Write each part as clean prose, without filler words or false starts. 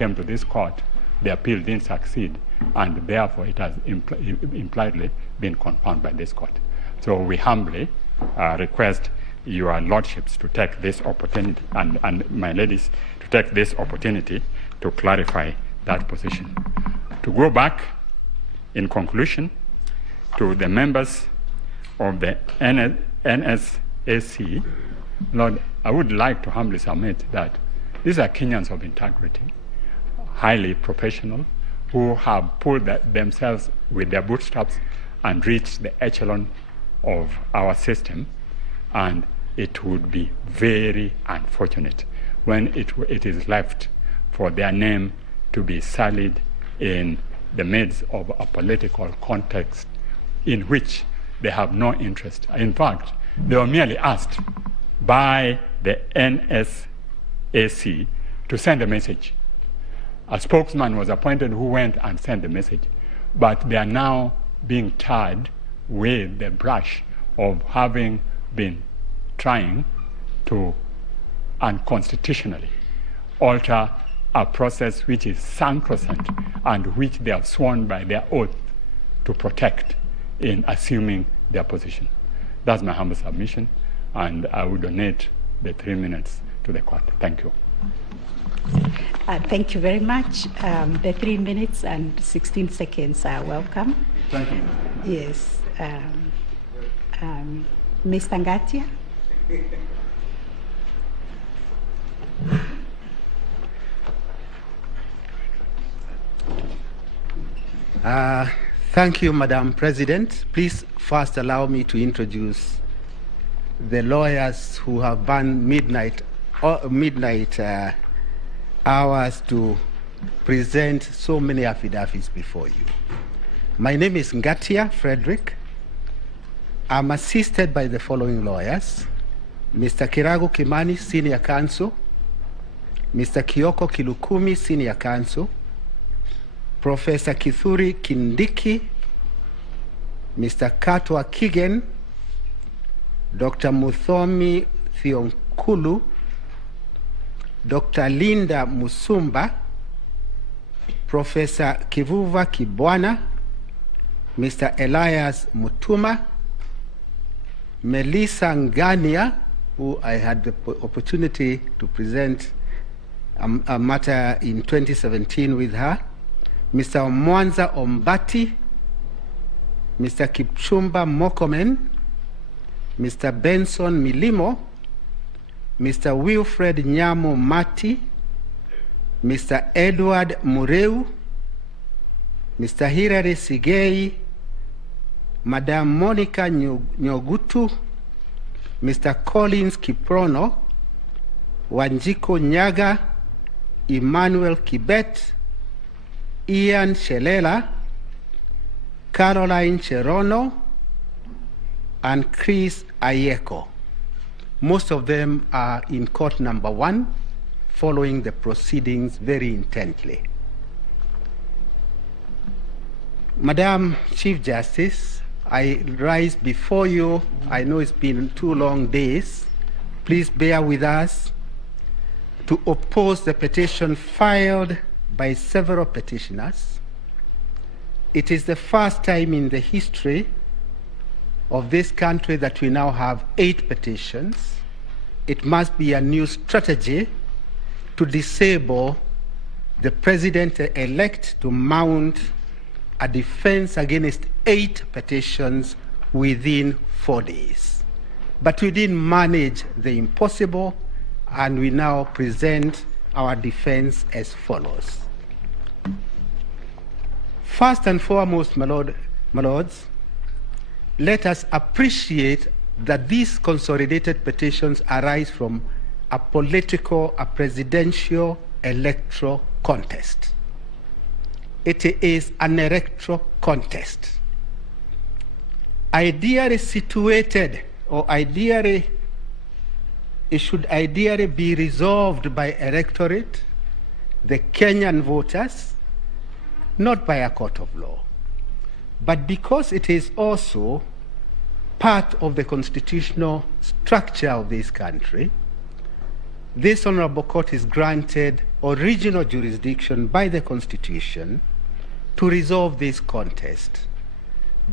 came to this court, the appeal didn't succeed, and therefore it has impliedly been confirmed by this court. So we humbly request your lordships to take this opportunity, and my ladies, to take this opportunity to clarify that position. To go back, in conclusion, to the members of the NSAC, Lord, I would like to humbly submit that these are Kenyans of integrity, highly professional, who have pulled themselves with their bootstraps and reached the echelon of our system, and it would be very unfortunate when it is left for their name to be sullied in the midst of a political context in which they have no interest. In fact, they were merely asked by the NSAC to send a message. A spokesman was appointed who went and sent the message, but they are now being tarred with the brush of having been trying to unconstitutionally alter a process which is sacrosanct and which they have sworn by their oath to protect in assuming their position. That's my humble submission, and I will donate the 3 minutes to the court. Thank you. Thank you very much. The 3 minutes and 16 seconds are welcome. Thank you. Yes. Mr. Ngatia. Thank you, Madam President. Please first allow me to introduce the lawyers who have burned midnight hours to present so many affidavits before you. My name is Ngatia Frederick. I'm assisted by the following lawyers: Mr. Kirago Kimani, Senior Counsel; Mr. Kioko Kilukumi, Senior Counsel; Professor Kithuri Kindiki; Mr. Katwa Kigen; Dr. Muthomi Thionkulu; Dr. Linda Musumba; Professor Kivuva Kibwana; Mr. Elias Mutuma; Melissa Ngania, who I had the opportunity to present a matter in 2017 with her; Mr. Mwanza Ombati; Mr. Kipchumba Mokomen; Mr. Benson Milimo; Mr. Wilfred Nyamo Mati; Mr. Edward Mureu; Mr. Hilary Sigei; Madam Monica Nyogutu; Mr. Collins Kiprono; Wanjiko Nyaga; Emmanuel Kibet; Ian Shelela; Caroline Cherono; and Chris Ayeko. Most of them are in court number 1, following the proceedings very intently. Madam Chief Justice, I rise before you. I know it's been 2 long days. Please bear with us to oppose the petition filed by several petitioners. It is the first time in the history of this country that we now have 8 petitions. It must be a new strategy to disable the president-elect to mount a defense against 8 petitions within 4 days. But we didn't manage the impossible, and we now present our defense as follows. First and foremost, my lords, let us appreciate that these consolidated petitions arise from a presidential electoral contest. It is an electoral contest. Ideally situated, or it should ideally be resolved by electorate, the Kenyan voters, not by a court of law. But because it is also part of the constitutional structure of this country, this Honorable Court is granted original jurisdiction by the Constitution to resolve this contest.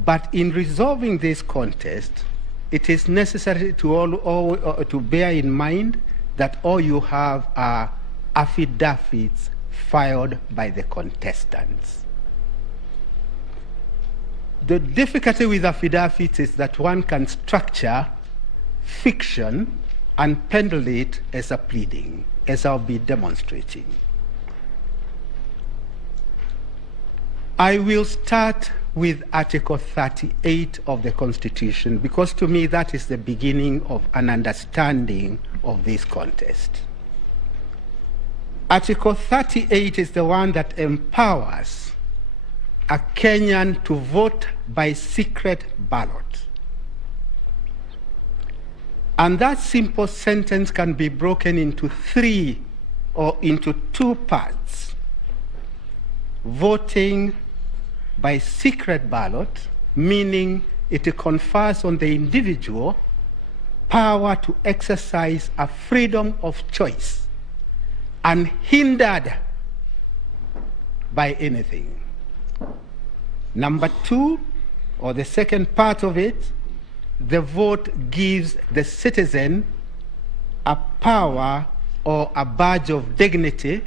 But in resolving this contest, it is necessary to bear in mind that all you have are affidavits filed by the contestants. The difficulty with affidavits is that one can structure fiction and peddle it as a pleading, as I'll be demonstrating. I will start with Article 38 of the Constitution, because to me that is the beginning of an understanding of this contest. Article 38 is the one that empowers a Kenyan to vote by secret ballot. And that simple sentence can be broken into three or into two parts. Voting by secret ballot, meaning it confers on the individual power to exercise a freedom of choice, unhindered by anything. Number two, or the second part of it, the vote gives the citizen a power or a badge of dignity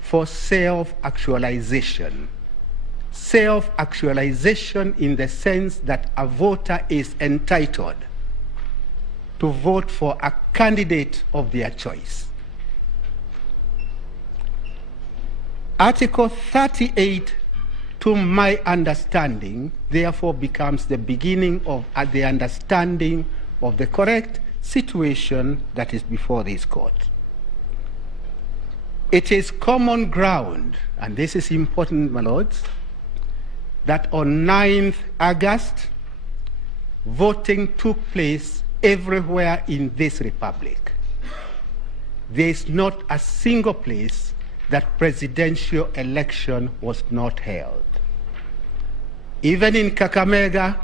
for self-actualization. Self-actualization in the sense that a voter is entitled to vote for a candidate of their choice. Article 38, to my understanding, therefore becomes the beginning of the understanding of the correct situation that is before this court. It is common ground, and this is important, my lords, that on 9th August, voting took place everywhere in this republic. There is not a single place that presidential election was not held. Even in Kakamega,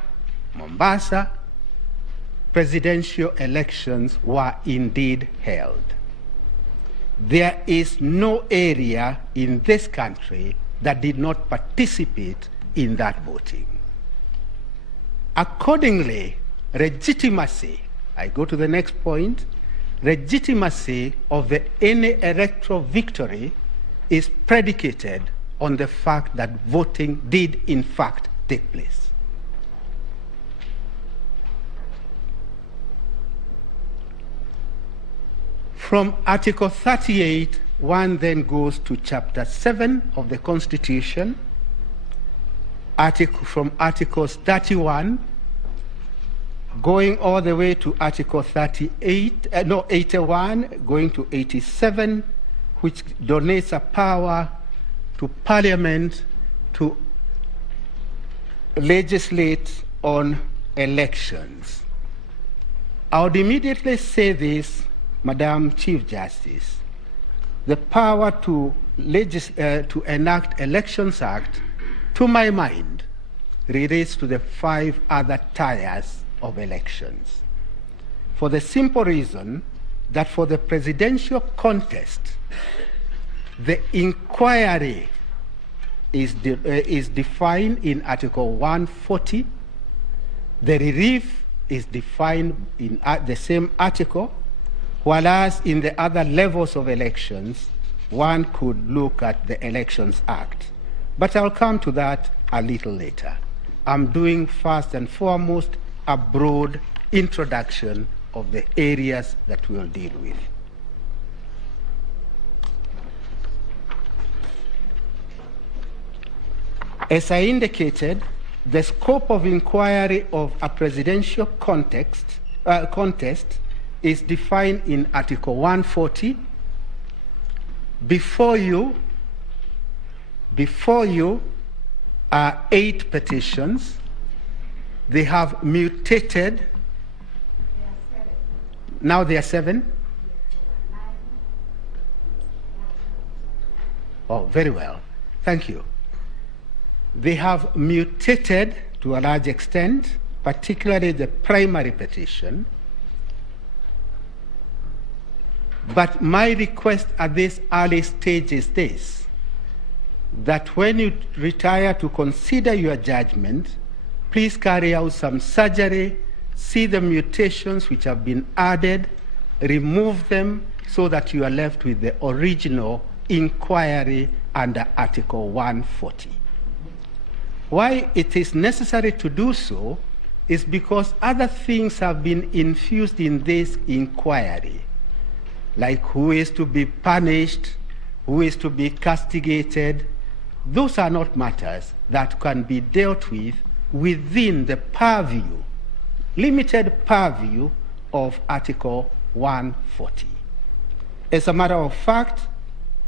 Mombasa, presidential elections were indeed held. There is no area in this country that did not participate in that voting. Accordingly, legitimacy, I go to the next point, legitimacy of any electoral victory is predicated on the fact that voting did in fact take place. From Article 38, one then goes to Chapter 7 of the Constitution, from Articles 31, going all the way to Article 81, going to 87, which donates a power to Parliament to legislate on elections. I would immediately say this, Madam Chief Justice. The power to enact Elections Act, to my mind, relates to the 5 other tiers of elections. For the simple reason that for the presidential contest, the inquiry is defined in Article 140. The relief is defined in the same article, whereas in the other levels of elections, one could look at the Elections Act. But I'll come to that a little later. I'm doing first and foremost a broad introduction of the areas that we'll deal with. As I indicated, the scope of inquiry of a presidential contest is defined in Article 140. Before you are 8 petitions. They have mutated. Now they are 7. Oh, very well. Thank you. They have mutated to a large extent, particularly the primary petition. But my request at this early stage is this, that when you retire to consider your judgment, please carry out some surgery, see the mutations which have been added, remove them so that you are left with the original inquiry under Article 140. Why it is necessary to do so is because other things have been infused in this inquiry, like who is to be punished, who is to be castigated. Those are not matters that can be dealt with within the purview, limited purview of Article 140. As a matter of fact,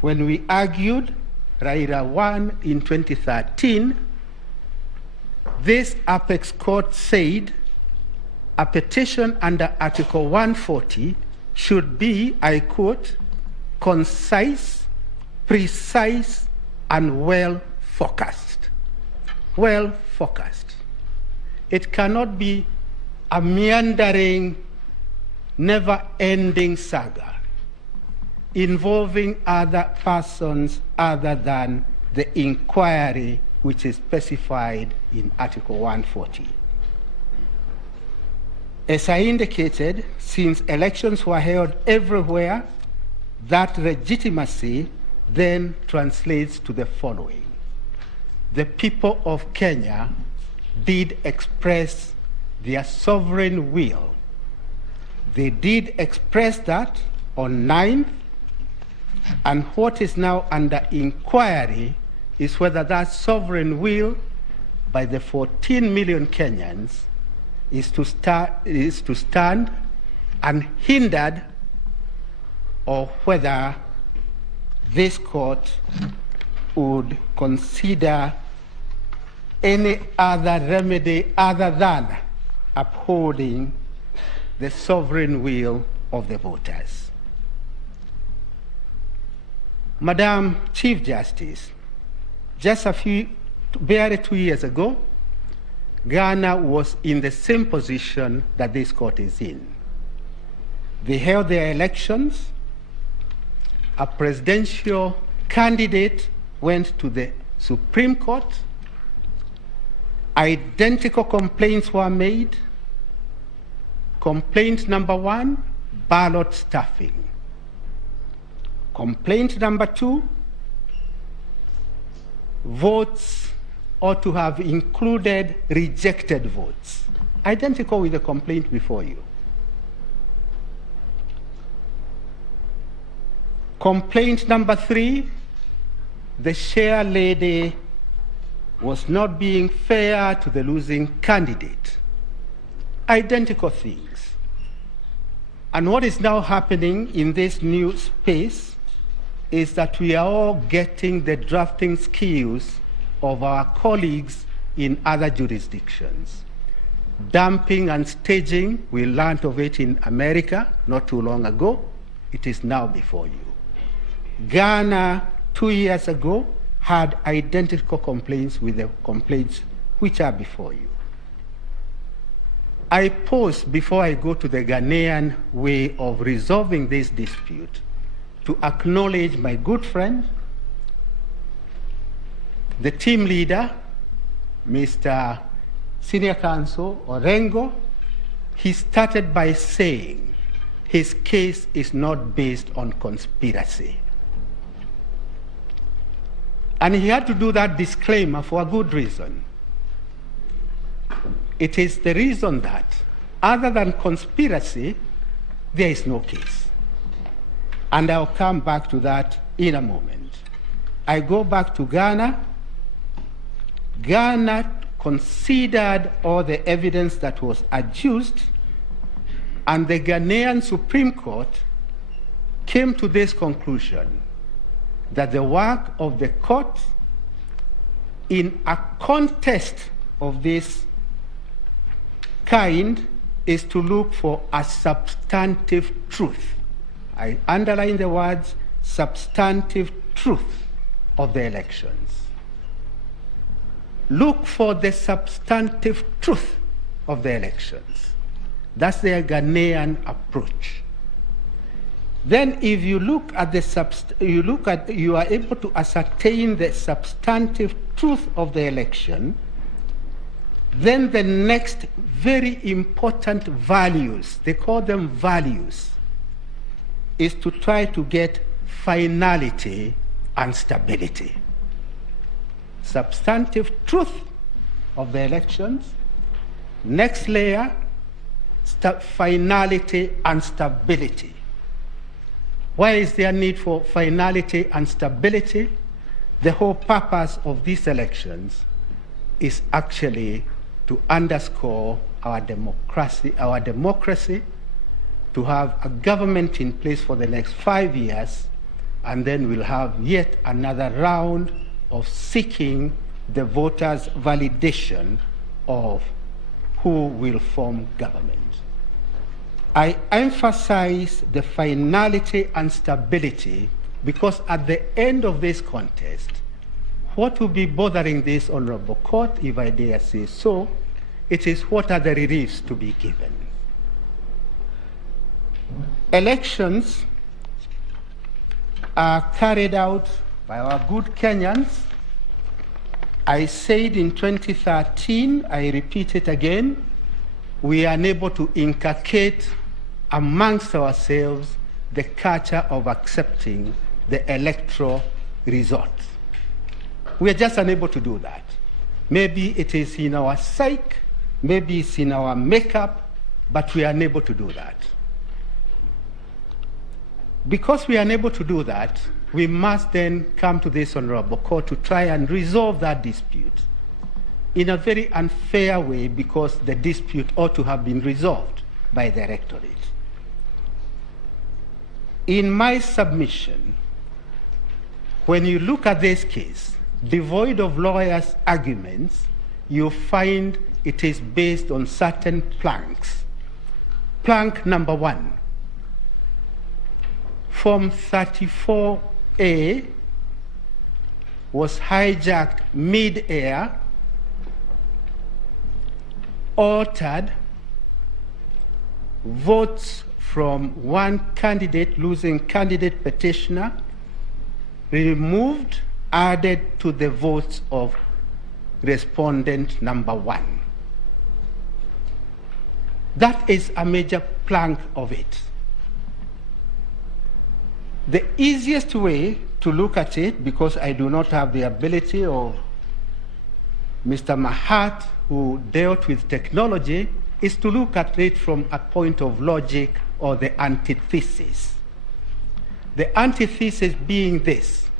when we argued Raila 1 in 2013, this apex court said a petition under Article 140 should be, I quote, concise, precise, and well-focused. Well-focused. It cannot be a meandering, never-ending saga involving other persons other than the inquiry which is specified in Article 140. As I indicated, since elections were held everywhere, that legitimacy then translates to the following. The people of Kenya did express their sovereign will. They did express that on 9th, and what is now under inquiry is whether that sovereign will by the 14 million Kenyans is to stand unhindered, or whether this court would consider any other remedy other than upholding the sovereign will of the voters. Madam Chief Justice, just barely 2 years ago, Ghana was in the same position that this court is in. They held their elections. A presidential candidate went to the Supreme Court. Identical complaints were made. Complaint number 1, ballot stuffing. Complaint number 2, votes ought to have included rejected votes. Identical with the complaint before you. Complaint number 3, the chair lady was not being fair to the losing candidate. Identical things. And what is now happening in this new space is that we are all getting the drafting skills of our colleagues in other jurisdictions. Dumping and staging, we learned of it in America not too long ago. It is now before you. Ghana, 2 years ago, had identical complaints with the complaints which are before you. I pause before I go to the Ghanaian way of resolving this dispute to acknowledge my good friend, the team leader, Mr. Senior Counsel Orengo. He started by saying his case is not based on conspiracy. And he had to do that disclaimer for a good reason. It is the reason that, other than conspiracy, there is no case. And I'll come back to that in a moment. I go back to Ghana. Ghana considered all the evidence that was adduced, and the Ghanaian Supreme Court came to this conclusion, that the work of the court in a contest of this kind is to look for a substantive truth. I underline the words substantive truth of the elections. Look for the substantive truth of the elections. That's their Ghanaian approach. Then if you look at the you are able to ascertain the substantive truth of the election, then the next very important values, they call them values, is to try to get finality and stability. Substantive truth of the elections. Next layer, finality and stability. Why is there need for finality and stability? The whole purpose of these elections is actually to underscore our democracy, to have a government in place for the next 5 years, and then we'll have yet another round of seeking the voters' validation of who will form government. I emphasize the finality and stability because at the end of this contest, what will be bothering this honorable court, if I dare say so, it is what are the reliefs to be given. Elections are carried out by our good Kenyans. I said in 2013, I repeat it again, we are unable to inculcate amongst ourselves the culture of accepting the electoral results. We are just unable to do that. Maybe it is in our psyche, maybe it's in our makeup, but we are unable to do that. Because we are unable to do that, we must then come to this honorable court to try and resolve that dispute in a very unfair way, because the dispute ought to have been resolved by the electorate. In my submission, when you look at this case, devoid of lawyers' arguments, you find it is based on certain planks. Plank number 1, Form 34A was hijacked mid-air, altered, votes from one candidate, losing candidate petitioner, removed, added to the votes of respondent number 1. That is a major plank of it. The easiest way to look at it, because I do not have the ability of Mr. Mahat, who dealt with technology, is to look at it from a point of logic or the antithesis. The antithesis being this: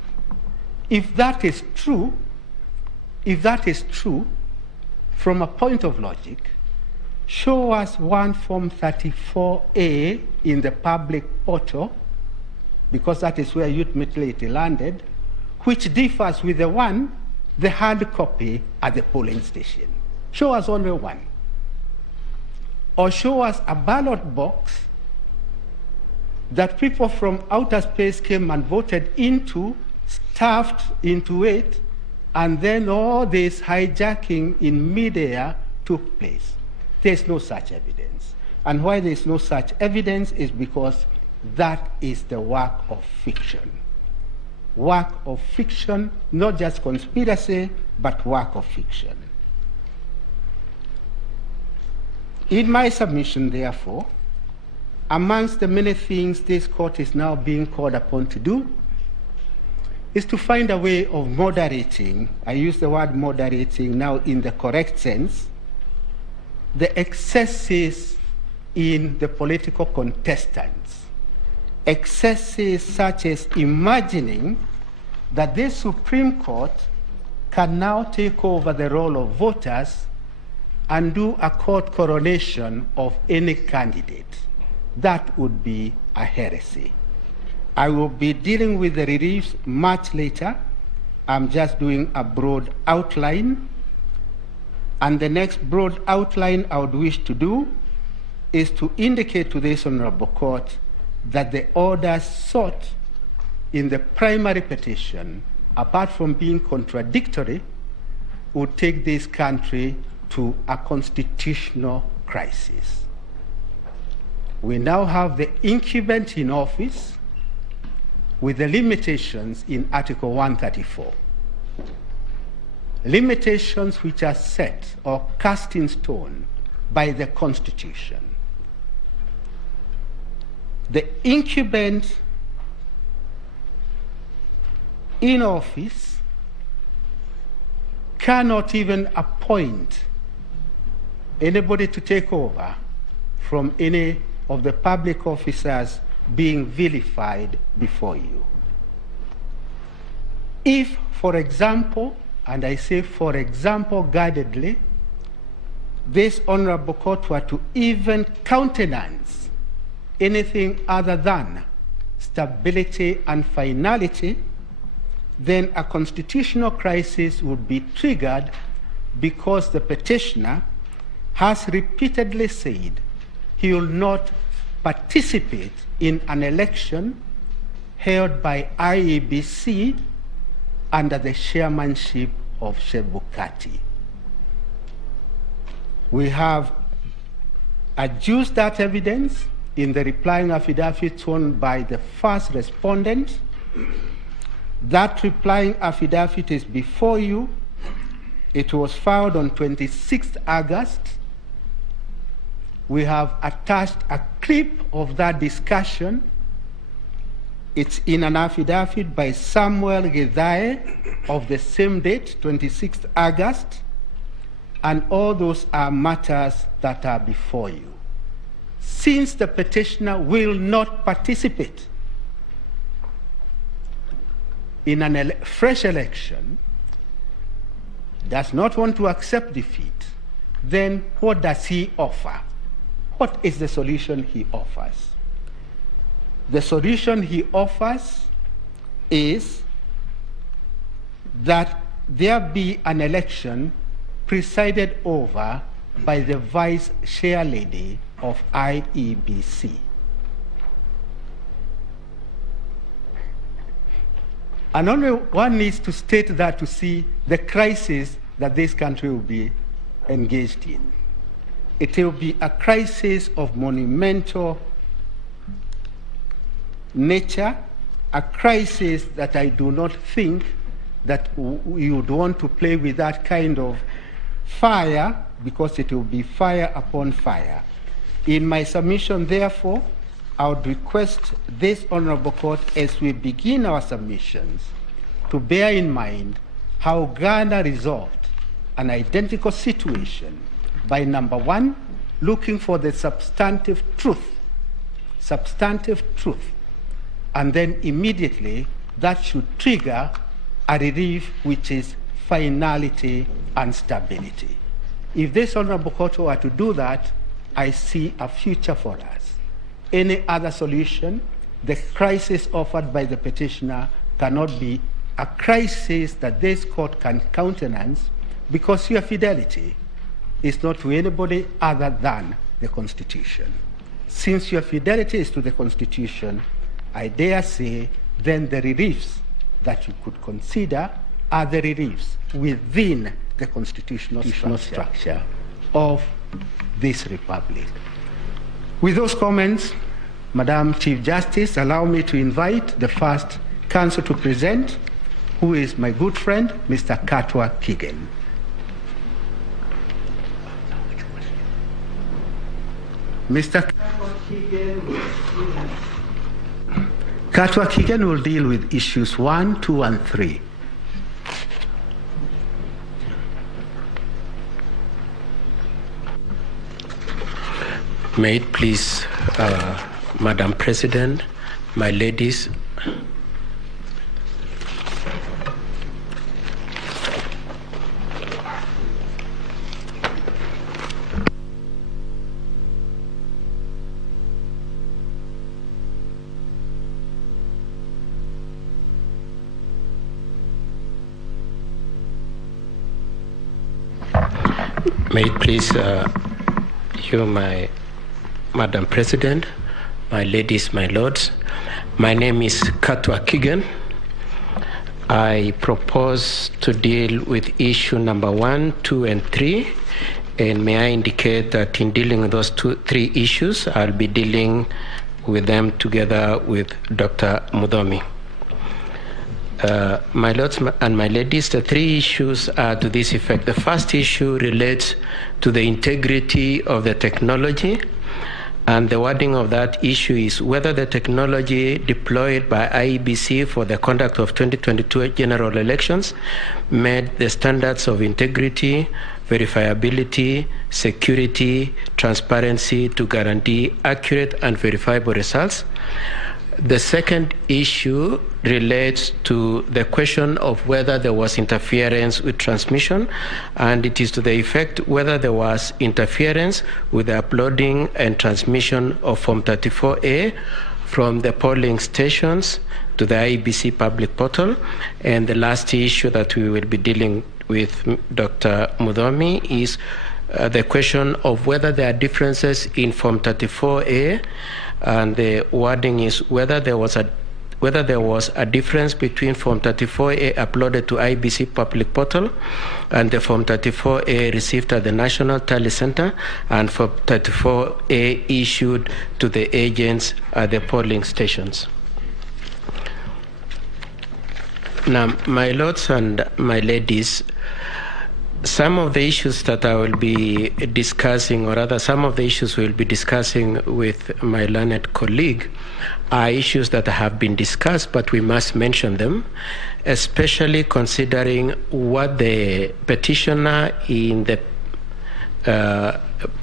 if that is true, from a point of logic, show us one Form 34A in the public portal, because that is where ultimately it landed, which differs with the hard copy at the polling station. Show us only one. Or show us a ballot box that people from outer space came and voted into, stuffed into it, and then all this hijacking in midair took place. There's no such evidence. And why there's no such evidence is because that is the work of fiction. Work of fiction, not just conspiracy, but work of fiction. In my submission, therefore, amongst the many things this court is now being called upon to do, is to find a way of moderating, I use the word moderating now in the correct sense, the excesses in the political contestants. Excesses such as imagining that this Supreme Court can now take over the role of voters and do a court coronation of any candidate. That would be a heresy. I will be dealing with the reliefs much later. I'm just doing a broad outline. And the next broad outline I would wish to do is to indicate to this honorable court that the orders sought in the primary petition, apart from being contradictory, would take this country to a constitutional crisis. We now have the incumbent in office with the limitations in Article 134. Limitations which are set or cast in stone by the Constitution. The incumbent in office cannot even appoint anybody to take over from any of the public officers being vilified before you. If, for example, and I say for example guardedly, this honorable court were to even countenance anything other than stability and finality, then a constitutional crisis would be triggered because the petitioner has repeatedly said he will not participate in an election held by IEBC under the chairmanship of Chebukati. We have adduced that evidence in the replying affidavit sworn by the first respondent. That replying affidavit is before you. It was filed on 26th August. We have attached a clip of that discussion. It's in an affidavit by Samuel Githae of the same date, 26th August, and all those are matters that are before you. Since the petitioner will not participate in a fresh election, does not want to accept defeat, then what does he offer? What is the solution he offers? The solution he offers is that there be an election presided over by the vice chair lady of IEBC. And only one needs to state that to see the crisis that this country will be engaged in. It will be a crisis of monumental nature, a crisis that I do not think that you would want to play with that kind of fire, because it will be fire upon fire. In my submission, therefore, I would request this honorable court, as we begin our submissions, to bear in mind how Ghana resolved an identical situation by, number one, looking for the substantive truth, and then immediately that should trigger a relief which is finality and stability. If this honorable court were to do that, I see a future for us. Any other solution, the crisis offered by the petitioner cannot be a crisis that this court can countenance, because your fidelity is not to anybody other than the Constitution. Since your fidelity is to the Constitution, I dare say then the reliefs that you could consider are the reliefs within the constitutional structure of this republic. With those comments, Madam Chief Justice, allow me to invite the first counsel to present, who is my good friend, Mr. Katwa Kigen. Mr. Katwa Kigen will deal with issues 1, 2, and 3. May it please Madam President, my ladies, may it please you, my Madam President, my ladies, my lords, my name is Katwa Kigen. I propose to deal with issue number 1, 2, and 3 And may I indicate that in dealing with those three issues, I'll be dealing with them together with Dr. Mudomi. My lords and my ladies, the three issues are to this effect. The first issue relates to the integrity of the technology, and the wording of that issue is whether the technology deployed by IEBC for the conduct of 2022 general elections met the standards of integrity, verifiability, security, transparency to guarantee accurate and verifiable results. The second issue relates to the question of whether there was interference with transmission, and it is to the effect whether there was interference with the uploading and transmission of Form 34A from the polling stations to the IEBC public portal. And the last issue that we will be dealing with Dr. Mudomi is the question of whether there are differences in Form 34A, and the wording is whether there was a difference between Form 34A uploaded to IEBC public portal and the Form 34A received at the National Tally Center and Form 34A issued to the agents at the polling stations. Now, my lords and my ladies, some of the issues that I will be discussing, or rather some of the issues we'll be discussing with my learned colleague, are issues that have been discussed, but we must mention them, especially considering what the petitioner in the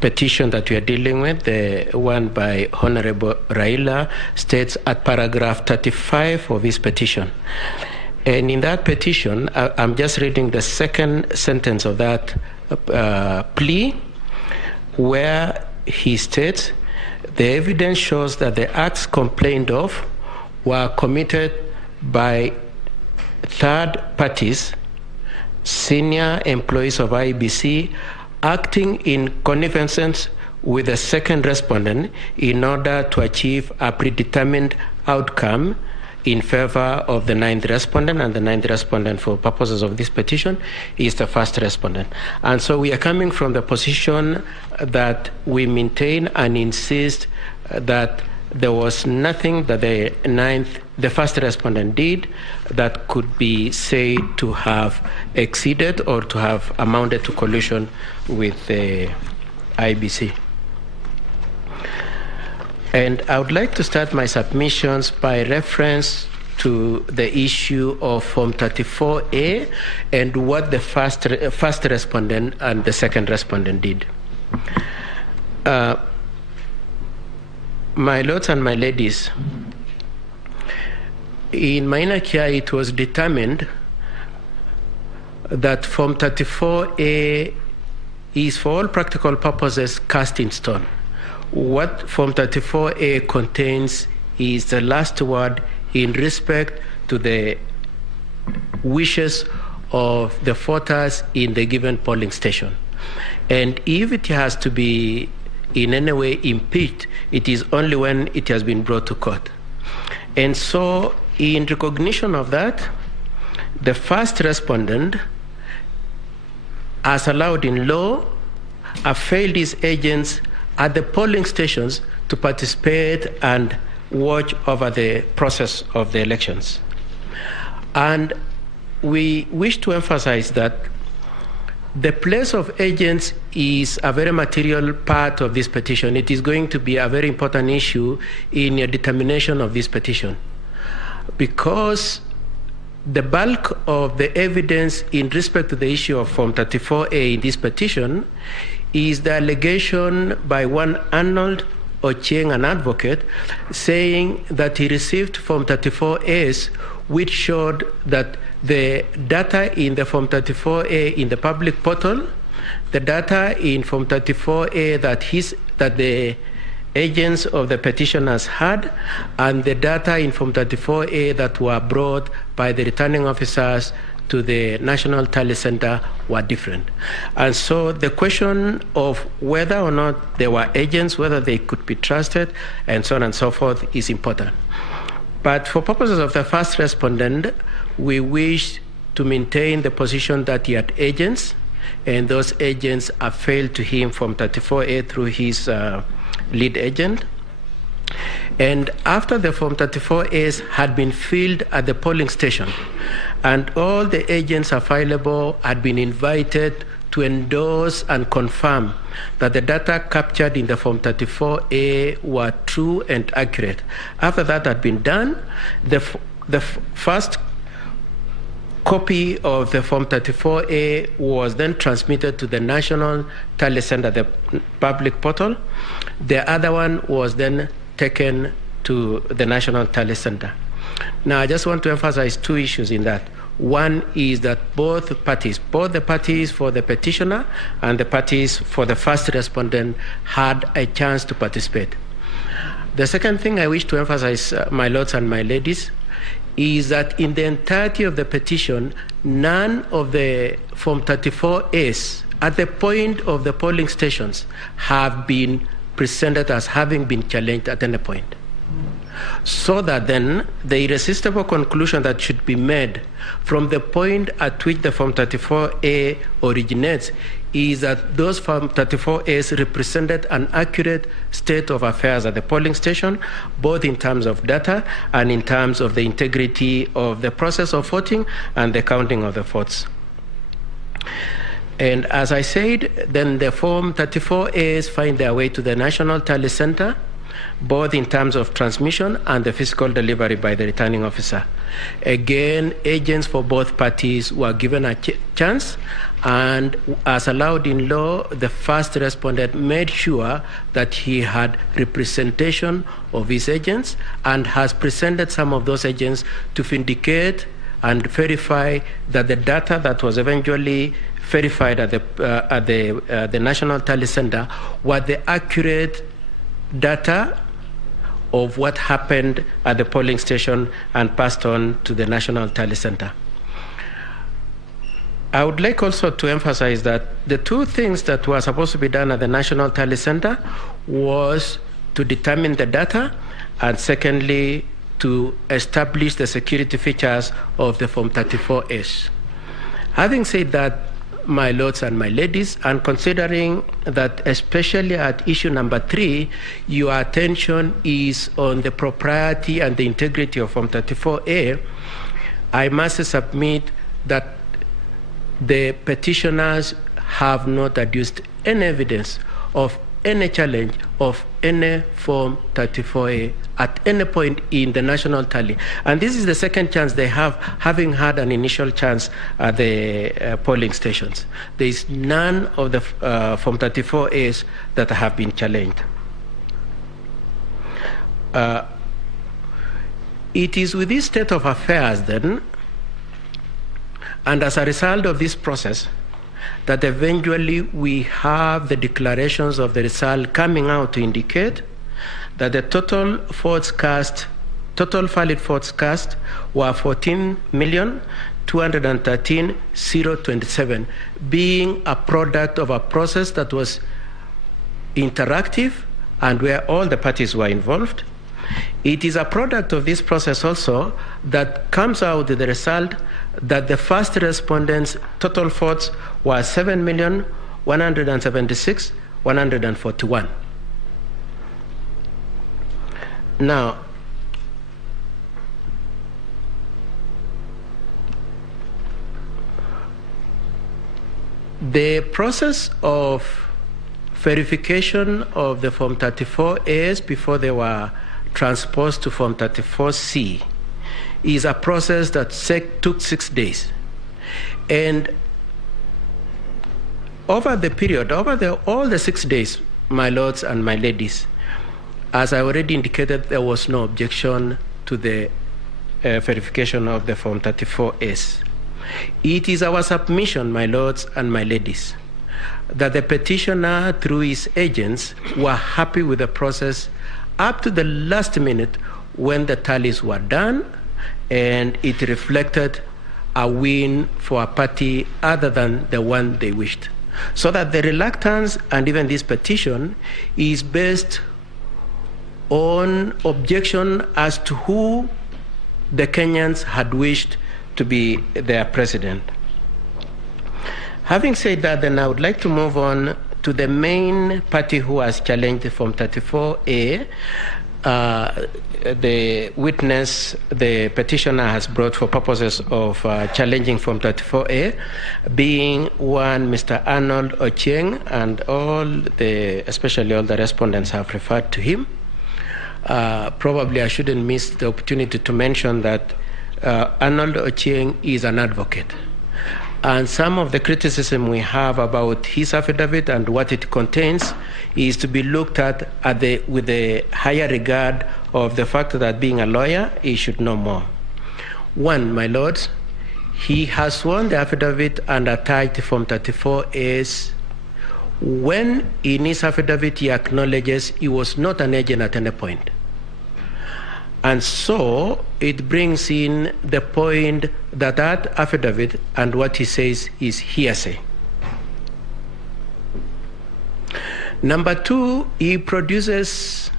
petition that we are dealing with, the one by Honorable Raila, states at paragraph 35 of his petition. And in that petition, I'm just reading the second sentence of that plea, where he states, the evidence shows that the acts complained of were committed by third parties, senior employees of IEBC, acting in connivance with the second respondent in order to achieve a predetermined outcome in favor of the ninth respondent, and the ninth respondent for purposes of this petition is the first respondent. And so we are coming from the position that we maintain and insist that there was nothing that the first respondent did that could be said to have exceeded or to have amounted to collusion with the IEBC. And I would like to start my submissions by reference to the issue of Form 34A and what the first respondent and the second respondent did. My lords and my ladies, in Mainakia it was determined that Form 34A is for all practical purposes cast in stone. What Form 34A contains is the last word in respect to the wishes of the voters in the given polling station. And if it has to be in any way impeached, it is only when it has been brought to court. And so in recognition of that, the first respondent, as allowed in law, availed his agents at the polling stations to participate and watch over the process of the elections. And we wish to emphasize that the place of agents is a very material part of this petition. It is going to be a very important issue in your determination of this petition, because the bulk of the evidence in respect to the issue of Form 34A in this petition is the allegation by one Arnold Ochieng, an advocate, saying that he received Form 34As, which showed that the data in the Form 34A in the public portal, the data in Form 34A that the agents of the petitioners had, and the data in Form 34A that were brought by the returning officers to the National Tally Center were different. And so the question of whether or not there were agents, whether they could be trusted, and so on and so forth is important. But for purposes of the first respondent, we wish to maintain the position that he had agents and those agents are failed to him from 34A through his lead agent. And after the Form 34As had been filled at the polling station, and all the agents available had been invited to endorse and confirm that the data captured in the Form 34A were true and accurate. After that had been done, the first copy of the Form 34A was then transmitted to the National Tally Center, the public portal. The other one was then taken to the National Tally Center. Now, I just want to emphasize two issues in that. One is that both the parties for the petitioner and the parties for the first respondent, had a chance to participate. The second thing I wish to emphasize, my lords and my ladies, is that in the entirety of the petition, none of the Form 34As at the point of the polling stations have been presented as having been challenged at any point. So that then the irresistible conclusion that should be made from the point at which the Form 34A originates is that those Form 34As represented an accurate state of affairs at the polling station, both in terms of data and in terms of the integrity of the process of voting and the counting of the votes. And as I said, then the Form 34As find their way to the National Tally Center, both in terms of transmission and the physical delivery by the returning officer. Again, agents for both parties were given a chance, and as allowed in law, the first respondent made sure that he had representation of his agents and has presented some of those agents to vindicate and verify that the data that was eventually verified at the National Tally Center were the accurate data of what happened at the polling station and passed on to the National Tally Center. I would like also to emphasize that the two things that were supposed to be done at the National Tally Center was to determine the data, and secondly, to establish the security features of the Form 34As. Having said that, my lords and my ladies, and considering that especially at issue number 3, your attention is on the propriety and the integrity of Form 34A, I must submit that the petitioners have not adduced any evidence of any challenge of any Form 34A at any point in the national tally. And this is the second chance they have, having had an initial chance at the polling stations. There is none of the Form 34As that have been challenged. It is with this state of affairs then, and as a result of this process, that eventually we have the declarations of the result coming out to indicate that the total valid votes cast were 14,213,027, being a product of a process that was interactive and where all the parties were involved. It is a product of this process also that comes out with the result that the first respondents' total votes were 7,176,141. Now, the process of verification of the Form 34As before they were transposed to Form 34C is a process that took 6 days. And over the period, all the 6 days, my lords and my ladies, as I already indicated, there was no objection to the verification of the Form 34As. It is our submission, my lords and my ladies, that the petitioner, through his agents, were happy with the process up to the last minute when the tallies were done, and it reflected a win for a party other than the one they wished. So that the reluctance and even this petition is based on objection as to who the Kenyans had wished to be their president. Having said that, then I would like to move on to the main party who has challenged Form 34A. The witness, the petitioner has brought for purposes of challenging Form 34A, being one Mr. Arnold Ochieng, and especially all the respondents have referred to him. Probably I shouldn't miss the opportunity to mention that Arnold Ochieng is an advocate. And some of the criticism we have about his affidavit and what it contains is to be looked at with the higher regard of the fact that being a lawyer, he should know more. One, my lords, he has sworn the affidavit and attached Form 34As when in his affidavit he acknowledges he was not an agent at any point. And so it brings in the point that that affidavit and what he says is hearsay. Number two, he produces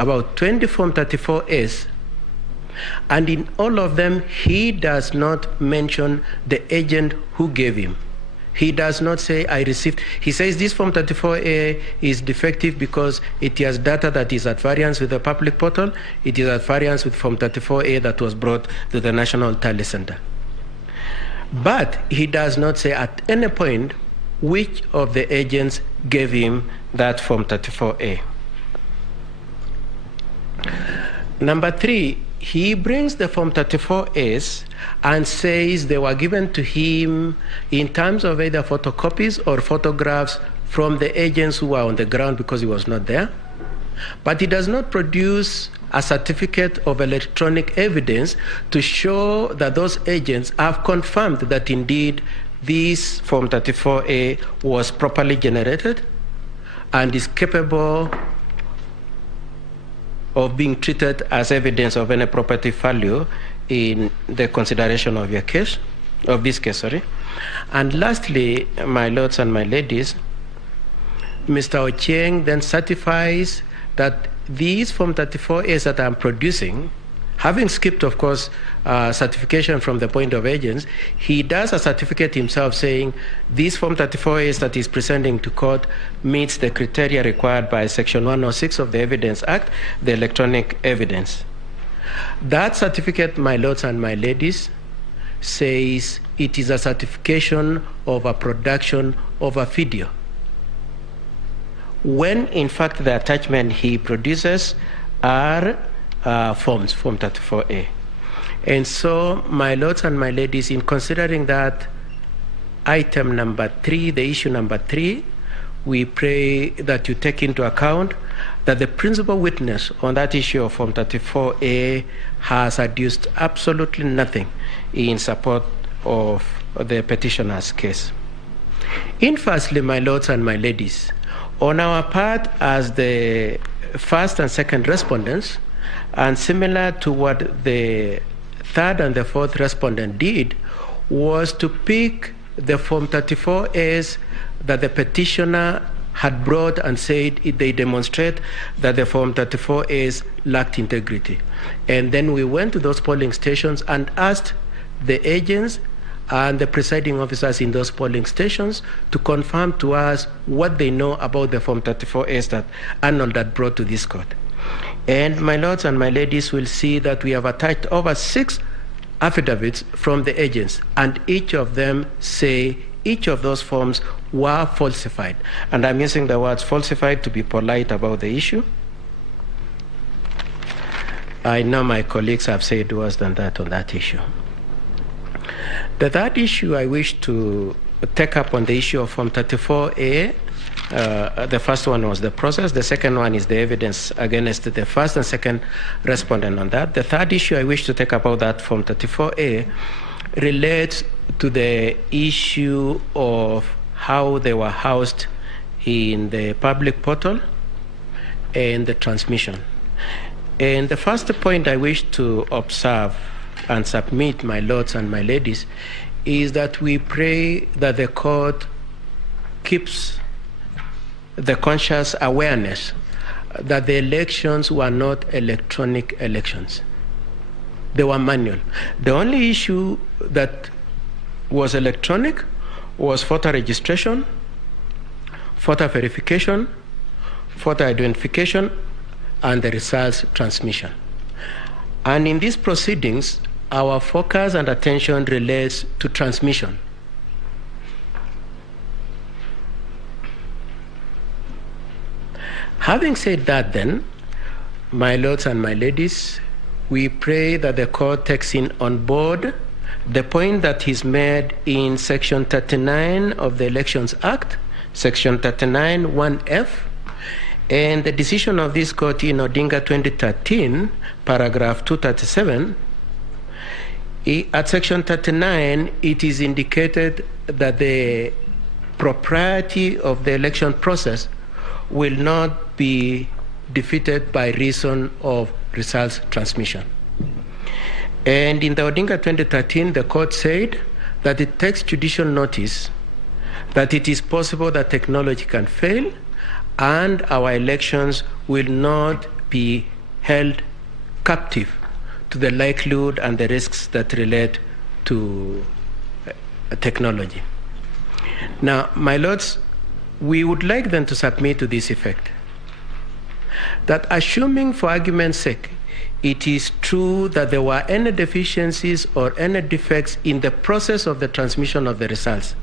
about 20 Form 34As, and in all of them, he does not mention the agent who gave him. He does not say, I received. He says this Form 34A is defective because it has data that is at variance with the public portal. It is at variance with Form 34A that was brought to the National Tally Center. But he does not say at any point which of the agents gave him that Form 34A. Number three, he brings the Form 34As and says they were given to him in terms of either photocopies or photographs from the agents who were on the ground because he was not there. But he does not produce a certificate of electronic evidence to show that those agents have confirmed that indeed this Form 34A was properly generated and is capable of being treated as evidence of any property value in the consideration of your case, of this case, sorry. And lastly, my lords and my ladies, Mr. Ochieng then certifies that these Form 34As that I'm producing, having skipped, of course, certification from the point of agents, he does a certificate himself saying this Form 34As that he's presenting to court meets the criteria required by Section 106 of the Evidence Act, the electronic evidence. That certificate, my lords and my ladies, says it is a certification of a production of a video, when in fact the attachment he produces are forms, Form 34A. And so, my lords and my ladies, in considering that item number 3, the issue number 3, we pray that you take into account that the principal witness on that issue of Form 34A has adduced absolutely nothing in support of the petitioner's case. Firstly, my lords and my ladies, on our part as the first and second respondents, and similar to what the third and the fourth respondent did, was to pick the Form 34As that the petitioner had brought and said they demonstrate that the Form 34As lacked integrity. And then we went to those polling stations and asked the agents and the presiding officers in those polling stations to confirm to us what they know about the Form 34As that Arnold had brought to this court. And my lords and my ladies will see that we have attached over 6 affidavits from the agents, and each of them say each of those forms were falsified. And I'm using the words falsified to be polite about the issue. I know my colleagues have said worse than that on that issue. The third issue I wish to take up on the issue of Form 34A, the first one was the process. The second one is the evidence against the first and second respondent on that. The third issue I wish to take up about that Form 34A relates to the issue of how they were housed in the public portal and the transmission. And the first point I wish to observe and submit, my lords and my ladies, is that we pray that the court keeps the conscious awareness that the elections were not electronic elections. They were manual. The only issue that was electronic was photo registration, photo verification, photo identification, and the results transmission. And in these proceedings, our focus and attention relates to transmission. Having said that then, my lords and my ladies, we pray that the court takes in on board the point that is made in Section 39 of the Elections Act, Section 39, 1F, and the decision of this court in Odinga 2013, paragraph 237. At Section 39, it is indicated that the propriety of the election process will not be defeated by reason of results transmission. And in the Odinga 2013, the court said that it takes judicial notice that it is possible that technology can fail and our elections will not be held captive to the likelihood and the risks that relate to technology. Now, my lords, we would like them to submit to this effect, that assuming for argument's sake it is true that there were any deficiencies or any defects in the process of the transmission of the results,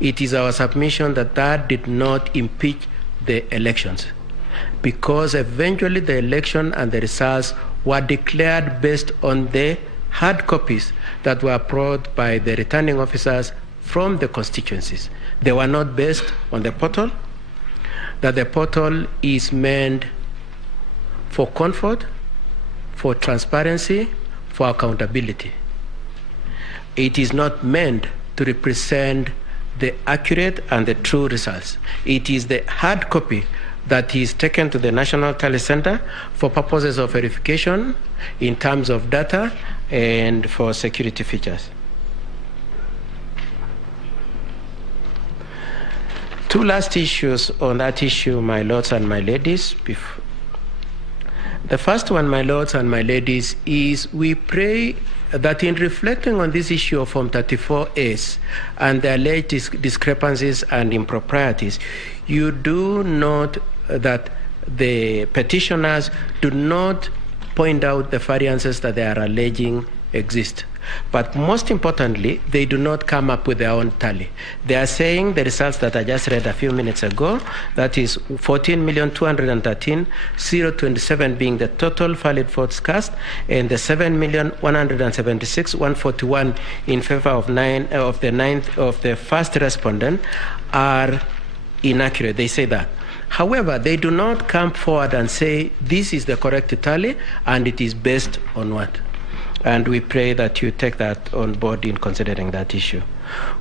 it is our submission that that did not impeach the elections, because eventually the election and the results were declared based on the hard copies that were brought by the returning officers from the constituencies. They were not based on the portal, that the portal is meant for comfort, for transparency, for accountability. It is not meant to represent the accurate and the true results. It is the hard copy that is taken to the National Tally Center for purposes of verification in terms of data and for security features. Two last issues on that issue, my lords and my ladies. The first one, my lords and my ladies, is we pray that in reflecting on this issue of Form 34As and the alleged discrepancies and improprieties, you do note that the petitioners do not point out the variances that they are alleging exist. But most importantly, they do not come up with their own tally. They are saying the results that I just read a few minutes ago, that is 14,213,027 being the total valid votes cast, and the 7,176,141 in favor of the first respondent are inaccurate. They say that. However, they do not come forward and say this is the correct tally and it is based on what. And we pray that you take that on board in considering that issue.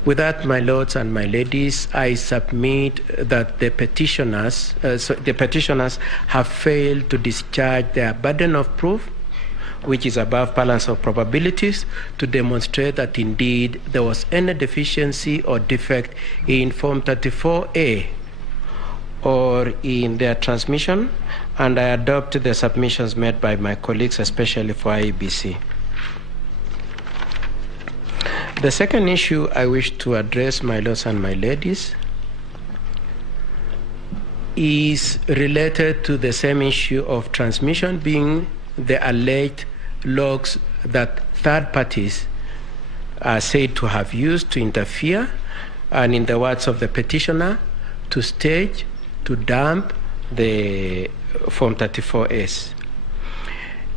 With that, my lords and my ladies, I submit that the petitioners have failed to discharge their burden of proof, which is above balance of probabilities, to demonstrate that indeed there was any deficiency or defect in Form 34A or in their transmission, and I adopt the submissions made by my colleagues, especially for IEBC. The second issue I wish to address, my lords and my ladies, is related to the same issue of transmission, being the alleged logs that third parties are said to have used to interfere, and in the words of the petitioner, to stage, to dump the Form 34As.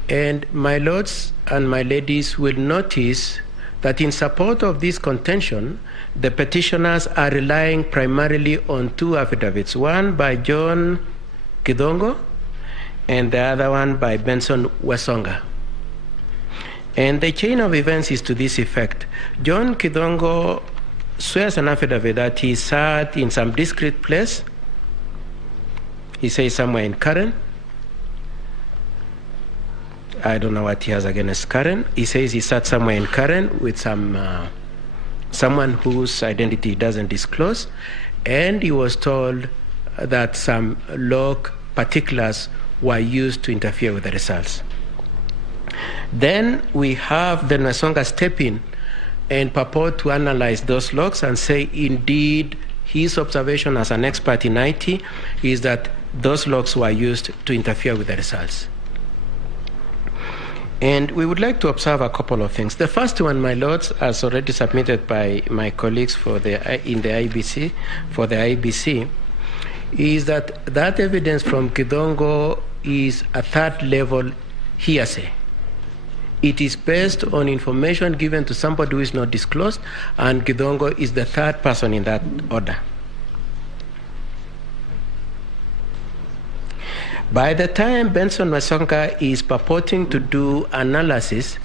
And my lords and my ladies will notice that in support of this contention, the petitioners are relying primarily on two affidavits, one by John Kidongo and the other one by Benson Wesonga. And the chain of events is to this effect. John Kidongo swears an affidavit that he sat in some discreet place. He says somewhere in Karen. I don't know what he has against Karen. He says he sat somewhere in Karen with someone whose identity he doesn't disclose, and he was told that some log particulars were used to interfere with the results. Then we have the Nwesonga step in and purport to analyze those logs and say, indeed, his observation as an expert in IT is that those logs were used to interfere with the results. And we would like to observe a couple of things. The first one, my lords, as already submitted by my colleagues in the IEBC, for the IEBC, is that evidence from Kidongo is a third-level hearsay. It is based on information given to somebody who is not disclosed, and Kidongo is the third person in that order. By the time Benson Masonga is purporting to do analysis,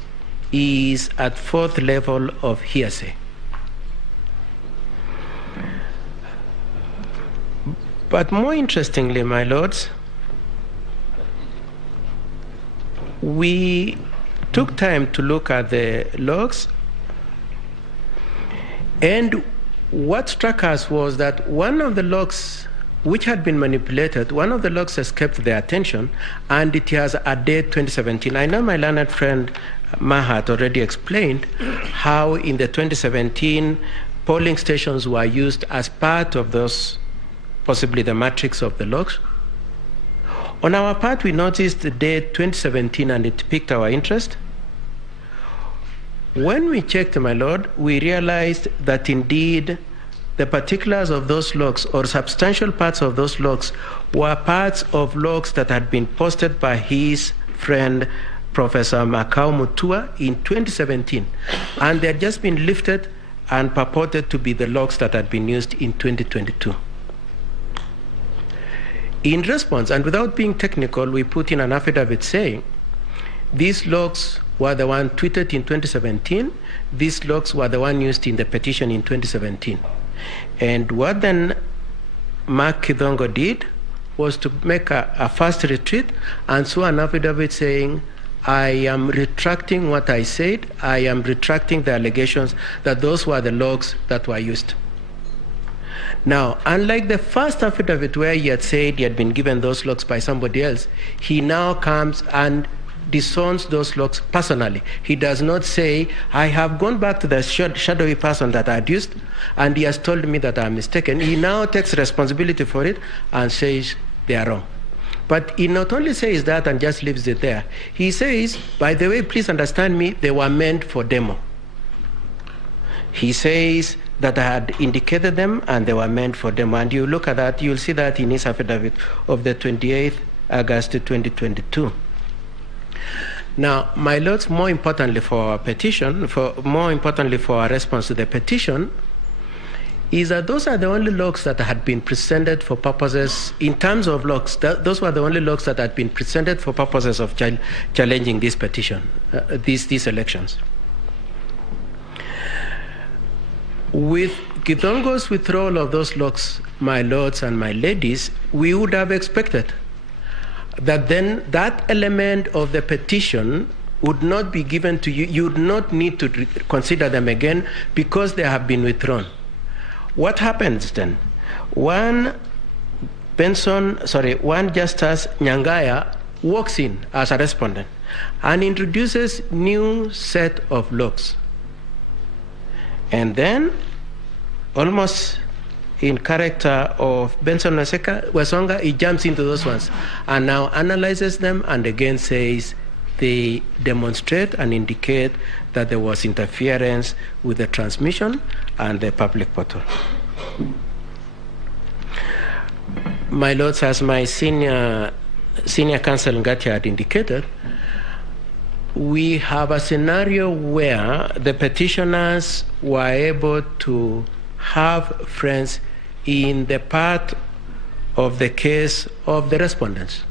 he is at fourth level of hearsay. But more interestingly, my lords, we took time to look at the logs, and what struck us was that one of the logs which had been manipulated, one of the logs escaped their attention, and it has a date 2017. I know my learned friend Mahat already explained how in the 2017 polling stations were used as part of those, possibly the matrix of the logs. On our part, we noticed the date 2017, and it piqued our interest. When we checked, my lord, we realized that indeed the particulars of those logs, or substantial parts of those logs, were parts of logs that had been posted by his friend, Professor Makau Mutua, in 2017. And they had just been lifted and purported to be the logs that had been used in 2022. In response, and without being technical, we put in an affidavit saying, these logs were the one tweeted in 2017, these logs were the one used in the petition in 2017. And what then Mark Kidongo did was to make a fast retreat and so an affidavit saying, I am retracting what I said, I am retracting the allegations that those were the logs that were used. Now, unlike the first affidavit where he had said he had been given those logs by somebody else, he now comes and disowns those logs personally. He does not say, I have gone back to the shadowy person that I had used, and he has told me that I'm mistaken. He now takes responsibility for it and says they are wrong. But he not only says that and just leaves it there. He says, by the way, please understand me, they were meant for demo. He says that I had indicated them and they were meant for demo. And you look at that, you'll see that in his affidavit of the 28th August 2022. Now, my lords, more importantly for our petition, more importantly for our response to the petition, is that those are the only logs that had been presented for purposes, in terms of logs, those were the only logs that had been presented for purposes of challenging this petition, these elections. With Kidongo's withdrawal of those logs, my lords and my ladies, we would have expected that then that element of the petition would not be given to you. You would not need to consider them again because they have been withdrawn. What happens then? One Justice Nyangaya walks in as a respondent and introduces new set of logs. And then, almost in character of Benson Wasonga, he jumps into those ones and now analyzes them and again says they demonstrate and indicate that there was interference with the transmission and the public portal. My lords, as my senior counsel Ngati had indicated, we have a scenario where the petitioners were able to have friends in the part of the case of the respondents.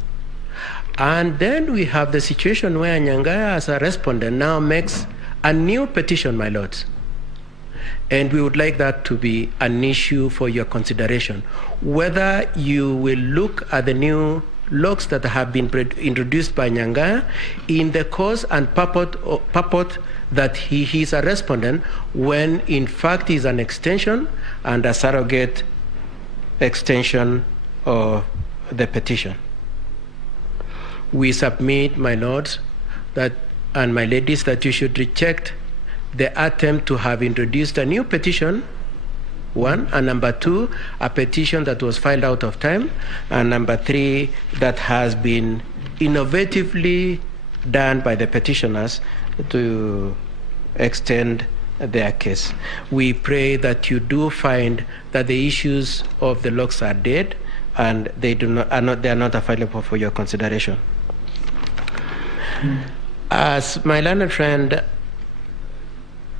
And then we have the situation where Nyangaya as a respondent now makes a new petition, my lords. And we would like that to be an issue for your consideration. Whether you will look at the new logs that have been introduced by Nyangaya in the cause and purport that he is a respondent when in fact he is an extension and a surrogate extension of the petition. We submit, my lords, that, and my ladies, that you should reject the attempt to have introduced a new petition, one, and number two, a petition that was filed out of time, and number three, that has been innovatively done by the petitioners to extend their case. We pray that you do find that the issues of the locks are dead and they are not available for your consideration. As my learned friend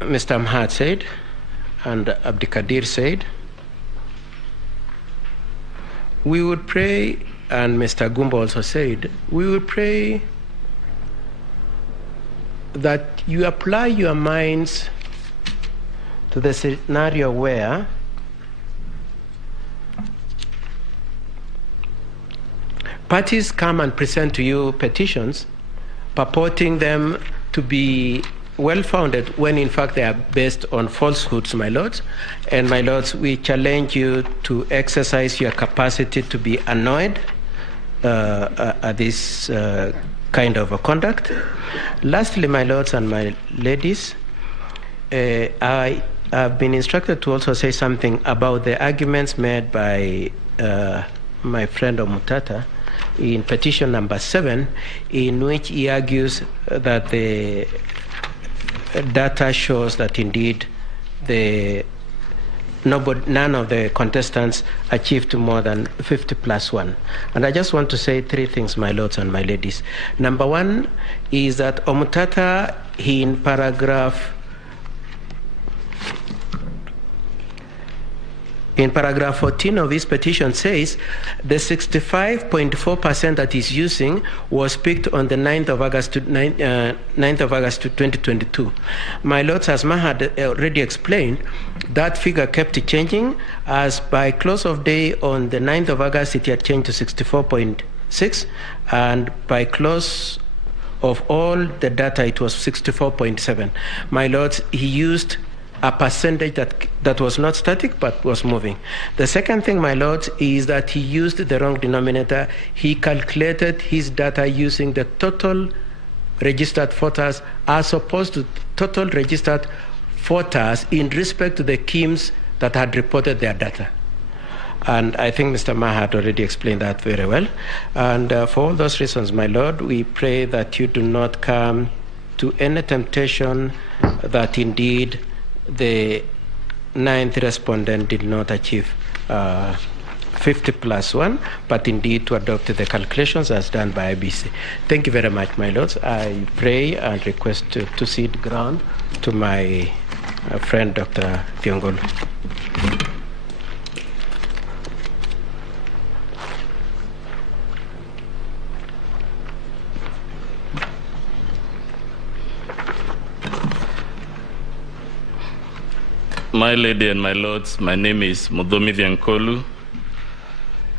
Mr. Amhat said, and Abdikadir said, we would pray, and Mr. Gumba also said, we would pray that you apply your minds to the scenario where parties come and present to you petitions purporting them to be well-founded when in fact they are based on falsehoods, my lords. And my lords, we challenge you to exercise your capacity to be annoyed at this kind of conduct. Lastly, my lords and my ladies, I have been instructed to also say something about the arguments made by my friend Omutata in petition number 7, in which he argues that the data shows that indeed none of the contestants achieved more than 50+1. And I just want to say three things, my lords and my ladies. Number one is that Omutata, in paragraph 14 of his petition says the 65.4% that he's using was picked on the 9th of August to 2022. My lords, as Mahad already explained, that figure kept changing, as by close of day on the 9th of August it had changed to 64.6, and by close of all the data it was 64.7. My lords, he used a percentage that was not static but was moving. The second thing, my lords, is that he used the wrong denominator. He calculated his data using the total registered voters as opposed to total registered voters in respect to the KIMs that had reported their data. And I think Mr. Mahad already explained that very well. And for all those reasons, my lord, we pray that you do not come to any temptation that indeed the 9th respondent did not achieve 50+1, but indeed to adopt the calculations as done by IEBC. Thank you very much, my lords. I pray and request to cede ground to my friend, Dr. Thiongolo. My lady and my lords, my name is Mudomi Thiankolu.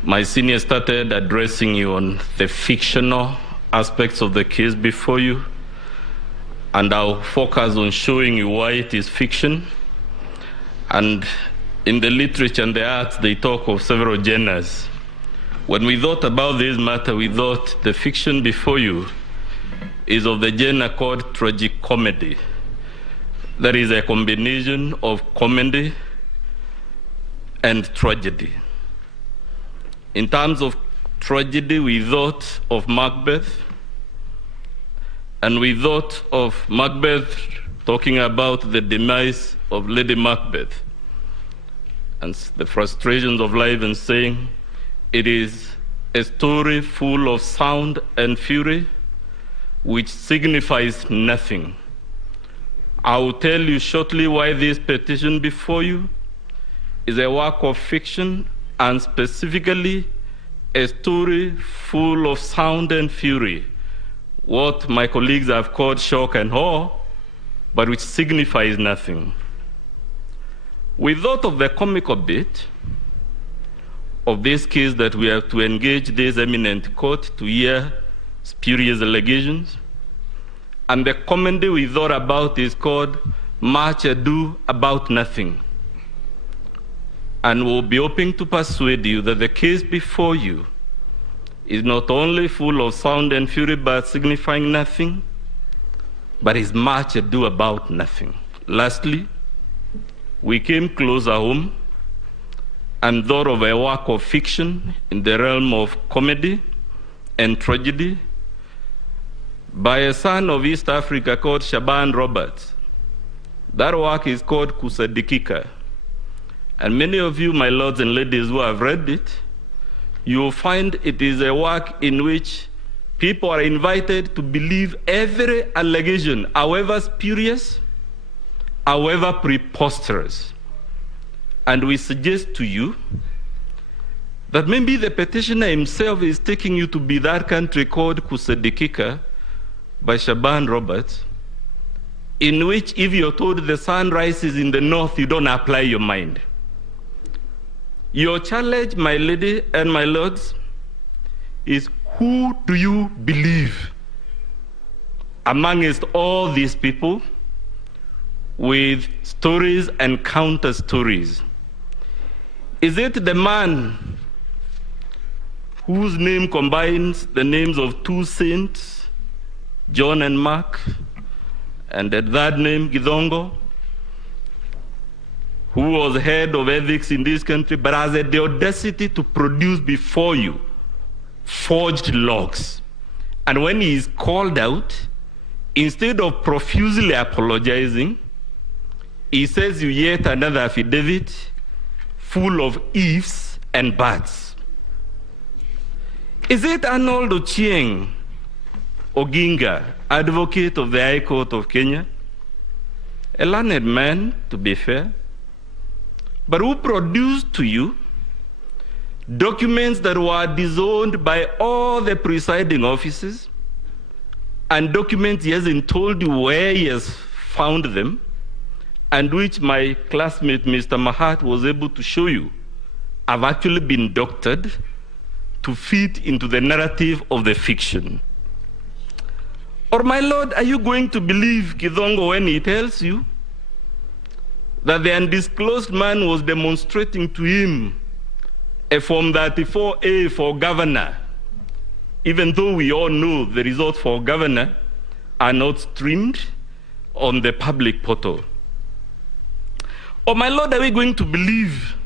My senior started addressing you on the fictional aspects of the case before you, and I'll focus on showing you why it is fiction. And in the literature and the arts, they talk of several genres. When we thought about this matter, we thought the fiction before you is of the genre called tragicomedy. That is a combination of comedy and tragedy. In terms of tragedy, we thought of Macbeth, and we thought of Macbeth talking about the demise of Lady Macbeth and the frustrations of life, and saying it is a story full of sound and fury which signifies nothing. I will tell you shortly why this petition before you is a work of fiction, and specifically a story full of sound and fury, what my colleagues have called shock and awe, but which signifies nothing. We thought of the comical bit of this case, that we have to engage this eminent court to hear spurious allegations. And the comedy we thought about is called Much Ado About Nothing. And we'll be hoping to persuade you that the case before you is not only full of sound and fury but signifying nothing, but is much ado about nothing. Lastly, we came closer home and thought of a work of fiction in the realm of comedy and tragedy by a son of East Africa called Shaban Roberts. That work is called Kusadikika. And many of you, my lords and ladies who have read it, you will find it is a work in which people are invited to believe every allegation, however spurious, however preposterous. And we suggest to you that maybe the petitioner himself is taking you to be that country called Kusadikika by Shaban Roberts, in which if you're told the sun rises in the north, you don't apply your mind. Your challenge, my lady and my lords, is who do you believe amongst all these people with stories and counter stories? Is it the man whose name combines the names of two saints, John and Mark, and that name, Githongo, who was head of ethics in this country, but has the audacity to produce before you forged logs? And when he is called out, instead of profusely apologizing, he says you yet another affidavit full of ifs and buts. Is it Arnold Ochieng Oginga, advocate of the High Court of Kenya, a learned man, to be fair, but who produced to you documents that were disowned by all the presiding officers, and documents he hasn't told you where he has found them, and which my classmate Mr. Mahat was able to show you have actually been doctored to fit into the narrative of the fiction? Or, my lord, are you going to believe Githongo when he tells you that the undisclosed man was demonstrating to him a Form 34A for governor, even though we all know the results for governor are not streamed on the public portal? Or, my lord, are we going to believe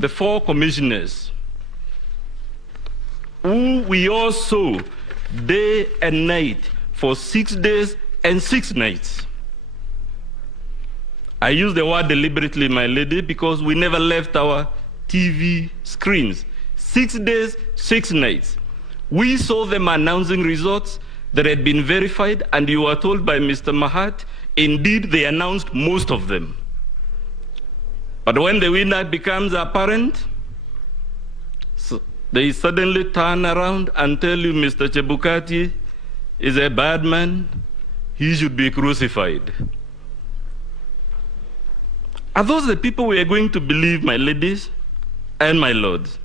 the 4 commissioners who we all saw day and night for 6 days and 6 nights? I use the word deliberately, my lady, because we never left our TV screens. 6 days, 6 nights. We saw them announcing results that had been verified, and you were told by Mr. Mahat, indeed, they announced most of them. But when the winner becomes apparent, so they suddenly turn around and tell you Mr. Chebukati is a bad man, he should be crucified. Are those the people we are going to believe, my ladies and my lords?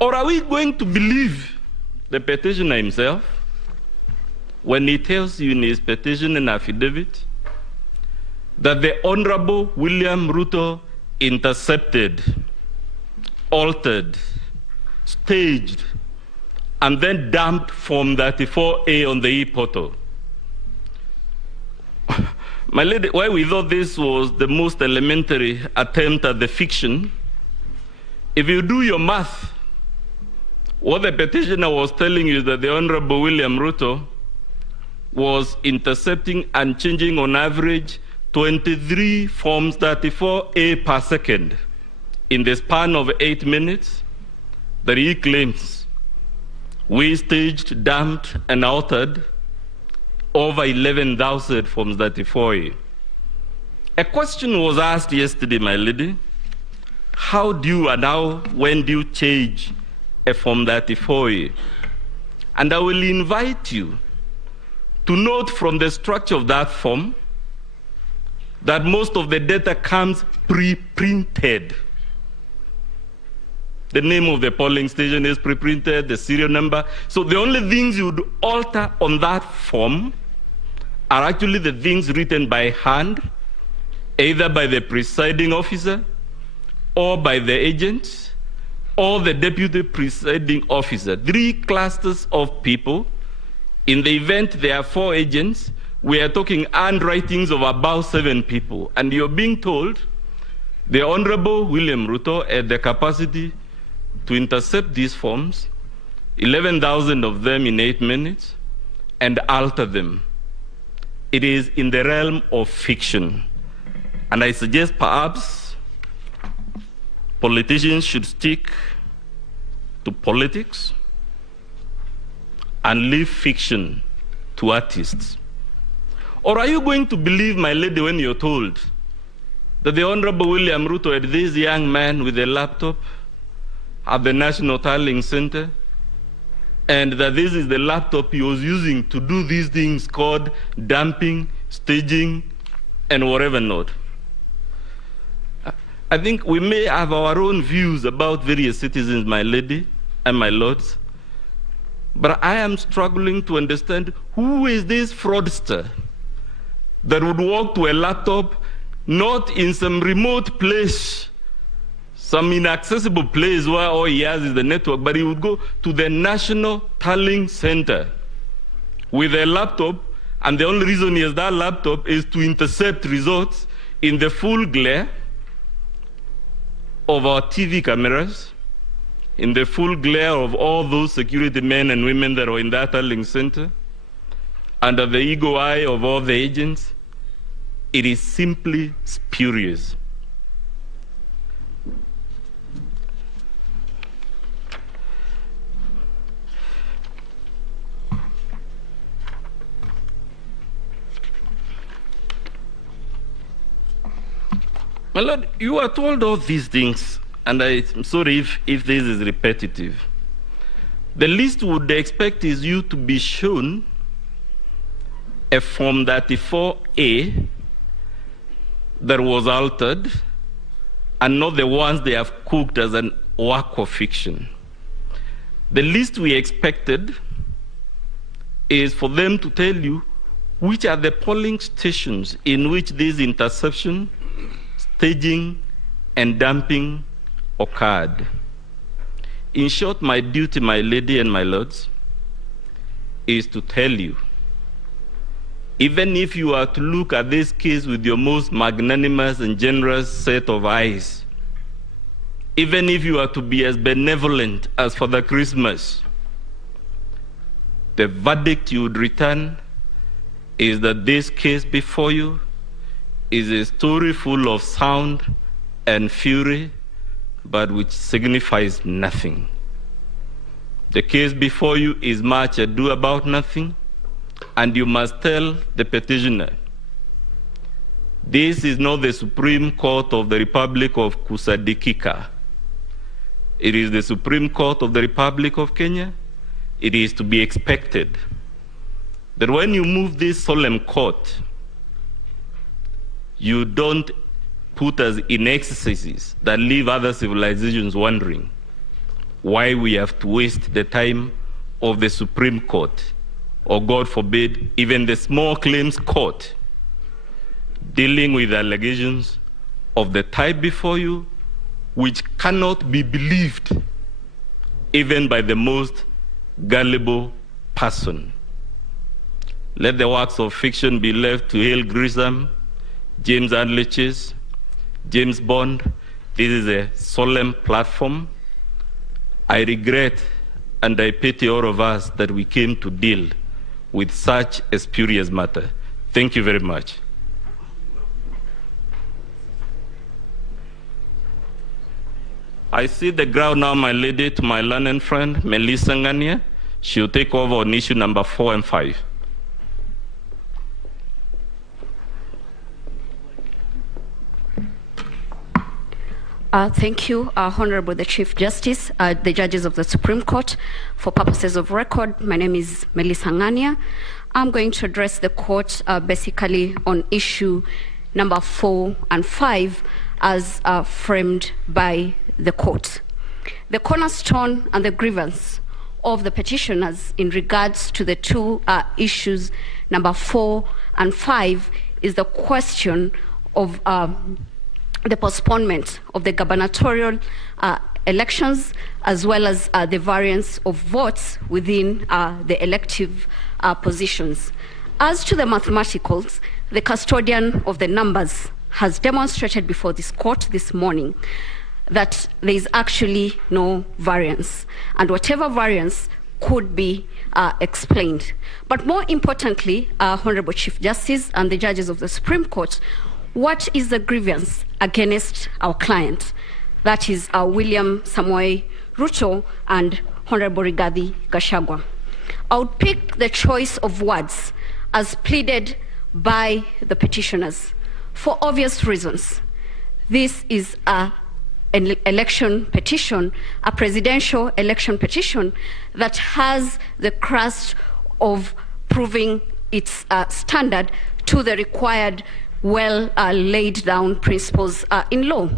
Or are we going to believe the petitioner himself when he tells you in his petition and affidavit that the Honorable William Ruto intercepted, altered, staged, and then dumped Form 34A on the e-portal? My lady, why we thought this was the most elementary attempt at the fiction, if you do your math, what the petitioner was telling you is that the Honorable William Ruto was intercepting and changing on average 23 Forms 34A per second in the span of 8 minutes that he claims we staged, dumped, and altered over 11,000 Forms 34A. A question was asked yesterday, my lady, how do you and when do you change a Form 34A? And I will invite you to note from the structure of that form that most of the data comes pre-printed. The name of the polling station is pre-printed, the serial number. So the only things you would alter on that form are actually the things written by hand, either by the presiding officer or by the agents or the deputy presiding officer. 3 clusters of people In the event there are 4 agents, we are talking handwritings of about 7 people. And you're being told the Honorable William Ruto had the capacity to intercept these forms, 11,000 of them in 8 minutes, and alter them. It is in the realm of fiction. And I suggest perhaps politicians should stick to politics and leave fiction to artists. Or are you going to believe, my lady, when you're told that the Honorable William Ruto had this young man with a laptop at the National Tallying Center, and that this is the laptop he was using to do these things called dumping, staging, and whatever not? I think we may have our own views about various citizens, my lady and my lords, but I am struggling to understand who is this fraudster that would walk to a laptop not in some remote place, some inaccessible place where all he has is the network, but he would go to the National Tallying Center with a laptop, and the only reason he has that laptop is to intercept results in the full glare of our TV cameras, in the full glare of all those security men and women that are in that tallying center, under the eagle eye of all the agents. It is simply spurious. My Lord, you are told all these things, and I'm sorry if this is repetitive. The least we would expect is you to be shown a Form 34A that was altered, and not the ones they have cooked as a work of fiction. The least we expected is for them to tell you which are the polling stations in which this interception, staging, and dumping occurred. In short, my duty, my lady and my lords, is to tell you, even if you are to look at this case with your most magnanimous and generous set of eyes, even if you are to be as benevolent as Father Christmas, the verdict you would return is that this case before you is a story full of sound and fury, but which signifies nothing. The case before you is much ado about nothing, and you must tell the petitioner, this is not the Supreme Court of the Republic of Kusadikika. It is the Supreme Court of the Republic of Kenya. It is to be expected that when you move this solemn court, you don't put us in exercises that leave other civilizations wondering why we have to waste the time of the Supreme Court, or God forbid, even the small claims court, dealing with allegations of the type before you, which cannot be believed even by the most gullible person. Let the works of fiction be left to Hale Grissom, James Adliches, James Bond. This is a solemn platform. I regret and I pity all of us that we came to deal with such a spurious matter. Thank you very much. I see the ground now, my lady, to my learned friend, Melissa Ngania. She'll take over on issue number 4 and 5. Thank you, Honorable the Chief Justice, the judges of the Supreme Court. For purposes of record, my name is Melissa Ngania. I'm going to address the court basically on issue number 4 and 5 as framed by the court. The cornerstone and the grievance of the petitioners in regards to the two issues, number 4 and 5, is the question of the postponement of the gubernatorial elections, as well as the variance of votes within the elective positions. As to the mathematicals, the custodian of the numbers has demonstrated before this court this morning that there is actually no variance, and whatever variance could be explained. But more importantly, Honorable Chief Justice and the judges of the Supreme Court, what is the grievance against our client? That is William Samoei Ruto and Honorable Rigathi Gachagua. I would pick the choice of words as pleaded by the petitioners for obvious reasons. This is an election petition, a presidential election petition that has the crust of proving its standard to the required well laid down principles in law.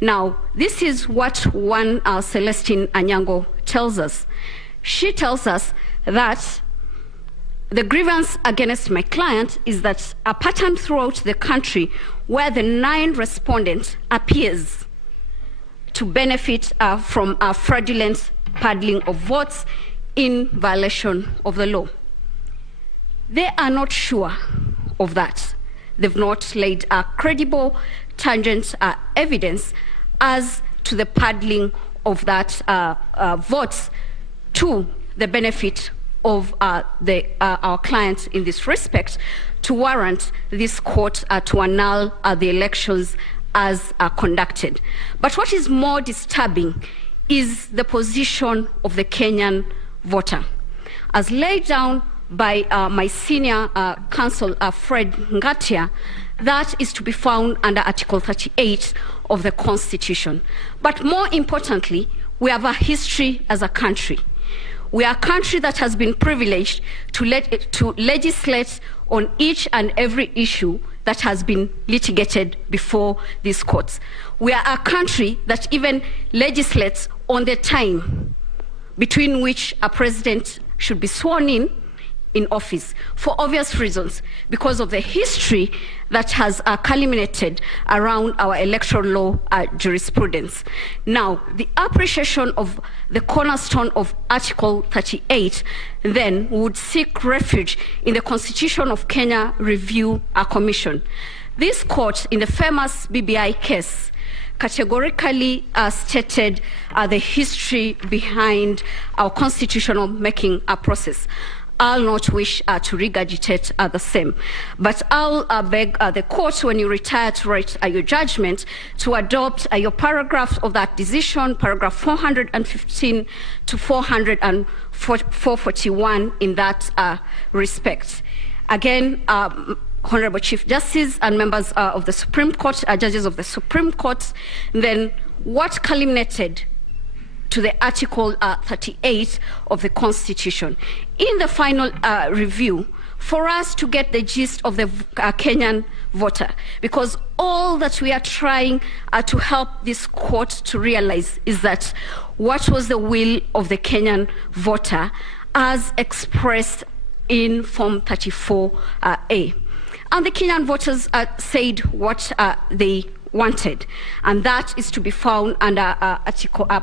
Now, this is what one Celestine Anyango tells us. She tells us that the grievance against my client is that a pattern throughout the country where the 9 respondents appears to benefit from a fraudulent paddling of votes in violation of the law. They are not sure of that. They've not laid credible, tangent evidence as to the paddling of that votes to the benefit of our clients in this respect to warrant this court to annul the elections as conducted. But what is more disturbing is the position of the Kenyan voter. As laid down by my senior counsel, Fred Ngatia, that is to be found under Article 38 of the Constitution. But more importantly, we have a history as a country. We are a country that has been privileged to legislate on each and every issue that has been litigated before these courts. We are a country that even legislates on the time between which a president should be sworn in office, for obvious reasons, because of the history that has culminated around our electoral law jurisprudence. Now, the appreciation of the cornerstone of Article 38 then would seek refuge in the Constitution of Kenya Review Commission. This court, in the famous BBI case, categorically stated the history behind our constitutional making process. I'll not wish to regurgitate the same, but I'll beg the court, when you retire to write your judgment, to adopt your paragraphs of that decision, paragraph 415 to 441 in that respect. Again, Honorable Chief Justice and members of the Supreme Court, judges of the Supreme Court, then what culminated to the Article 38 of the Constitution. In the final review, for us to get the gist of the Kenyan voter, because all that we are trying to help this court to realize is that what was the will of the Kenyan voter as expressed in Form 34A. And the Kenyan voters said what they wanted, and that is to be found under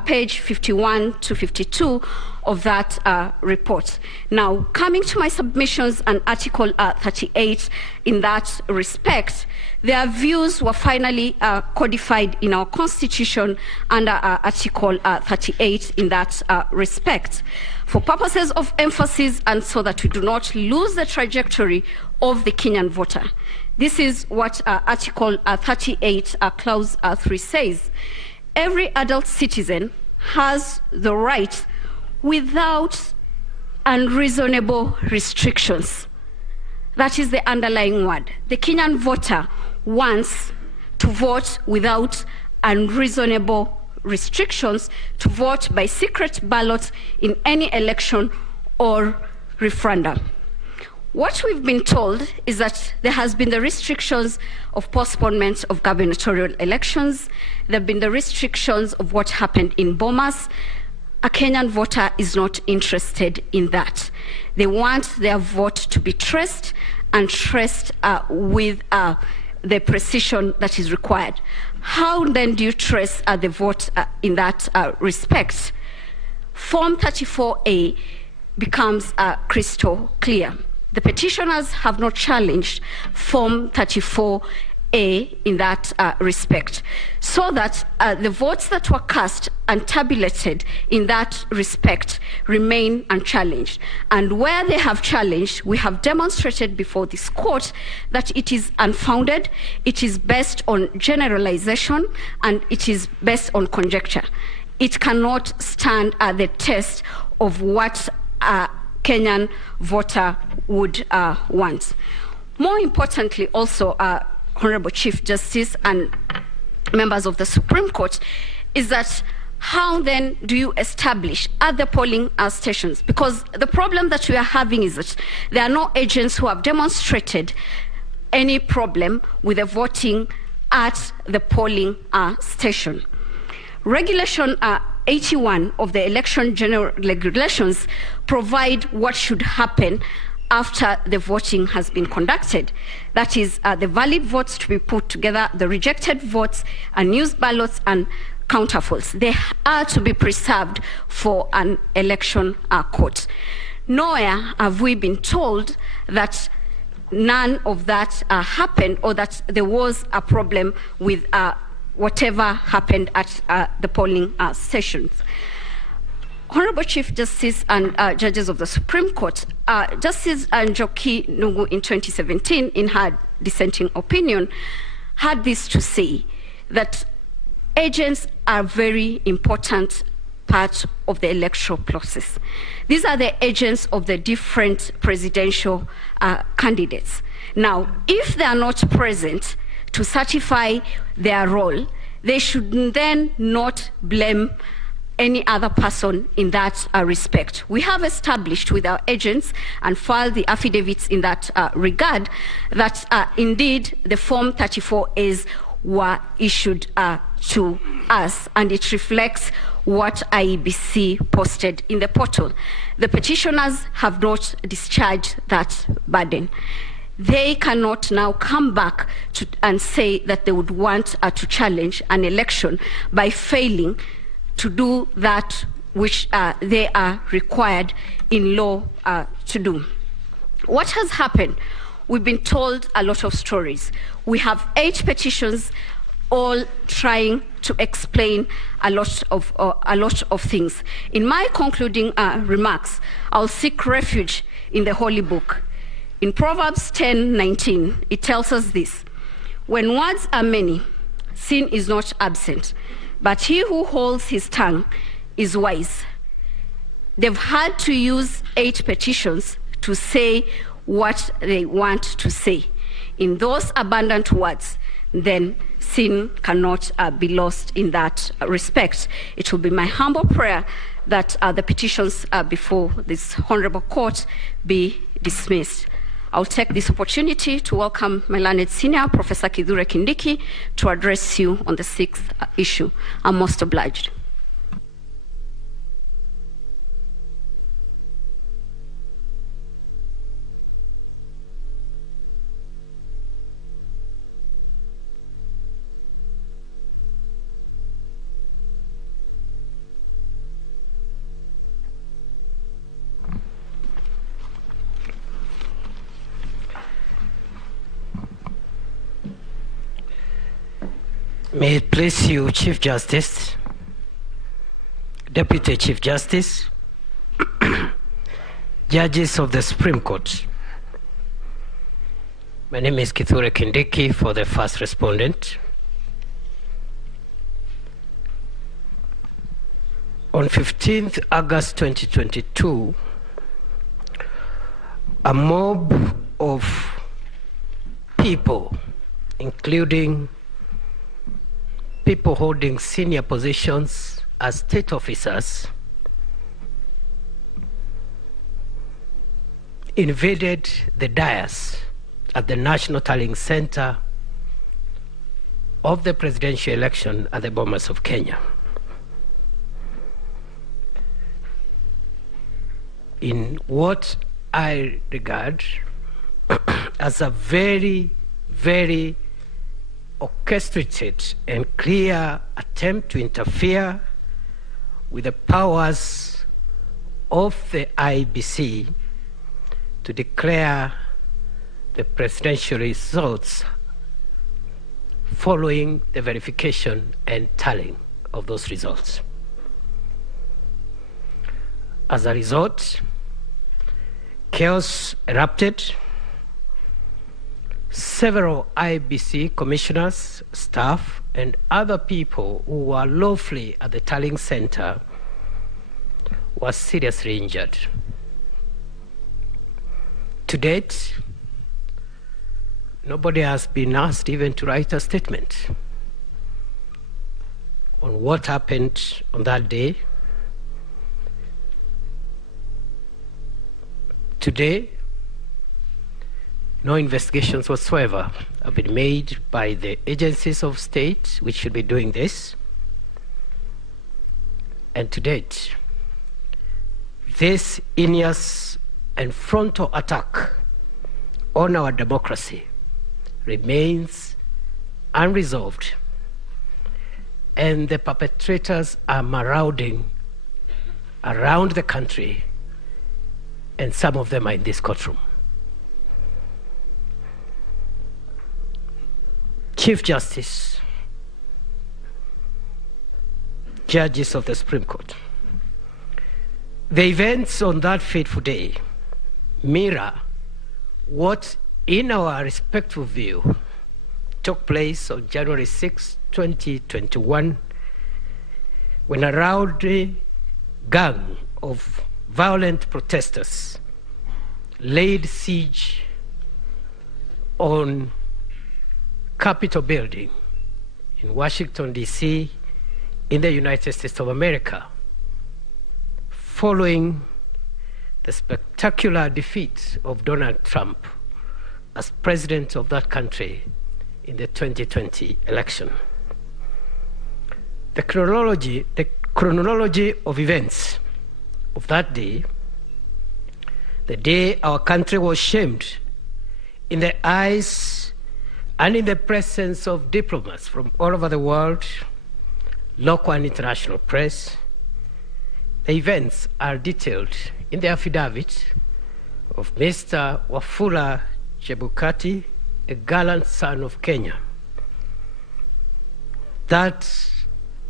page 51 to 52 of that report. Now, coming to my submissions on Article 38 in that respect, their views were finally codified in our Constitution under Article 38 in that respect. For purposes of emphasis and so that we do not lose the trajectory of the Kenyan voter, this is what Article 38, Clause 3 says. Every adult citizen has the right without unreasonable restrictions. That is the underlying word. The Kenyan voter wants to vote without unreasonable restrictions, to vote by secret ballot in any election or referendum. What we've been told is that there has been the restrictions of postponement of gubernatorial elections. There have been the restrictions of what happened in Bomas. A Kenyan voter is not interested in that. They want their vote to be traced, and traced with the precision that is required. How then do you trace the vote in that respect? Form 34A becomes crystal clear. The petitioners have not challenged Form 34A in that respect, so that the votes that were cast and tabulated in that respect remain unchallenged. And where they have challenged, we have demonstrated before this court that it is unfounded, it is based on generalization, and it is based on conjecture. It cannot stand the test of what a Kenyan voter would want. More importantly also, Honorable Chief Justice and members of the Supreme Court, is that how then do you establish other polling stations? Because the problem that we are having is that there are no agents who have demonstrated any problem with the voting at the polling station. Regulation 81 of the Election General Regulations provide what should happen after the voting has been conducted. That is, the valid votes to be put together, the rejected votes, unused ballots, and counterfolds. They are to be preserved for an election court. Nowhere have we been told that none of that happened, or that there was a problem with whatever happened at the polling stations. Honorable Chief Justice and judges of the Supreme Court, Justice Njoki Nungu in 2017, in her dissenting opinion, had this to say, that agents are a very important part of the electoral process. These are the agents of the different presidential candidates. Now, if they are not present to certify their role, they should then not blame any other person in that respect. We have established with our agents and filed the affidavits in that regard that indeed the Form 34As were issued to us, and it reflects what IEBC posted in the portal. The petitioners have not discharged that burden. They cannot now come back and say that they would want to challenge an election by failing to do that which they are required in law to do. What has happened? We've been told a lot of stories. We have 8 petitions, all trying to explain a lot of things. In my concluding remarks, I'll seek refuge in the Holy Book. In Proverbs 10:19, it tells us this: when words are many, sin is not absent, but he who holds his tongue is wise. They've had to use 8 petitions to say what they want to say. In those abundant words, then sin cannot be lost in that respect. It will be my humble prayer that the petitions before this honorable court be dismissed. I'll take this opportunity to welcome my learned senior, Professor Kithure Kindiki, to address you on the 6th issue. I'm most obliged. May it please you, Chief Justice, Deputy Chief Justice, judges of the Supreme Court. My name is Kithure Kindiki for the first respondent. On 15th August 2022, a mob of people, including people holding senior positions as state officers, invaded the dais at the National Tallying Center of the presidential election at the Bomas of Kenya. In what I regard as a very, very orchestrated and clear attempt to interfere with the powers of the IEBC to declare the presidential results following the verification and tallying of those results. As a result, chaos erupted. Several IEBC commissioners, staff, and other people who were lawfully at the tallying center were seriously injured. To date, nobody has been asked even to write a statement on what happened on that day. Today, no investigations whatsoever have been made by the agencies of state which should be doing this. And to date, this heinous and frontal attack on our democracy remains unresolved, and the perpetrators are marauding around the country, and some of them are in this courtroom. Chief Justice, judges of the Supreme Court, the events on that fateful day mirror what, in our respectful view, took place on January 6, 2021, when a rowdy gang of violent protesters laid siege on Capitol building in Washington, D.C., in the United States of America, following the spectacular defeat of Donald Trump as president of that country in the 2020 election. The chronology of events of that day, the day our country was shamed in the eyes and in the presence of diplomats from all over the world, local and international press. The events are detailed in the affidavit of Mr. Wafula Chebukati, a gallant son of Kenya. That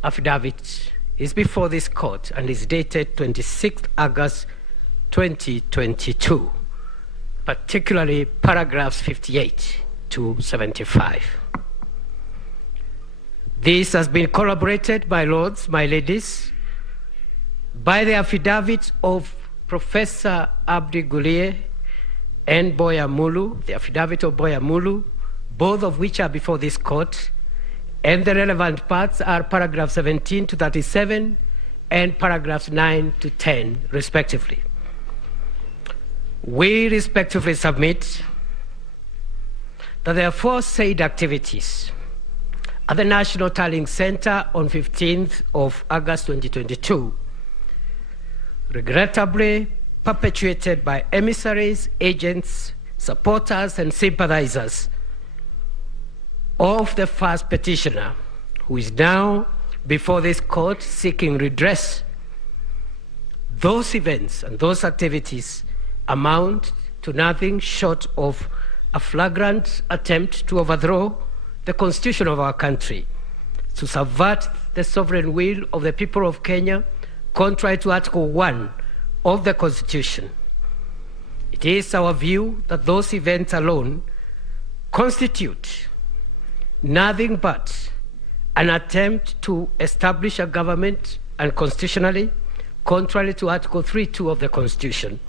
affidavit is before this court and is dated 26th August 2022, particularly paragraphs 58 to 75. This has been corroborated, my lords, my ladies, by the affidavit of Professor Abdi Gulie and Boya Mulu, the affidavit of Boya Mulu, both of which are before this court, and the relevant parts are paragraphs 17 to 37 and paragraphs 9 to 10, respectively. We respectively submit that the aforesaid activities at the National Tallying Center on 15th of August 2022, regrettably perpetuated by emissaries, agents, supporters, and sympathizers of the first petitioner, who is now before this court seeking redress. Those events and those activities amount to nothing short of a flagrant attempt to overthrow the constitution of our country, to subvert the sovereign will of the people of Kenya, contrary to Article 1 of the Constitution. It is our view that those events alone constitute nothing but an attempt to establish a government unconstitutionally, contrary to Article 3.2 of the Constitution.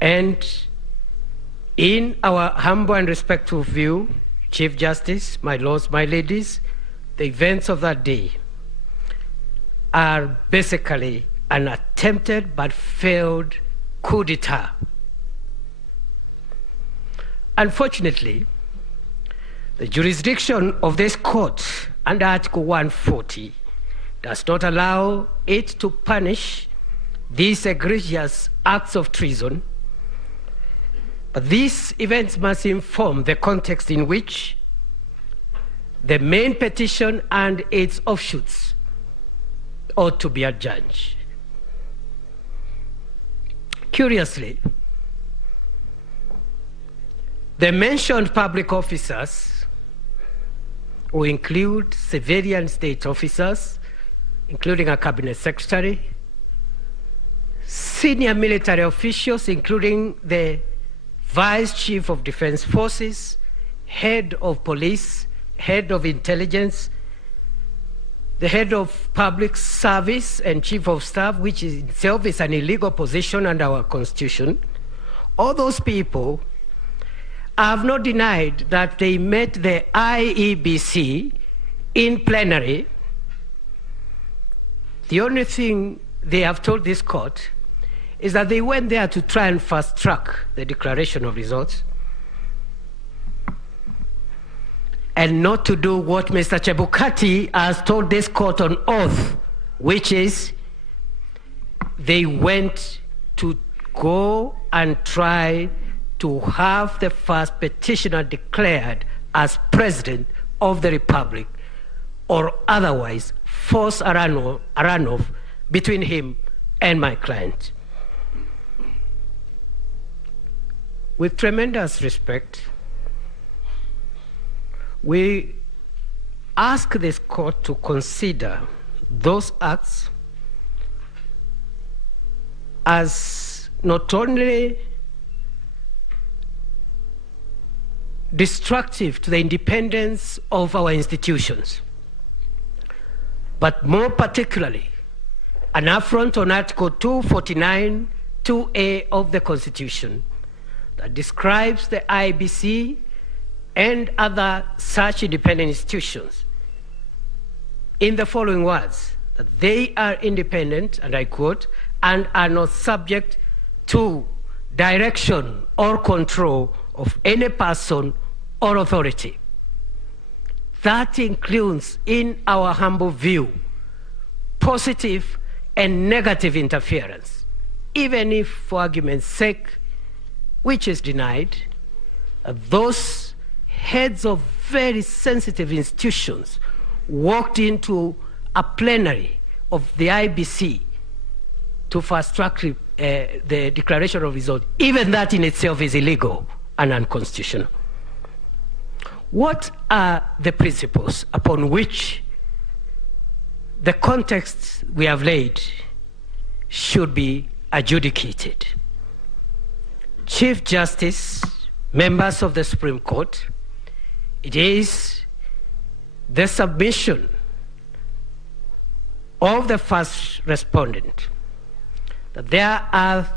And in our humble and respectful view, Chief Justice, my lords, my ladies, the events of that day are basically an attempted but failed coup d'etat. Unfortunately, the jurisdiction of this court under Article 140 does not allow it to punish these egregious acts of treason. But these events must inform the context in which the main petition and its offshoots ought to be adjudged. Curiously, the mentioned public officers, who include civilian state officers, including a cabinet secretary, senior military officials, including the Vice Chief of Defense Forces, head of police, head of intelligence, the head of public service and chief of staff, which is itself is an illegal position under our constitution. All those people have not denied that they met the IEBC in plenary. The only thing they have told this court is that they went there to try and fast-track the declaration of results and not to do what Mr. Chebukati has told this court on oath, which is they went to go and try to have the first petitioner declared as president of the Republic, or otherwise force a runoff between him and my client. With tremendous respect, we ask this court to consider those acts as not only destructive to the independence of our institutions, but more particularly an affront on Article 249, 2A of the Constitution that describes the IEBC and other such independent institutions in the following words, that they are independent, and I quote, and are not subject to direction or control of any person or authority. That includes, in our humble view, positive and negative interference, even if, for argument's sake, which is denied, those heads of very sensitive institutions walked into a plenary of the IBC to fast-track the declaration of result. Even that in itself is illegal and unconstitutional. What are the principles upon which the context we have laid should be adjudicated? Chief Justice, members of the Supreme Court, it is the submission of the first respondent that there are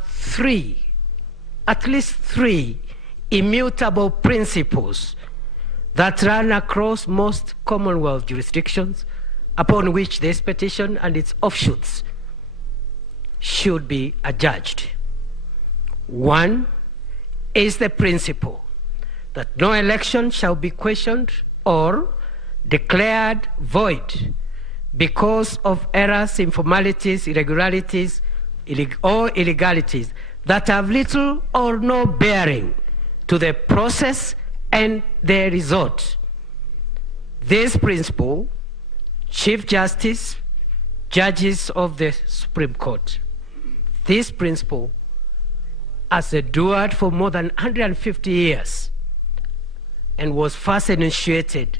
at least three immutable principles that run across most Commonwealth jurisdictions upon which this petition and its offshoots should be adjudged. One is the principle that no election shall be questioned or declared void because of errors, informalities, irregularities, or illegalities that have little or no bearing to the process and the result. This principle, Chief Justice, judges of the Supreme Court, this principle has endured for more than 150 years and was first initiated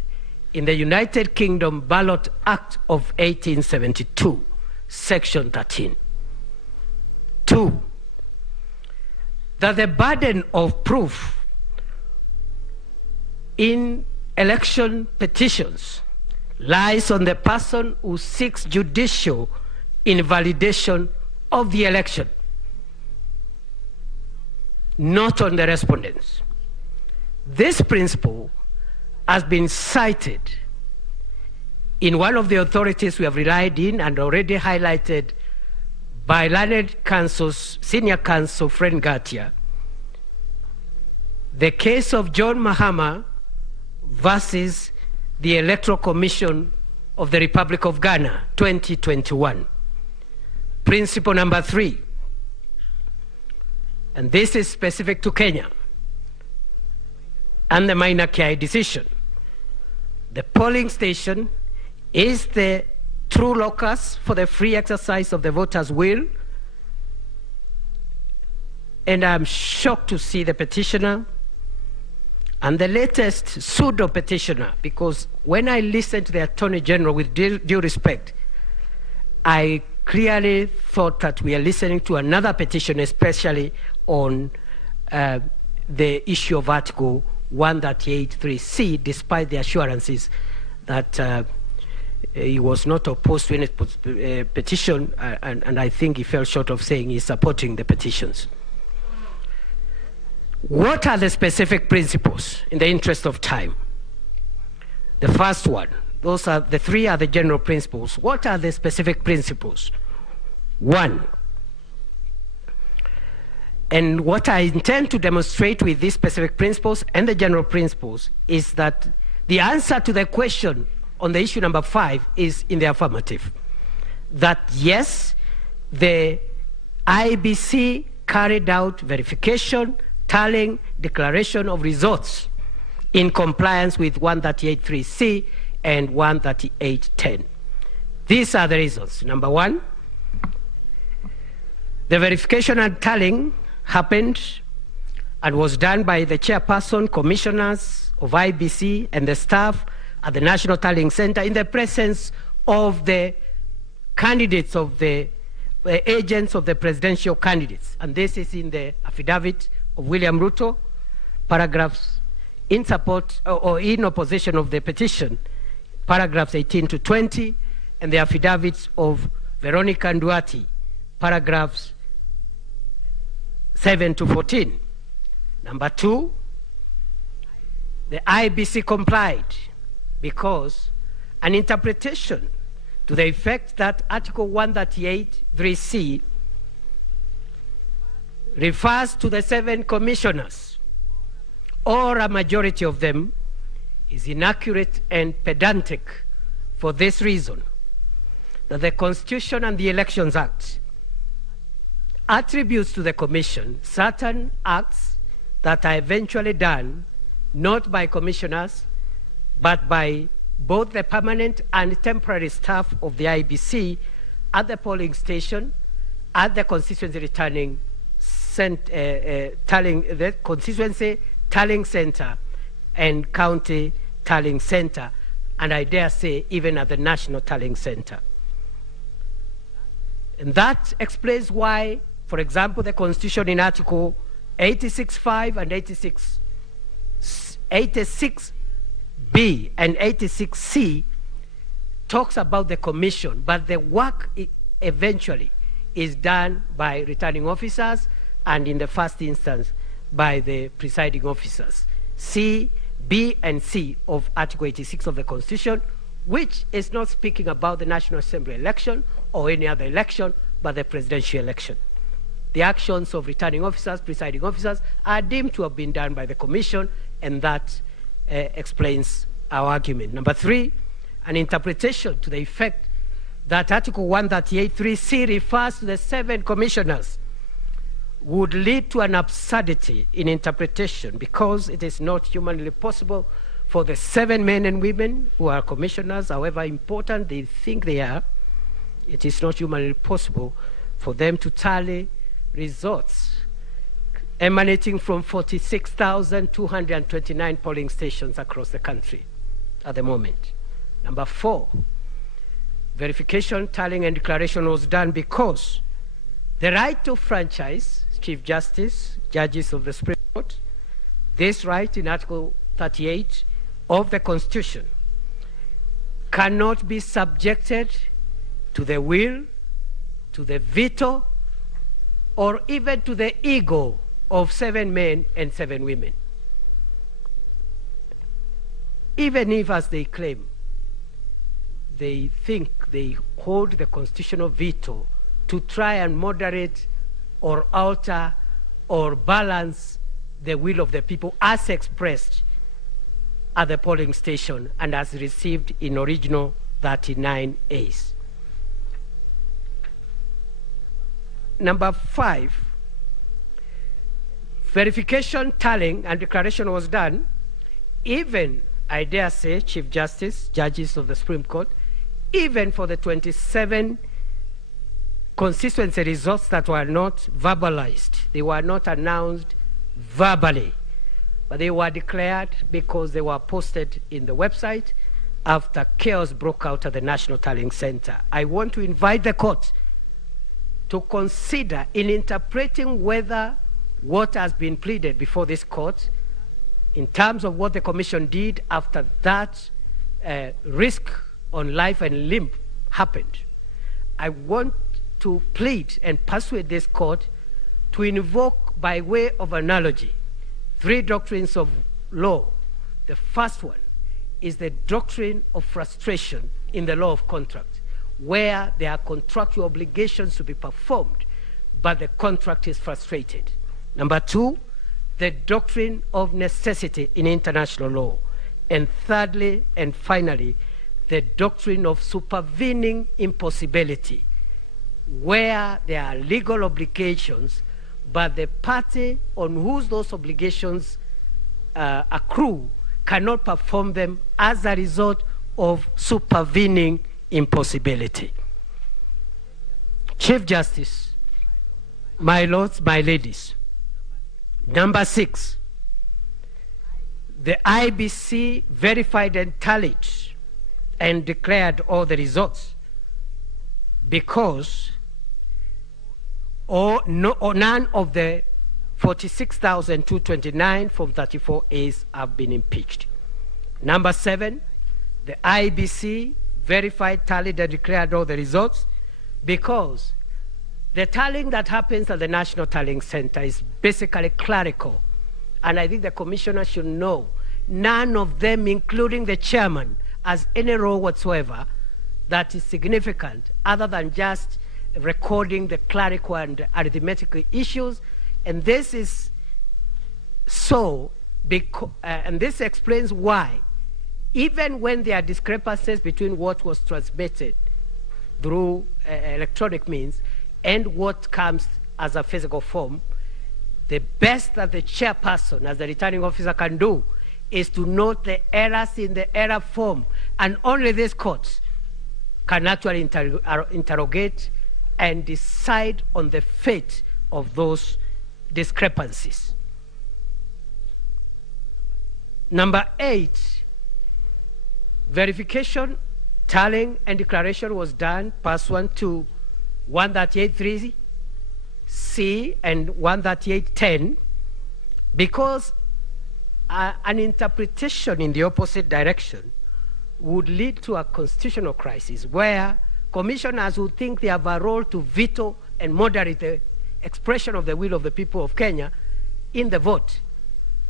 in the United Kingdom Ballot Act of 1872, Section 13. 2, that the burden of proof in election petitions lies on the person who seeks judicial invalidation of the election, not on the respondents. This principle has been cited in one of the authorities we have relied in and already highlighted by learned counsel's senior counsel, Fred Ngatia, the case of John Mahama versus the Electoral Commission of the Republic of Ghana, 2021. Principle number 3, and this is specific to Kenya and the minor KI decision, The polling station is the true locus for the free exercise of the voters' will. And I'm shocked to see the petitioner and the latest pseudo petitioner, because when I listened to the Attorney General, with due respect, I clearly thought that we are listening to another petition, especially on the issue of Article 138.3c, despite the assurances that he was not opposed to any petition, and I think he fell short of saying he's supporting the petitions. What are the specific principles in the interest of time? The first one, those are the three are the general principles. What are the specific principles? One, and what I intend to demonstrate with these specific principles and the general principles is that the answer to the question on the issue number 5 is in the affirmative. That yes, the IEBC carried out verification, tallying, declaration of results in compliance with 138.3c and 138.10. These are the reasons. Number 1, the verification and tallying happened and was done by the chairperson, commissioners of IEBC and the staff at the National Tallying Center in the presence of the candidates of the agents of the presidential candidates. And this is in the affidavit of William Ruto, paragraphs in support or in opposition of the petition, paragraphs 18 to 20, and the affidavits of Veronica Nduati, paragraphs 7 to 14. Number 2, the IEBC complied because an interpretation to the effect that Article 138.3c refers to the 7 commissioners, or a majority of them, is inaccurate and pedantic for this reason, that the Constitution and the Elections Act attributes to the Commission certain acts that are eventually done not by commissioners, but by both the permanent and temporary staff of the IEBC at the polling station, at the constituency returning the constituency tallying center and county tallying center, and I dare say even at the national tallying center. And that explains why, for example, the Constitution in Article 86.5 and 86B and 86C talks about the commission, but the work eventually is done by returning officers and in the first instance by the presiding officers. C, B, and C of Article 86 of the Constitution, which is not speaking about the National Assembly election or any other election, but the presidential election. The actions of returning officers, presiding officers, are deemed to have been done by the Commission, and that explains our argument. Number 3, an interpretation to the effect that Article 138.3c refers to the 7 commissioners would lead to an absurdity in interpretation, because it is not humanly possible for the 7 men and women who are commissioners, however important they think they are, it is not humanly possible for them to tally results emanating from 46,229 polling stations across the country at the moment. Number 4, verification, tallying, and declaration was done because the right of franchise, Chief Justice, judges of the Supreme Court, this right in Article 38 of the Constitution cannot be subjected to the will, to the veto, or even to the ego of 7 men and 7 women. Even if, as they claim, they think they hold the constitutional veto to try and moderate or alter or balance the will of the people as expressed at the polling station and as received in original 39As. Number 5, verification, tallying, and declaration was done even I dare say, Chief Justice, judges of the Supreme Court, even for the 27 constituency results that were not verbalized, they were not announced verbally, but they were declared because they were posted in the website after chaos broke out at the National Tallying Center. I want to invite the court to consider, in interpreting whether what has been pleaded before this court in terms of what the commission did after that risk on life and limb happened, I want to plead and persuade this court to invoke, by way of analogy, 3 doctrines of law. The first one is the doctrine of frustration in the law of contract, where there are contractual obligations to be performed, but the contract is frustrated. Number 2, the doctrine of necessity in international law. And thirdly and finally, the doctrine of supervening impossibility, where there are legal obligations, but the party on whose those obligations accrue cannot perform them as a result of supervening impossibility. Chief Justice, my lords, my ladies, number 6, the IEBC verified and tallied and declared all the results because none of the 46,229 from 34As have been impeached. Number 7, the IEBC verified, tallied, and declared all the results because the tallying that happens at the National Tallying Center is basically clerical. And I think the commissioner should know none of them, including the chairman, has any role whatsoever that is significant other than just recording the clerical and arithmetical issues. And this is so, and this explains why, even when there are discrepancies between what was transmitted through electronic means and what comes as a physical form, the best that the chairperson, as the returning officer, can do is to note the errors in the error form, and only this court can actually interrogate and decide on the fate of those discrepancies. Number 8, verification, tallying, and declaration was done pursuant to 138.3C and 138.10 because an interpretation in the opposite direction would lead to a constitutional crisis where commissioners who think they have a role to veto and moderate the expression of the will of the people of Kenya in the vote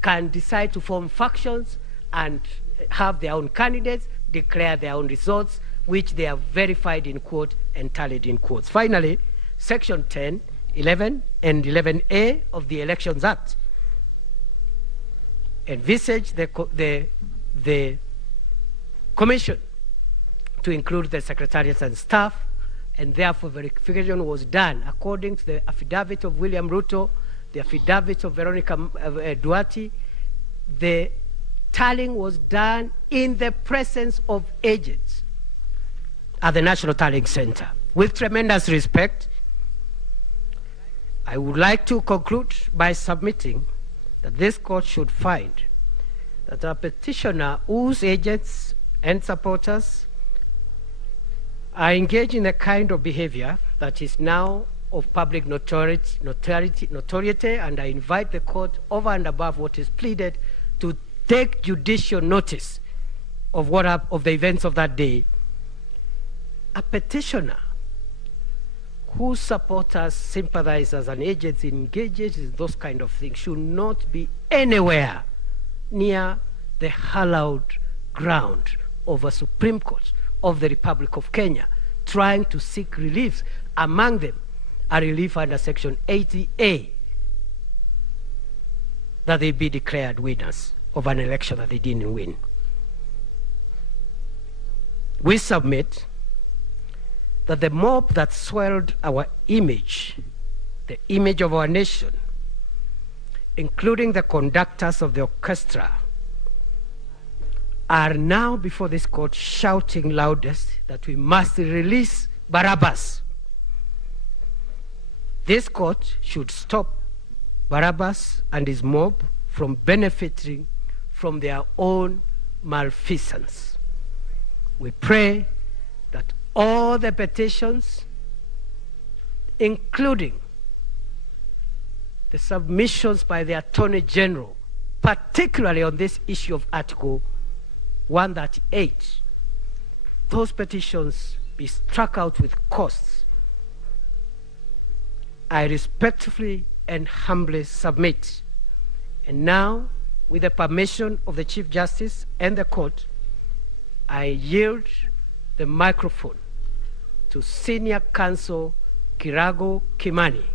can decide to form factions and have their own candidates, declare their own results, which they have verified in quote and tallied in quotes. Finally, Section 10, 11, and 11A of the Elections Act envisage the commission to include the secretariats and staff, and therefore verification was done according to the affidavit of William Ruto, the affidavit of Veronica Duarte. The tallying was done in the presence of agents at the National Tallying Center. With tremendous respect, I would like to conclude by submitting that this court should find that a petitioner whose agents and supporters are engaged in a kind of behavior that is now of public notoriety, and I invite the court, over and above what is pleaded, to take judicial notice of of the events of that day. A petitioner whose supporters, sympathizers, and agents engaged in those kind of things should not be anywhere near the hallowed ground of a Supreme Court of the Republic of Kenya, trying to seek relief, among them a relief under Section 80A, that they be declared winners of an election that they didn't win. We submit that the mob that swelled our image, the image of our nation, including the conductors of the orchestra, are now before this court shouting loudest that we must release Barabbas. This court should stop Barabbas and his mob from benefiting from their own malfeasance. We pray that all the petitions, including the submissions by the Attorney General, particularly on this issue of Article 138, those petitions be struck out with costs. I respectfully and humbly submit. And now, with the permission of the Chief Justice and the court, I yield the microphone to Senior Counsel Kirago Kimani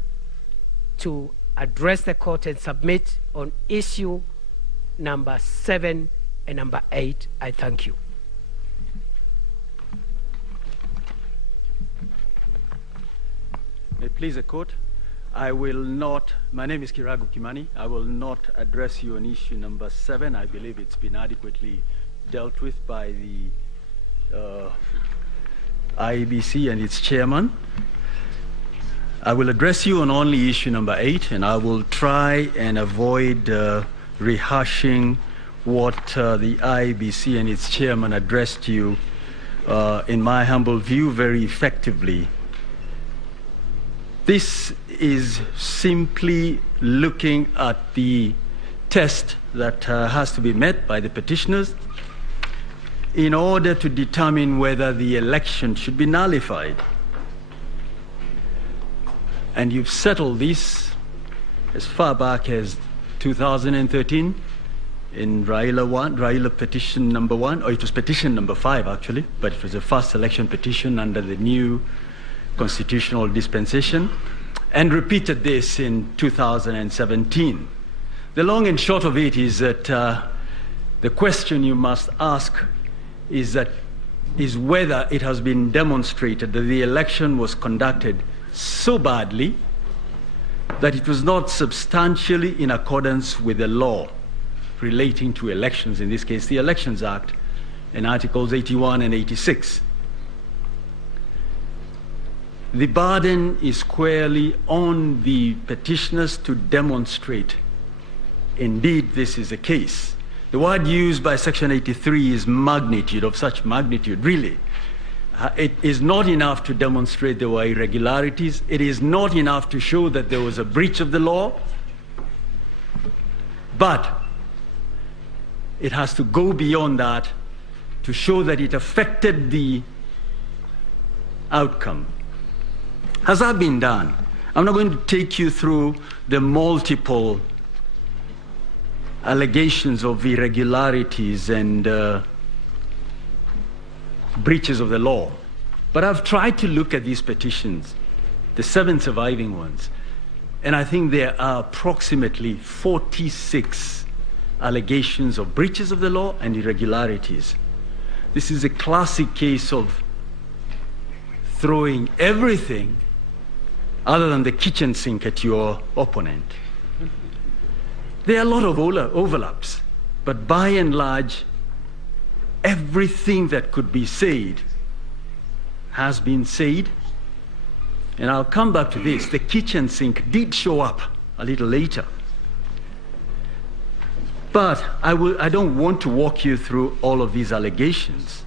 to address the court and submit on issue number 7 and number 8. I thank you. May it please the court, I will not, my name is Kirago Kimani, I will not address you on issue number 7. I believe it's been adequately dealt with by the IEBC and its chairman. I will address you on only issue number 8, and I will try and avoid rehashing what the IEBC and its chairman addressed you, in my humble view, very effectively. This is simply looking at the test that has to be met by the petitioners in order to determine whether the election should be nullified. And you've settled this as far back as 2013 in Raila petition number 1, or it was petition number 5 actually, but it was the first election petition under the new constitutional dispensation, and repeated this in 2017. The long and short of it is that the question you must ask is whether it has been demonstrated that the election was conducted so badly that it was not substantially in accordance with the law relating to elections, in this case the Elections Act and Articles 81 and 86. The burden is squarely on the petitioners to demonstrate indeed this is the case. The word used by Section 83 is magnitude, of such magnitude, really. It is not enough to demonstrate there were irregularities. It is not enough to show that there was a breach of the law. But it has to go beyond that to show that it affected the outcome. Has that been done? I'm not going to take you through the multiple allegations of irregularities and breaches of the law. But I've tried to look at these petitions, the 7 surviving ones, and I think there are approximately 46 allegations of breaches of the law and irregularities. This is a classic case of throwing everything other than the kitchen sink at your opponent. There are a lot of overlaps, but by and large, everything that could be said has been said. And I'll come back to this. The kitchen sink did show up a little later. But I don't want to walk you through all of these allegations.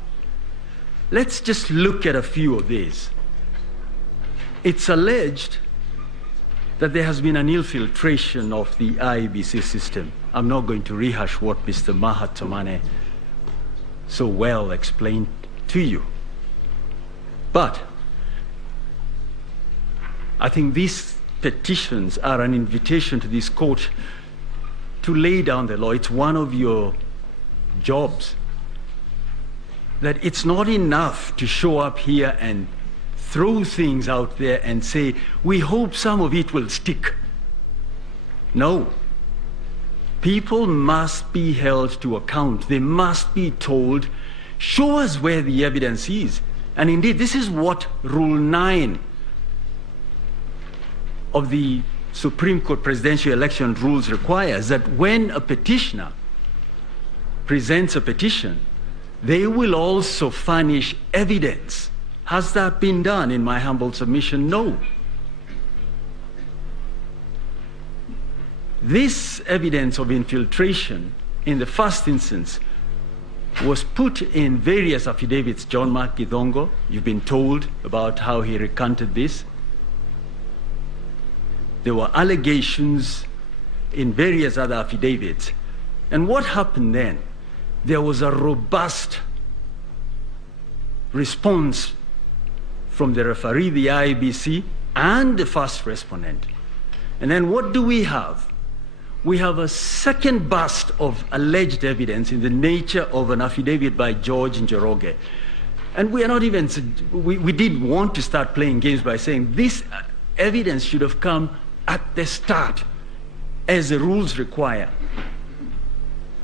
Let's just look at a few of these. It's alleged that there has been an infiltration of the IEBC system. I'm not going to rehash what Mr. Mahatomane so well explained to you. But I think these petitions are an invitation to this court to lay down the law. It's one of your jobs. That it's not enough to show up here and throw things out there and say, we hope some of it will stick. No. People must be held to account. They must be told, show us where the evidence is. And indeed, this is what Rule 9 of the Supreme Court presidential election rules requires, that when a petitioner presents a petition, they will also furnish evidence. Has that been done in my humble submission? No. This evidence of infiltration, in the first instance, was put in various affidavits. John Mark Githongo, you've been told about how he recanted this. There were allegations in various other affidavits. And what happened then? There was a robust response from the referee, the IEBC, and the first respondent. And then what do we have? We have a second burst of alleged evidence in the nature of an affidavit by George Njoroge. And we are not even, we did want to start playing games by saying this evidence should have come at the start, as the rules require.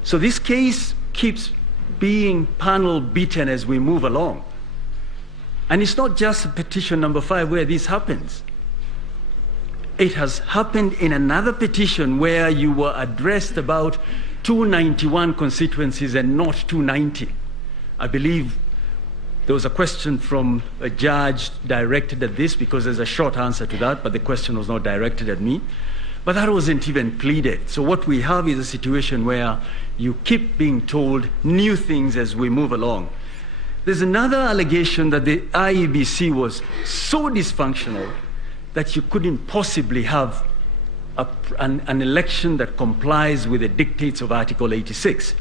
So this case keeps being panel beaten as we move along. And it's not just petition number 5 where this happens. It has happened in another petition where you were addressed about 291 constituencies and not 290. I believe there was a question from a judge directed at this, because there's a short answer to that, but the question was not directed at me. But that wasn't even pleaded. So what we have is a situation where you keep being told new things as we move along. There's another allegation that the IEBC was so dysfunctional that you couldn't possibly have an election that complies with the dictates of Article 86.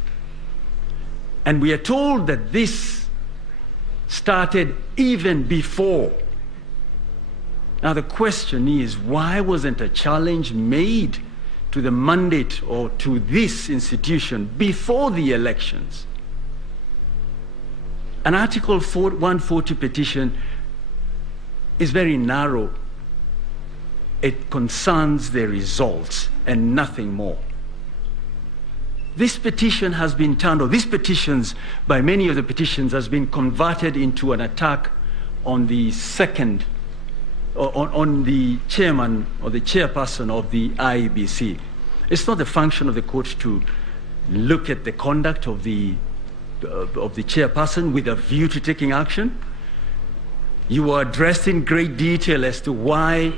And we are told that this started even before. Now the question is, why wasn't a challenge made to the mandate or to this institution before the elections? An Article 140 petition is very narrow. It concerns the results and nothing more. This petition has been turned, or these petitions, by many of the petitions, has been converted into an attack on the second, on the chairman or the chairperson of the IEBC. It's not the function of the court to look at the conduct of the chairperson with a view to taking action. You were addressed in great detail as to why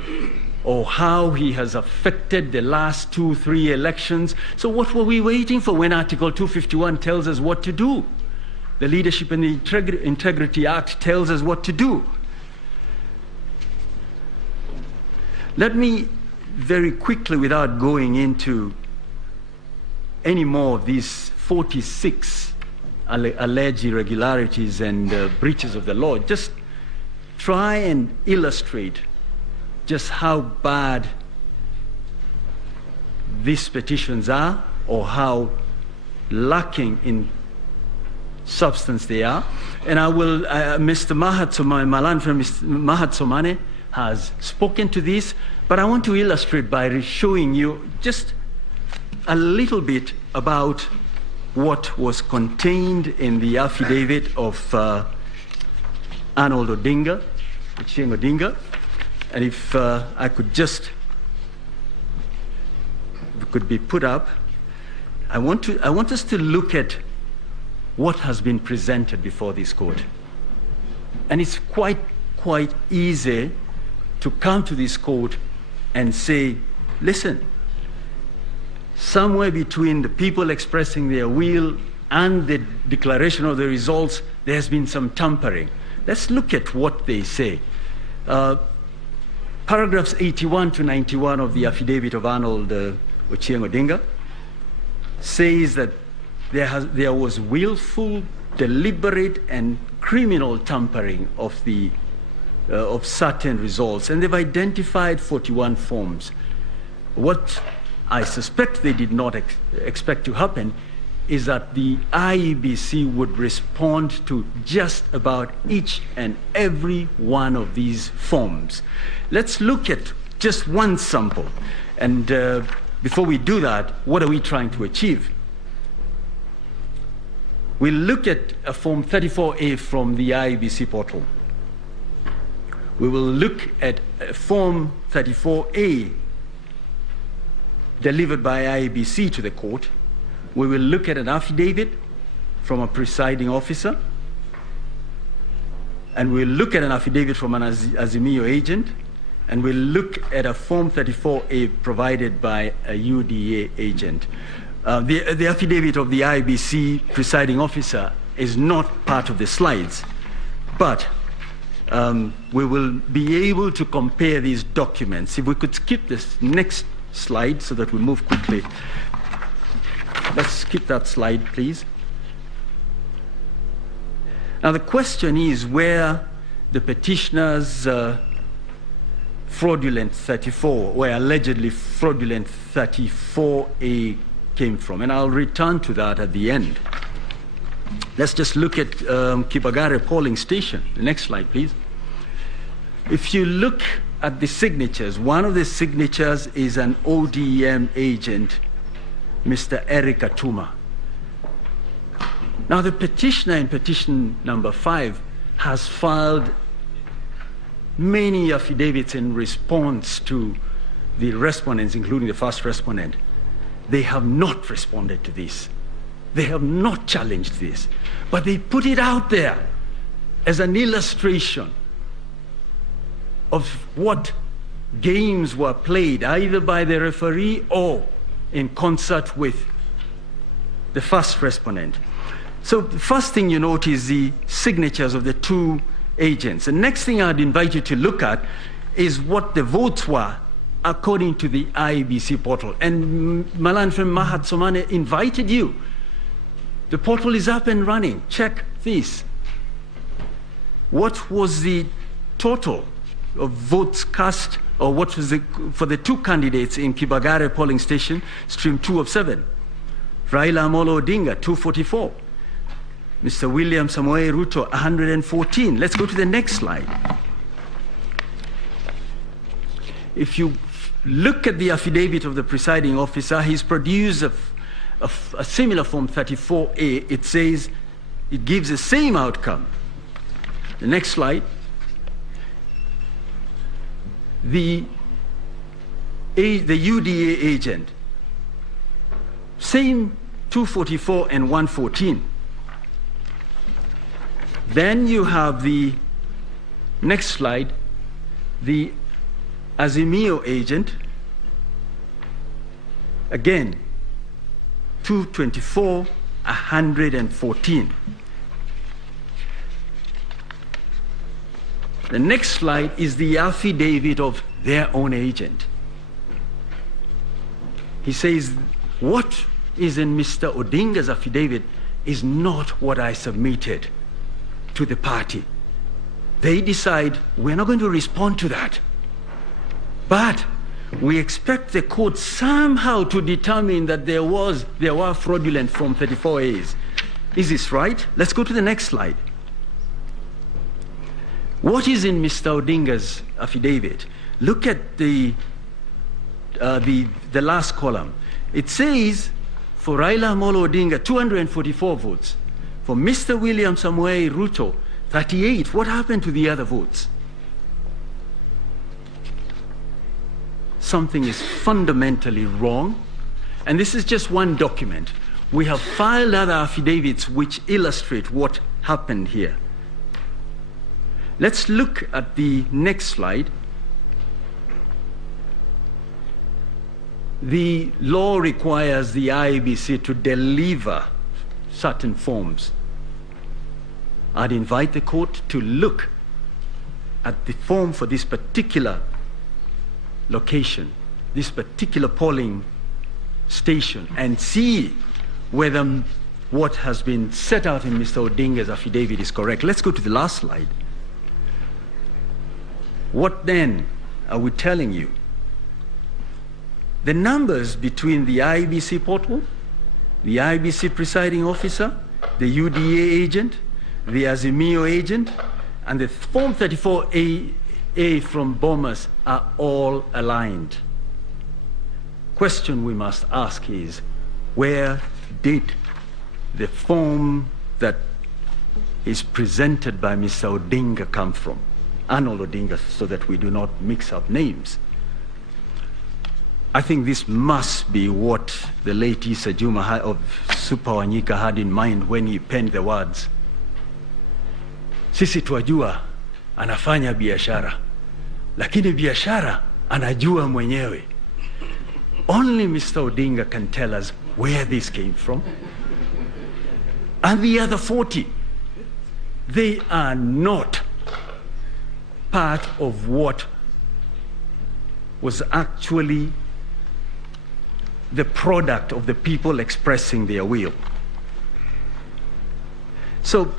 or how he has affected the last 2-3 elections. So what were we waiting for when Article 251 tells us what to do? The Leadership and the Integrity Act tells us what to do. Let me very quickly, without going into any more of these 46 alleged irregularities and breaches of the law, just try and illustrate just how bad these petitions are, or how lacking in substance they are. And I will, Mr. Mahatsomane, my land friend Mr. Mahatsomane has spoken to this, but I want to illustrate by showing you just a little bit about what was contained in the affidavit of Arnold Odinga, Ochieng Odinga. And if I could just, if it could be put up, I want us to look at what has been presented before this court. And it's quite easy to come to this court and say, listen, somewhere between the people expressing their will and the declaration of the results, there has been some tampering. Let's look at what they say. Paragraphs 81 to 91 of the affidavit of Arnold Ochieng Odinga says that there was willful, deliberate, and criminal tampering of certain results, and they've identified 41 forms. What I suspect they did not expect to happen is that the IEBC would respond to just about each and every one of these forms. Let's look at just one sample. And before we do that, what are we trying to achieve? We'll look at a Form 34A from the IEBC portal. We will look at Form 34A delivered by IEBC to the court. We will look at an affidavit from a presiding officer, and we'll look at an affidavit from an Azimio agent, and we'll look at a Form 34A provided by a UDA agent. The affidavit of the IEBC presiding officer is not part of the slides, but we will be able to compare these documents. If we could skip this next slide so that we move quickly. Let's skip that slide, please. Now the question is where the petitioner's fraudulent 34, where allegedly fraudulent 34A came from, and I'll return to that at the end. Let's just look at Kibagare polling station. The next slide, please. If you look at the signatures, one of the signatures is an ODM agent, Mr. Eric Atuma. Now the petitioner in petition number 5 has filed many affidavits in response to the respondents, including the first respondent. They have not responded to this. They have not challenged this, but they put it out there as an illustration of what games were played either by the referee or in concert with the first respondent. So the first thing you note is the signatures of the two agents. The next thing I'd invite you to look at is what the votes were according to the IEBC portal. And Malanfem Mahat Somane invited you. The portal is up and running. Check this. What was the total of votes cast, or what was for the two candidates in Kibagare polling station, stream 2 of 7? Raila Amolo Odinga, 244. Mr. William Samoei Ruto, 114. Let's go to the next slide. If you look at the affidavit of the presiding officer, he's produced a similar Form 34A. It says it gives the same outcome. The next slide. The UDA agent, same 244 and 114. Then you have the next slide, the Azimio agent, again, 224, 114. The next slide is the affidavit of their own agent. He says, what is in Mr. Odinga's affidavit is not what I submitted to the party. They decide, we're not going to respond to that. But we expect the court somehow to determine that there were fraudulent Form 34As. Is this right? Let's go to the next slide. What is in Mr. Odinga's affidavit? Look at the last column. It says, for Raila Amolo Odinga, 244 votes. For Mr. William Samoei Ruto, 38. What happened to the other votes? Something is fundamentally wrong. And this is just one document. We have filed other affidavits which illustrate what happened here. Let's look at the next slide. The law requires the IEBC to deliver certain forms. I'd invite the court to look at the form for this particular location, this particular polling station, and see whether what has been set out in Mr. Odinga's affidavit is correct. Let's go to the last slide. What then are we telling you? The numbers between the IEBC portal, the IEBC presiding officer, the UDA agent, the Azimio agent, and the Form 34A from Bomas are all aligned. Question we must ask is, where did the form that is presented by Mr. Odinga come from? Arnold Odinga, so that we do not mix up names. I think this must be what the late Issa Juma of Super Wanyika had in mind when he penned the words. Sisi twajua anafanya biashara, lakini biashara anajua mwenyewe. Only Mr. Odinga can tell us where this came from. And the other 40, they are not part of what was actually the product of the people expressing their will. So,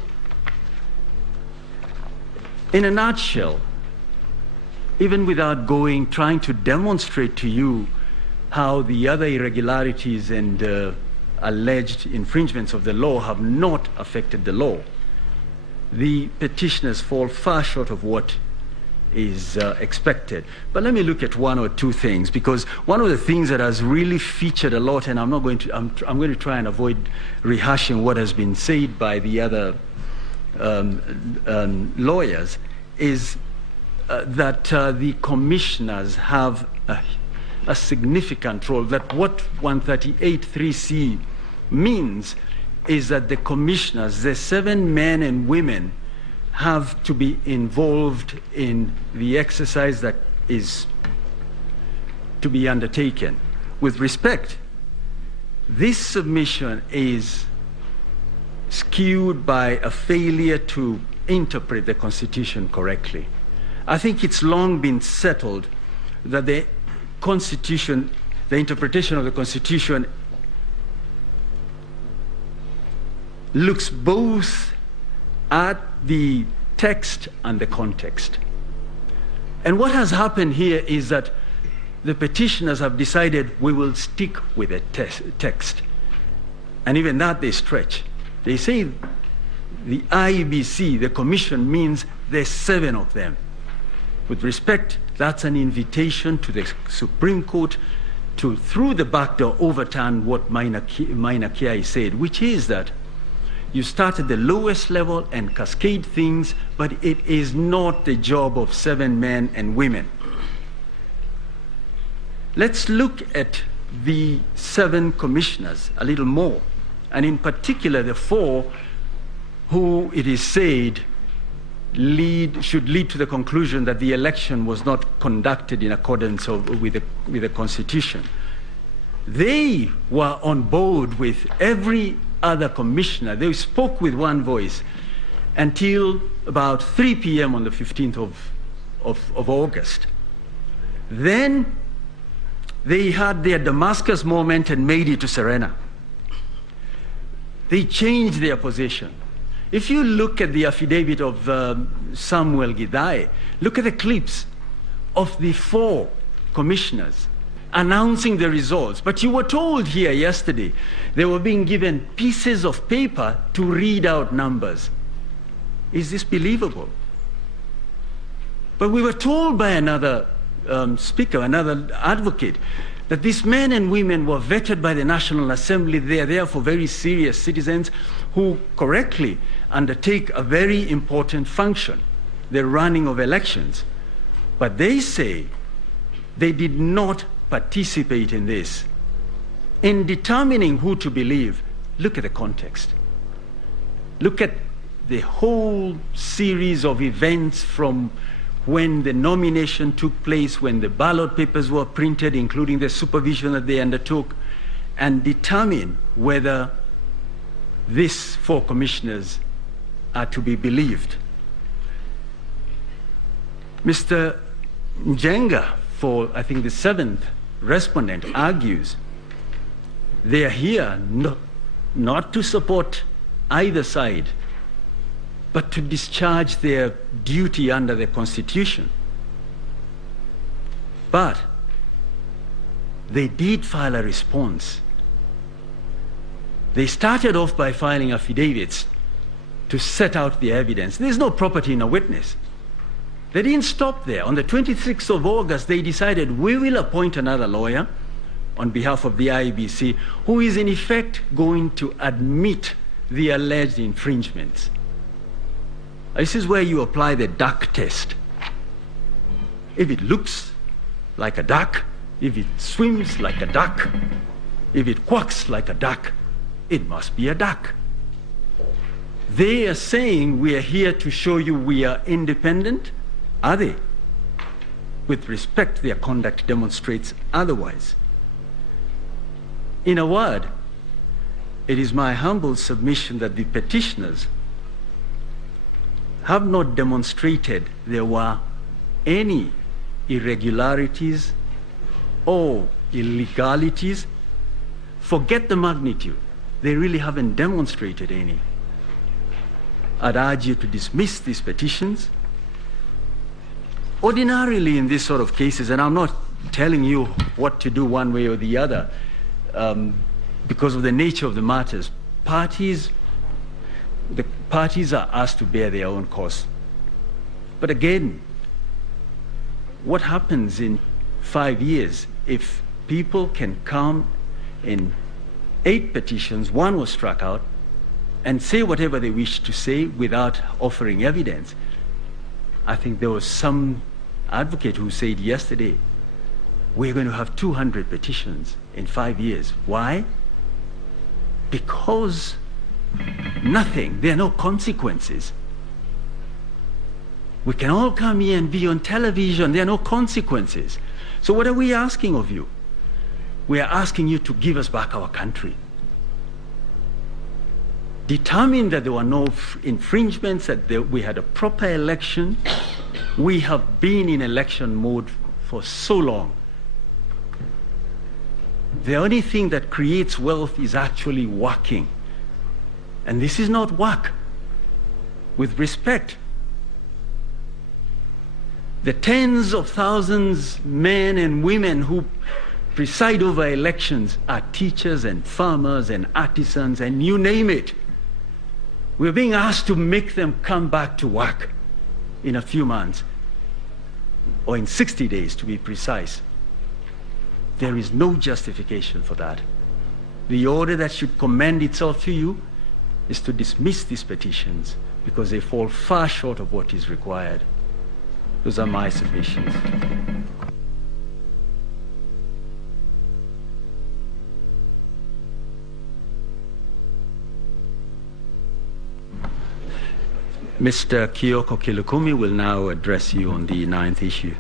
in a nutshell, even without trying to demonstrate to you how the other irregularities and alleged infringements of the law have not affected the law, the petitioners fall far short of what is expected. But let me look at one or two things, because one of the things that has really featured a lot, and I'm going to try and avoid rehashing what has been said by the other lawyers, is that the commissioners have a significant role. That what 138(3)(c) means is that the commissioners, the 7 men and women, have to be involved in the exercise that is to be undertaken. With respect, this submission is skewed by a failure to interpret the Constitution correctly. I think it's long been settled that the Constitution, the interpretation of the Constitution, looks both at the text and the context. And what has happened here is that the petitioners have decided we will stick with the text. And even that they stretch. They say the IEBC, the commission, means there's 7 of them. With respect, that's an invitation to the Supreme Court to, through the back door, overturn what Maina Kiai said, which is that you start at the lowest level and cascade things, but it is not the job of 7 men and women. Let's look at the 7 commissioners a little more, and in particular the 4 who it is said should lead to the conclusion that the election was not conducted in accordance with the Constitution. They were on board with every other commissioner. They spoke with one voice until about 3 p.m. on the 15th of August. Then they had their Damascus moment and made it to Serena. They changed their position. If you look at the affidavit of Samuel Gidai, look at the clips of the 4 commissioners announcing the results. But you were told here yesterday they were being given pieces of paper to read out numbers. Is this believable? But we were told by another speaker, another advocate, that these men and women were vetted by the National Assembly. They are therefore very serious citizens who correctly undertake a very important function, the running of elections. But they say they did not participate in this. In determining who to believe, look at the context. Look at the whole series of events from when the nomination took place, when the ballot papers were printed, including the supervision that they undertook, and determine whether these 4 commissioners are to be believed. Mr. Njenga, for I think the 7th respondent, argues they are here not to support either side, but to discharge their duty under the Constitution. But they did file a response. They started off by filing affidavits to set out the evidence. There's no property in a witness. They didn't stop there. On the 26th of August, they decided we will appoint another lawyer on behalf of the IEBC who is in effect going to admit the alleged infringements. This is where you apply the duck test. If it looks like a duck, if it swims like a duck, if it quacks like a duck, it must be a duck. They are saying we are here to show you we are independent. Are they? With respect, their conduct demonstrates otherwise. In a word, it is my humble submission that the petitioners have not demonstrated there were any irregularities or illegalities. Forget the magnitude. They really haven't demonstrated any. I'd urge you to dismiss these petitions. Ordinarily in these sort of cases, and I'm not telling you what to do one way or the other, because of the nature of the matters, the parties are asked to bear their own costs. But again, what happens in 5 years if people can come in 8 petitions, 1 was struck out, and say whatever they wish to say without offering evidence? I think there was some advocate who said yesterday, we're going to have 200 petitions in 5 years. Why? Because nothing, there are no consequences. We can all come here and be on television, there are no consequences. So what are we asking of you? We are asking you to give us back our country. Determine that there were no infringements, that we had a proper election. We have been in election mode for so long. The only thing that creates wealth is actually working. And this is not work. With respect, the tens of thousands, men and women who preside over elections are teachers and farmers and artisans and you name it. We're being asked to make them come back to work in a few months, or in 60 days to be precise. There is no justification for that. The order that should commend itself to you is to dismiss these petitions because they fall far short of what is required. Those are my submissions. Mr. Kyoko Kilukumi will now address you on the 9th issue.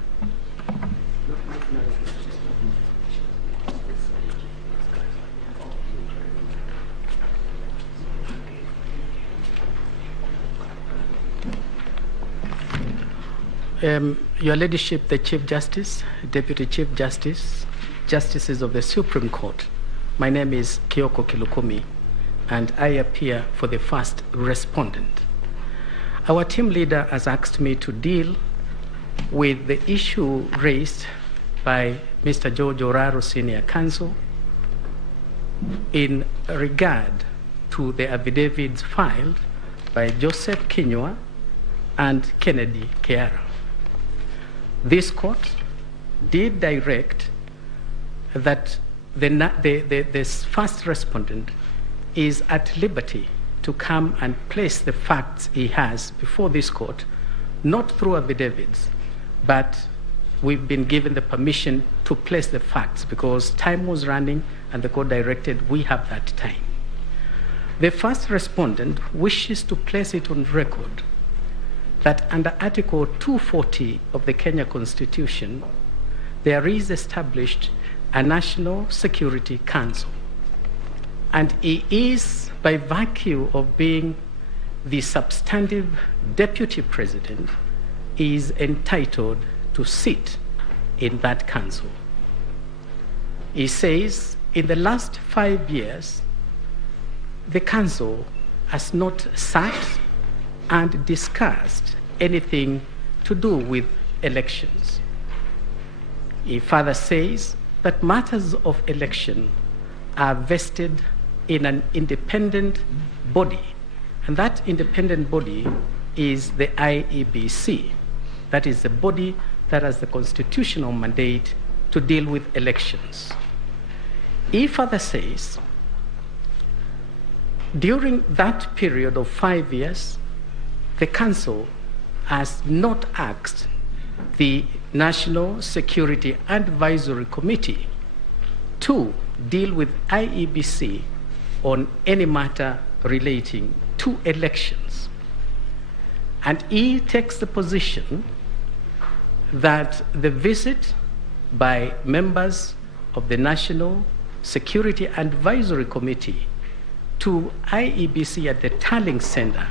Your Ladyship, the Chief Justice, Deputy Chief Justice, Justices of the Supreme Court, my name is Kyoko Kilukumi, and I appear for the first respondent. Our team leader has asked me to deal with the issue raised by Mr. George Oraro, Senior Counsel, in regard to the affidavits filed by Joseph Kinyua and Kennedy Keara. This court did direct that the first respondent is at liberty to come and place the facts he has before this court, not through affidavits, but we've been given the permission to place the facts because time was running and the court directed we have that time. The first respondent wishes to place it on record that under Article 240 of the Kenya Constitution, there is established a National Security Council. And he is, by virtue of being the substantive deputy president, is entitled to sit in that council. He says, in the last 5 years, the council has not sat and discussed anything to do with elections. He further says that matters of election are vested in an independent body, and that independent body is the IEBC. That is the body that has the constitutional mandate to deal with elections. He further says, during that period of 5 years, the Council has not asked the National Security Advisory Committee to deal with IEBC on any matter relating to elections. And he takes the position that the visit by members of the National Security Advisory Committee to IEBC at the Tallying Center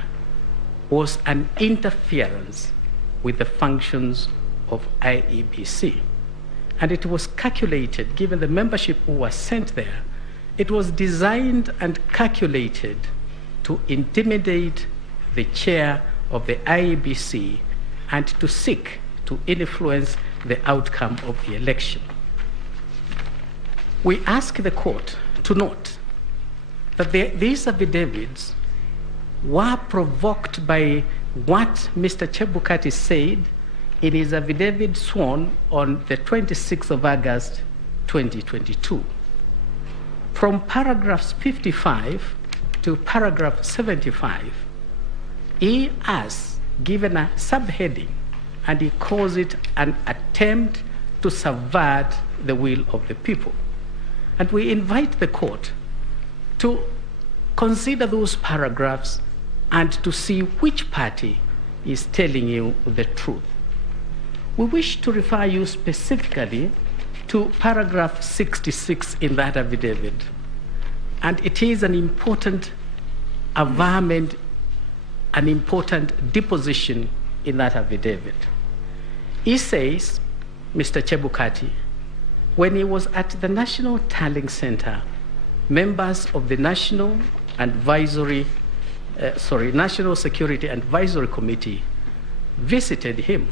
was an interference with the functions of IEBC. And it was calculated, given the membership who was sent there, it was designed and calculated to intimidate the chair of the IEBC and to seek to influence the outcome of the election. We ask the court to note that these affidavits were provoked by what Mr. Chebukati said in his affidavit sworn on the 26th of August, 2022. From paragraphs 55 to paragraph 75, he has given a subheading and he calls it an attempt to subvert the will of the people. And we invite the court to consider those paragraphs and to see which party is telling you the truth. We wish to refer you specifically to paragraph 66 in that affidavit. And it is an important averment, an important deposition in that affidavit. He says, Mr. Chebukati, when he was at the National Tallying Center, members of the National Security Advisory Committee visited him,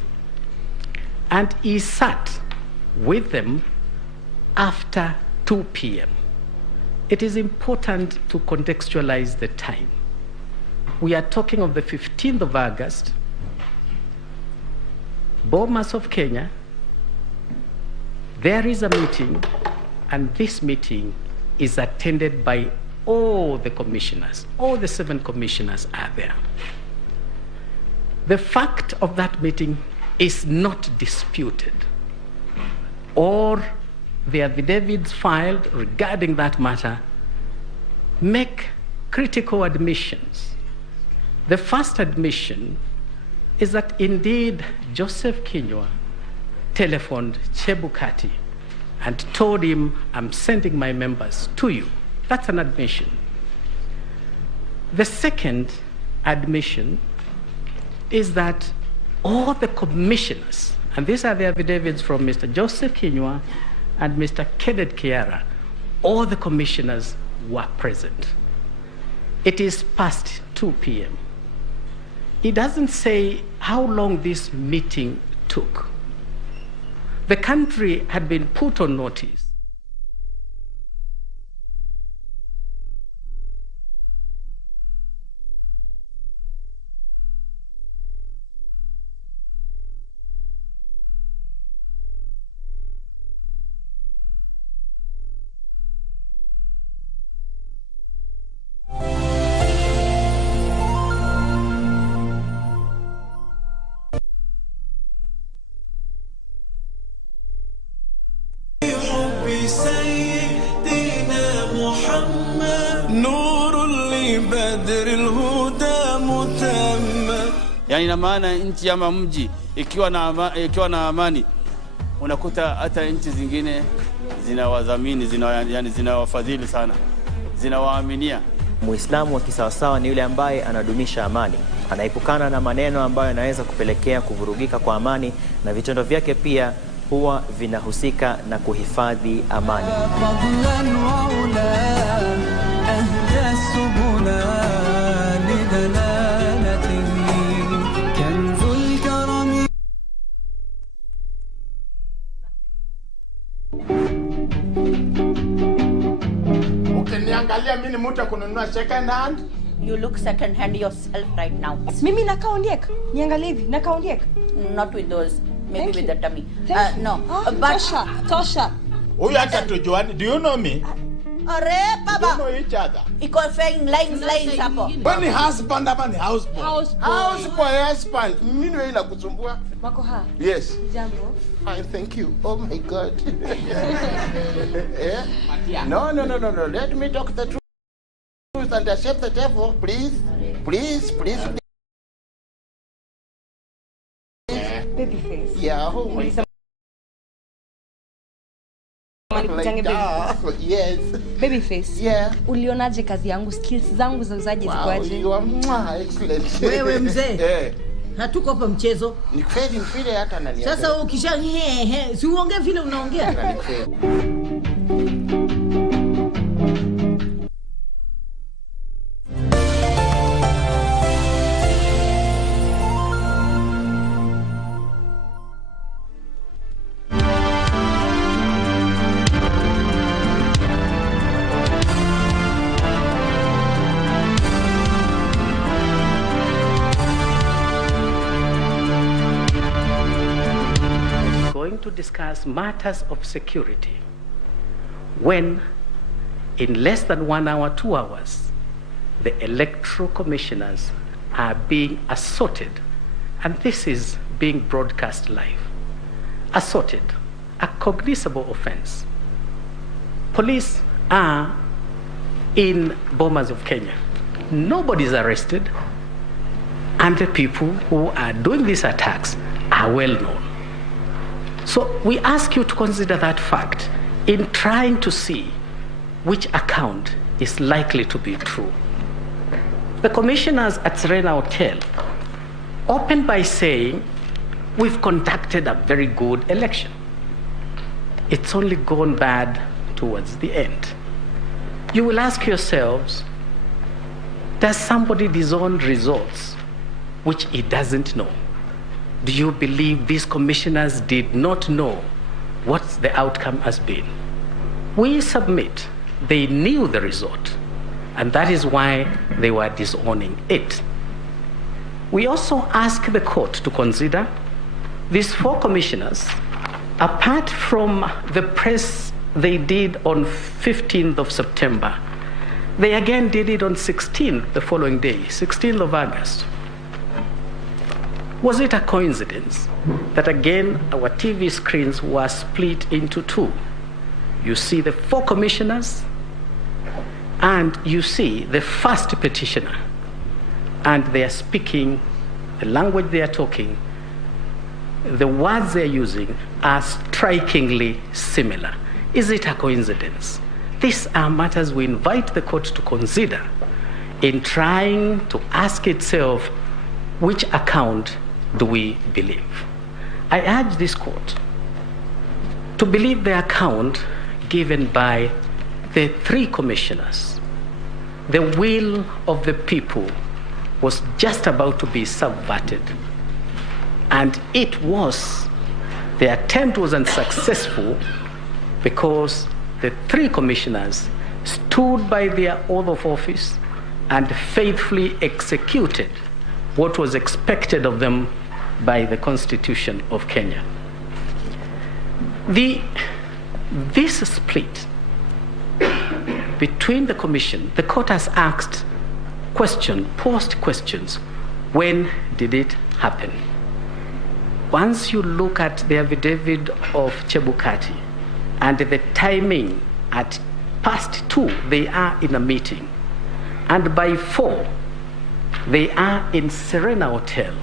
and he sat with them after 2 p.m. It is important to contextualize the time. We are talking of the 15th of August. Bomas of Kenya, there is a meeting, and this meeting is attended by all the commissioners. All the 7 commissioners are there. The fact of that meeting is not disputed, or the affidavits filed regarding that matter make critical admissions. The first admission is that indeed Joseph Kinyua telephoned Chebukati and told him, I'm sending my members to you. That's an admission. The second admission is that all the commissioners, and these are the affidavits from Mr. Joseph Kinyua and Mr. Kenneth Kiara, all the commissioners were present. It is past 2 p.m. It doesn't say how long this meeting took. The country had been put on notice. Yani ina maana nchi ama mji ikiwa na amani, unakuta hata nchi zingine zinawadhamini, zinawafadhili sana, zinawaaminia. Muislamu wa kisawasawa ni yule ambaye anadumisha amani, anaepukana na maneno ambayo yanaweza kupelekea kuvurugika kwa amani, na vitendo vyake pia huwa vinahusika na kuhifadhi amani. Second hand? You look second hand yourself right now. Mimi nakaondiek. Niangalie hivi, nakaondiek. Not with those, maybe with the tummy. No, but Tosha. Who you to Joanne? Do you know me? Are Baba. We know each other. Iko saying lines hapo. When husband ama ni houseboy? Houseboy. Mimi wewe inakusumbua? Wako ha? Yes. Jambo. I thank you. Oh my God. Yeah? No. Let me talk the truth. confused and shape the table, please. Please. Babyface. Yeah, oh my God. Like that. Yes. Babyface. Yeah. Ulionaje kazi yangu? Skills zangu za uzaji zikoaje? You are excellent. Wewe mzee. Hatuko hapa mchezo. Ni kweli hata nani. Sasa ukisha si uongee vile unaongea. To discuss matters of security when in less than 1 hour, 2 hours, the electoral commissioners are being assaulted, and this is being broadcast live. Assaulted, a cognizable offense. Police are in Bomas of Kenya. Nobody's arrested, and the people who are doing these attacks are well known. So we ask you to consider that fact in trying to see which account is likely to be true. The commissioners at Serena Hotel opened by saying, we've conducted a very good election. It's only gone bad towards the end. You will ask yourselves, does somebody disown results which he doesn't know? Do you believe these commissioners did not know what the outcome has been? We submit they knew the result, and that is why they were disowning it. We also ask the court to consider these 4 commissioners, apart from the press they did on 15th of September, they again did it on 16th, the following day, 16th of August. Was it a coincidence that again our TV screens were split into 2? You see the 4 commissioners, and you see the first petitioner, and they are speaking the language they are talking. The words they are using are strikingly similar. Is it a coincidence? These are matters we invite the court to consider in trying to ask itself, which account do we believe? I urge this court to believe the account given by the 3 commissioners. The will of the people was just about to be subverted, and the attempt was unsuccessful because the 3 commissioners stood by their oath of office and faithfully executed what was expected of them by the Constitution of Kenya. This split between the commission, the court has posed questions. When did it happen? Once you look at the affidavit of Chebukati and the timing, at past 2, they are in a meeting, and by 4, they are in Serena Hotel,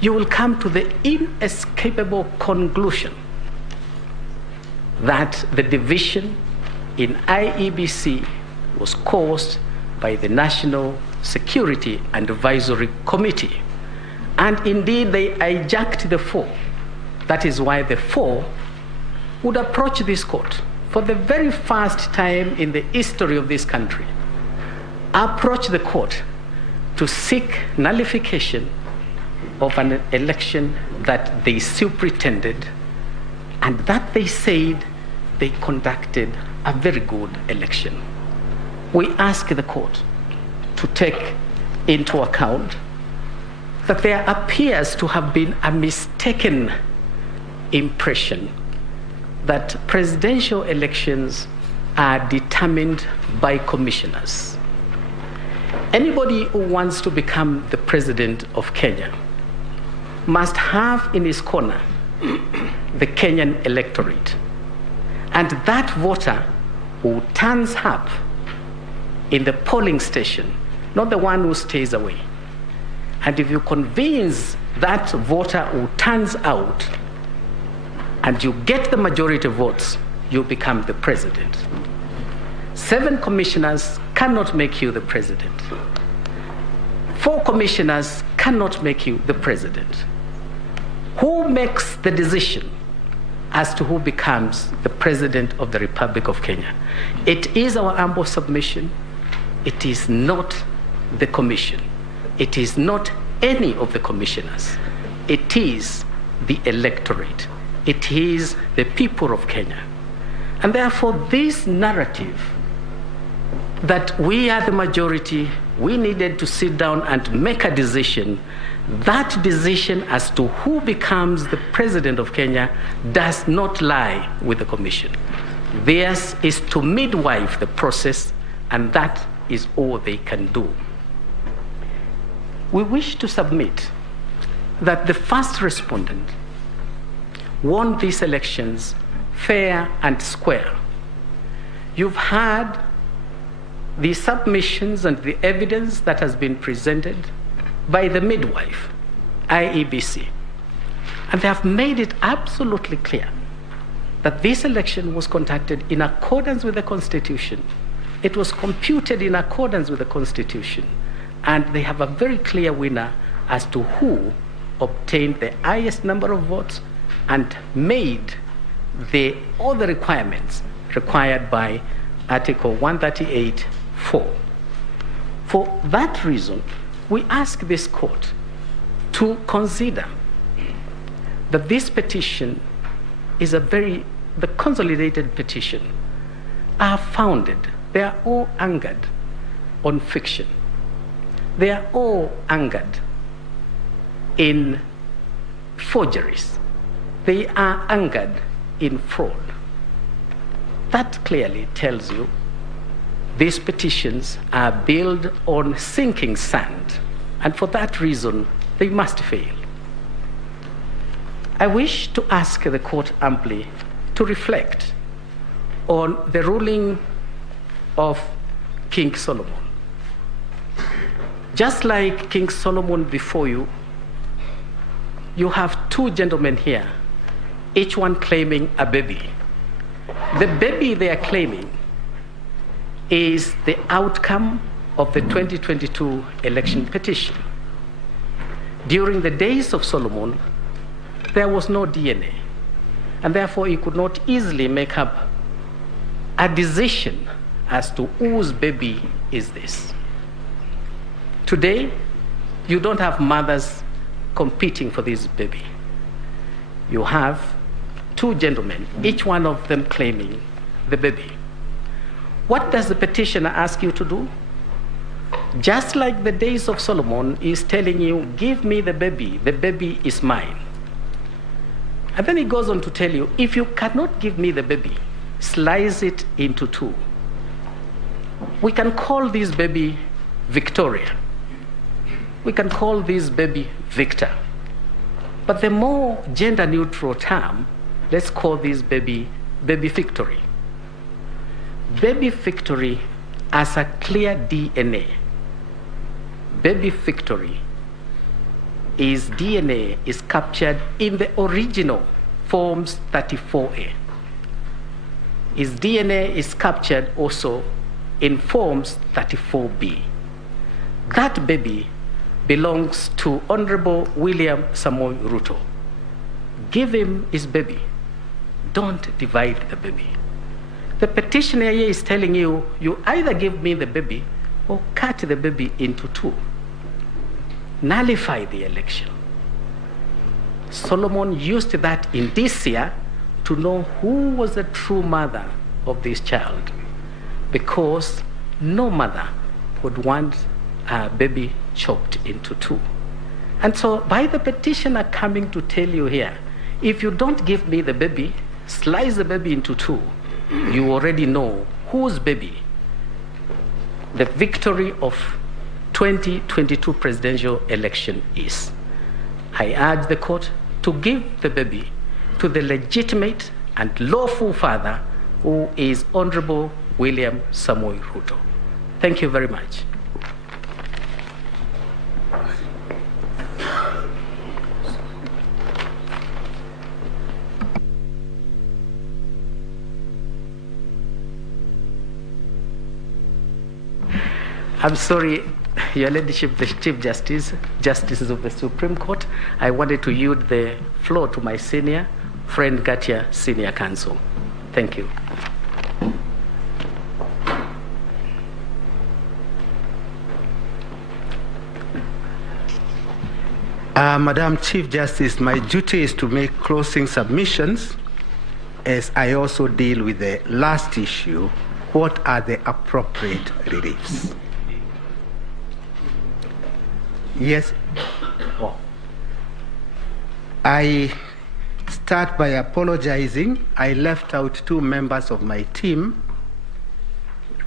you will come to the inescapable conclusion that the division in IEBC was caused by the National Security and Advisory Committee. And indeed, they hijacked the 4. That is why the 4 would approach this court for the very first time in the history of this country, approach the court to seek nullification of an election that they still pretended, and that they said they conducted a very good election. We ask the court to take into account that there appears to have been a mistaken impression that presidential elections are determined by commissioners. Anybody who wants to become the president of Kenya must have in his corner the Kenyan electorate. And that voter who turns up in the polling station, not the one who stays away. And if you convince that voter who turns out and you get the majority of votes, you become the president. 7 commissioners cannot make you the president. 4 commissioners cannot make you the president. Who makes the decision as to who becomes the president of the Republic of Kenya? It is our humble submission. It is not the commission. It is not any of the commissioners. It is the electorate. It is the people of Kenya. And therefore, this narrative that we are the majority, we needed to sit down and make a decision, that decision as to who becomes the president of Kenya does not lie with the commission. Theirs is to midwife the process, and that is all they can do. We wish to submit that the first respondent won these elections fair and square. You've had the submissions and the evidence that has been presented by the midwife, IEBC. And they have made it absolutely clear that this election was conducted in accordance with the Constitution. It was computed in accordance with the Constitution. And they have a very clear winner as to who obtained the highest number of votes and made all the requirements required by Article 138(4). For that reason, we ask this court to consider that this petition is the consolidated petition are founded, they are all anchored on fiction. They are all anchored in forgeries. They are anchored in fraud. That clearly tells you these petitions are built on sinking sand, and for that reason, they must fail. I wish to ask the court amply to reflect on the ruling of King Solomon. Just like King Solomon before you, you have 2 gentlemen here, each one claiming a baby. The baby they are claiming is the outcome of the 2022 election petition. During the days of Solomon, there was no DNA, and therefore he could not easily make up a decision as to whose baby is this. Today, you don't have mothers competing for this baby. You have 2 gentlemen, each one of them claiming the baby. What does the petitioner ask you to do? Just like the days of Solomon, he is telling you, give me the baby is mine. And then he goes on to tell you, if you cannot give me the baby, slice it into 2. We can call this baby Victoria. We can call this baby Victor. But the more gender-neutral term, let's call this baby Victory. Baby Victory has a clear DNA. Baby Victory, his DNA is captured in the original Forms 34A. His DNA is captured also in Forms 34B. That baby belongs to Honorable William Samoei Ruto. Give him his baby. Don't divide the baby. The petitioner here is telling you, you either give me the baby or cut the baby into 2. Nullify the election. Solomon used that indicia to know who was the true mother of this child, because no mother would want a baby chopped into 2. And so by the petitioner coming to tell you here, if you don't give me the baby, slice the baby into 2, you already know whose baby the victory of 2022 presidential election is. I urge the court to give the baby to the legitimate and lawful father, who is Honorable William Samoei Ruto. Thank you very much. I'm sorry, Your Ladyship, the Chief Justice, Justices of the Supreme Court. I wanted to yield the floor to my senior friend, Gatia, Senior Counsel. Thank you. Madam Chief Justice, my duty is to make closing submissions as I also deal with the last issue. What are the appropriate reliefs? Yes. Oh. I start by apologizing. I left out 2 members of my team,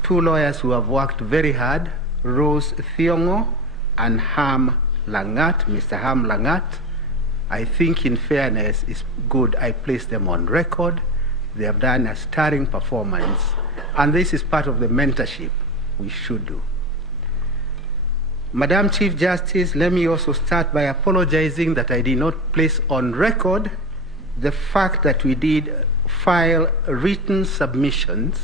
2 lawyers who have worked very hard, Rose Thiongo and Ham Langat, Mr. Ham Langat. I think in fairness, it's good I place them on record. They have done a sterling performance, and this is part of the mentorship we should do. Madam Chief Justice, let me also start by apologizing that I did not place on record the fact that we did file written submissions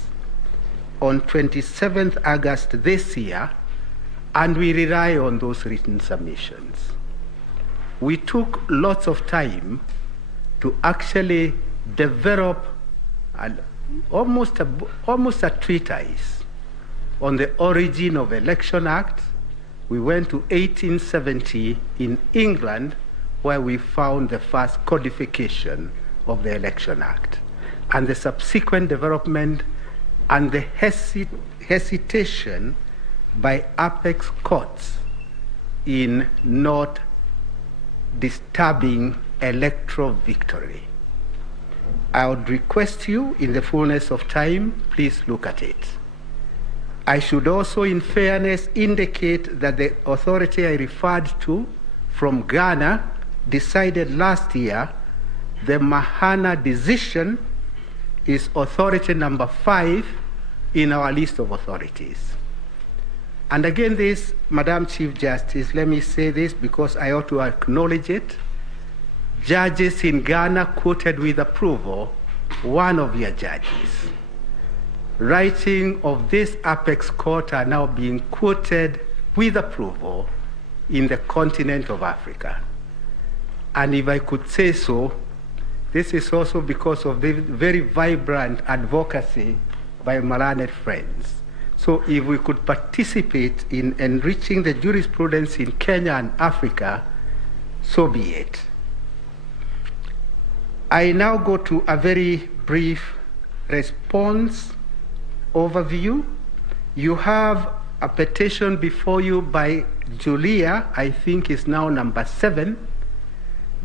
on 27th August this year, and we rely on those written submissions. We took lots of time to actually develop almost a treatise on the origin of Election Act. We went to 1870 in England, where we found the first codification of the Election Act, and the subsequent development and the hesitation by apex courts in not disturbing electoral victory. I would request you, in the fullness of time, please look at it. I should also, in fairness, indicate that the authority I referred to from Ghana decided last year the Mahana decision is authority number 5 in our list of authorities. And again, this, Madam Chief Justice, let me say this because I ought to acknowledge it. Judges in Ghana quoted with approval one of your judges. Writing of this apex court are now being quoted with approval in the continent of Africa. And if I could say so, this is also because of the very vibrant advocacy by my learned friends. So if we could participate in enriching the jurisprudence in Kenya and Africa, so be it. I now go to a very brief response overview. You have a petition before you by Julia, I think is now number 7,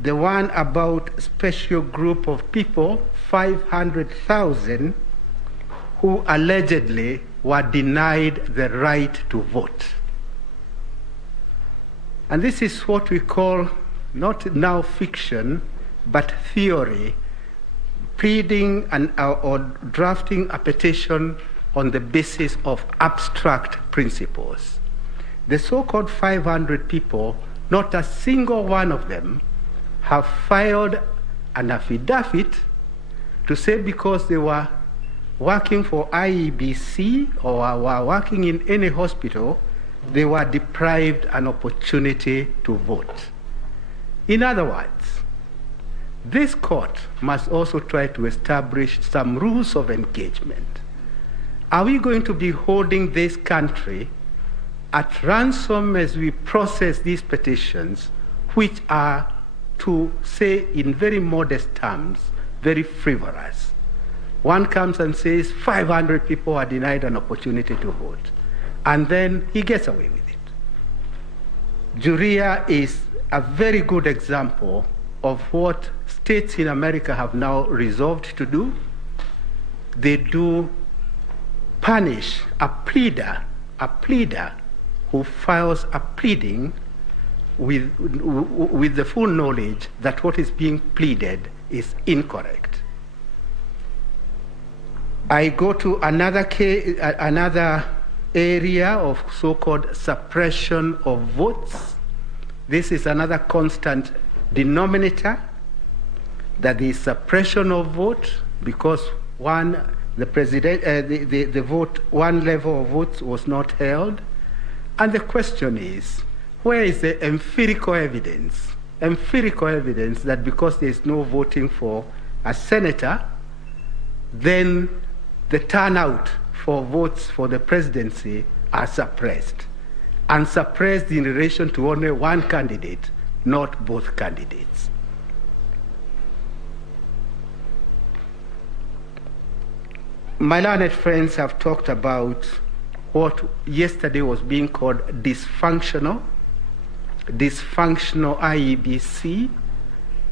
the one about special group of people, 500,000, who allegedly were denied the right to vote. And this is what we call, not now fiction, but theory, pleading or drafting a petition on the basis of abstract principles. The so-called 500 people, not a single one of them have filed an affidavit to say because they were working for IEBC or were working in any hospital, they were deprived an opportunity to vote. In other words, this court must also try to establish some rules of engagement. Are we going to be holding this country at ransom as we process these petitions, which are, to say in very modest terms, very frivolous? One comes and says 500 people are denied an opportunity to vote, and then he gets away with it. Juria is a very good example of what states in America have now resolved to do. They do punish a pleader who files a pleading with the full knowledge that what is being pleaded is incorrect. I go to another area of so-called suppression of votes. This is another constant denominator, that the suppression of vote, because one level of votes was not held. And the question is, where is the empirical evidence? Empirical evidence that because there is no voting for a senator, then the turnout for votes for the presidency are suppressed, and suppressed in relation to only one candidate, not both candidates. My learned friends have talked about what yesterday was being called dysfunctional IEBC.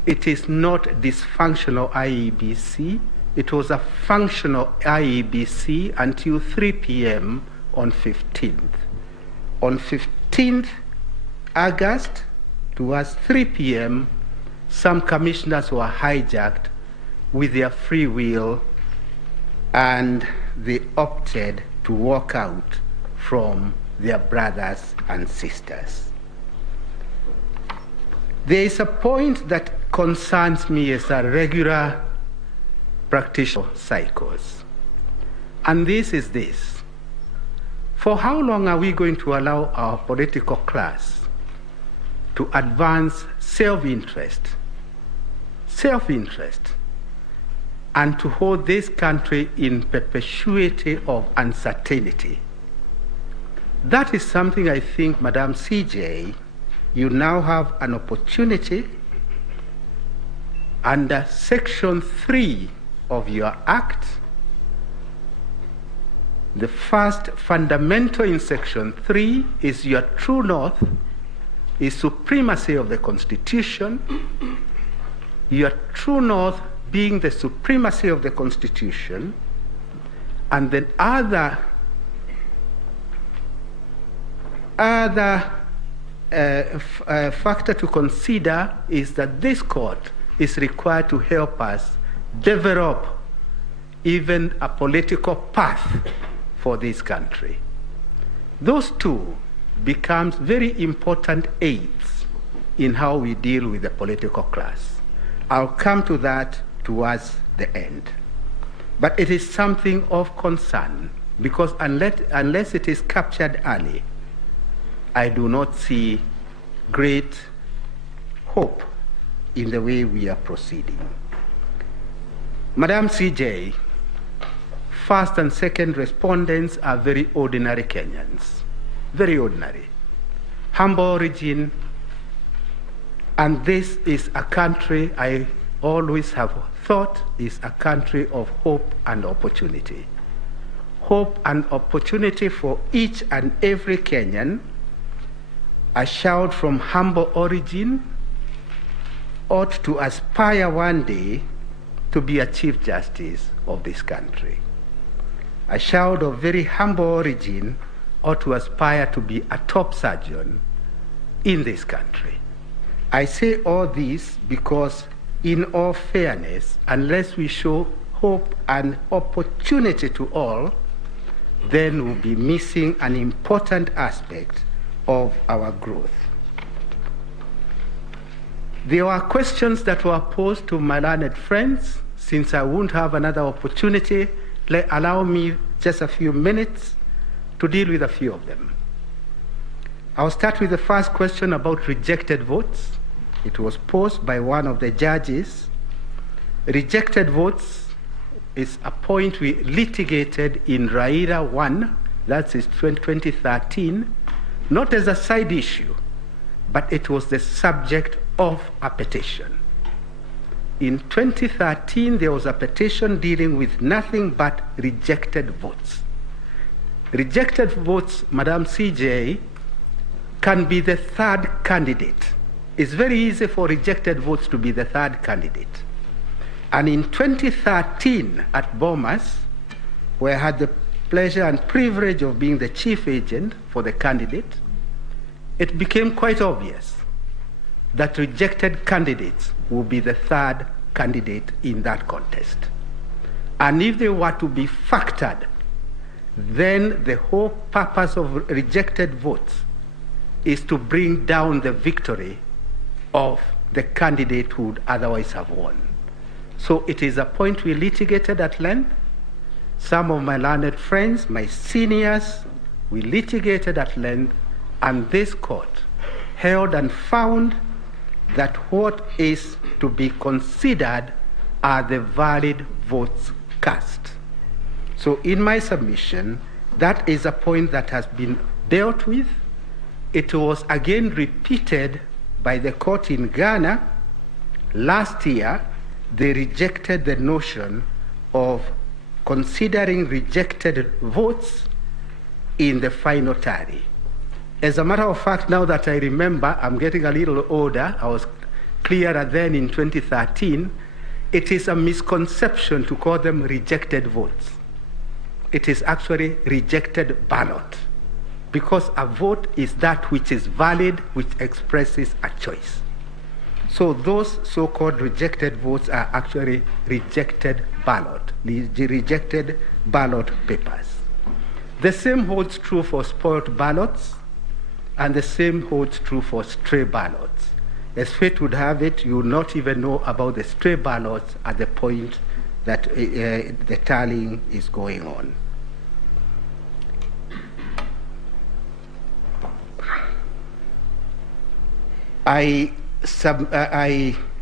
It is not dysfunctional IEBC. It was a functional IEBC until 3 p.m. on 15th. On 15th August, towards 3 p.m., some commissioners were hijacked with their free will, and they opted to walk out from their brothers and sisters. There is a point that concerns me as a regular practitioner of cycles, and this is this. For how long are we going to allow our political class to advance self-interest, and to hold this country in perpetuity of uncertainty? That is something I think, Madam CJ, you now have an opportunity under Section 3 of your Act. The first fundamental in Section 3 is your true north, is supremacy of the Constitution. Your true north being the supremacy of the Constitution, and then other factor to consider is that this court is required to help us develop even a political path for this country. Those two becomes very important aids in how we deal with the political class. I'll come to that towards the end. But it is something of concern, because unless it is captured early, I do not see great hope in the way we are proceeding. Madam CJ, first and second respondents are very ordinary Kenyans, very ordinary, humble origin, and this is a country I always have thought is a country of hope and opportunity. Hope and opportunity for each and every Kenyan. A child from humble origin ought to aspire one day to be a Chief Justice of this country. A child of very humble origin ought to aspire to be a top surgeon in this country. I say all this because, in all fairness, unless we show hope and opportunity to all, then we'll be missing an important aspect of our growth. There were questions that were posed to my learned friends. Since I won't have another opportunity, allow me just a few minutes to deal with a few of them. I'll start with the first question about rejected votes. It was posed by one of the judges. Rejected votes is a point we litigated in Raila 1, that is 2013, not as a side issue, but it was the subject of a petition. In 2013, there was a petition dealing with nothing but rejected votes. Rejected votes, Madam CJ, can be the third candidate. It's very easy for rejected votes to be the third candidate. And in 2013 at Bomas, where I had the pleasure and privilege of being the chief agent for the candidate, it became quite obvious that rejected candidates will be the third candidate in that contest. And if they were to be factored then the whole purpose of rejected votes is to bring down the victory of the candidate who would otherwise have won. So it is a point we litigated at length. Some of my learned friends, my seniors, we litigated at length, and this court held and found that what is to be considered are the valid votes cast. So in my submission, that is a point that has been dealt with. It was again repeated by the court in Ghana. Last year, they rejected the notion of considering rejected votes in the final tally. As a matter of fact, now that I remember, I'm getting a little older, I was clearer then in 2013, it is a misconception to call them rejected votes. It is actually rejected ballot, because a vote is that which is valid, which expresses a choice. So those so-called rejected votes are actually rejected ballot, rejected ballot papers. The same holds true for spoiled ballots, and the same holds true for stray ballots. As fate would have it, you will not even know about the stray ballots at the point that the tallying is going on. I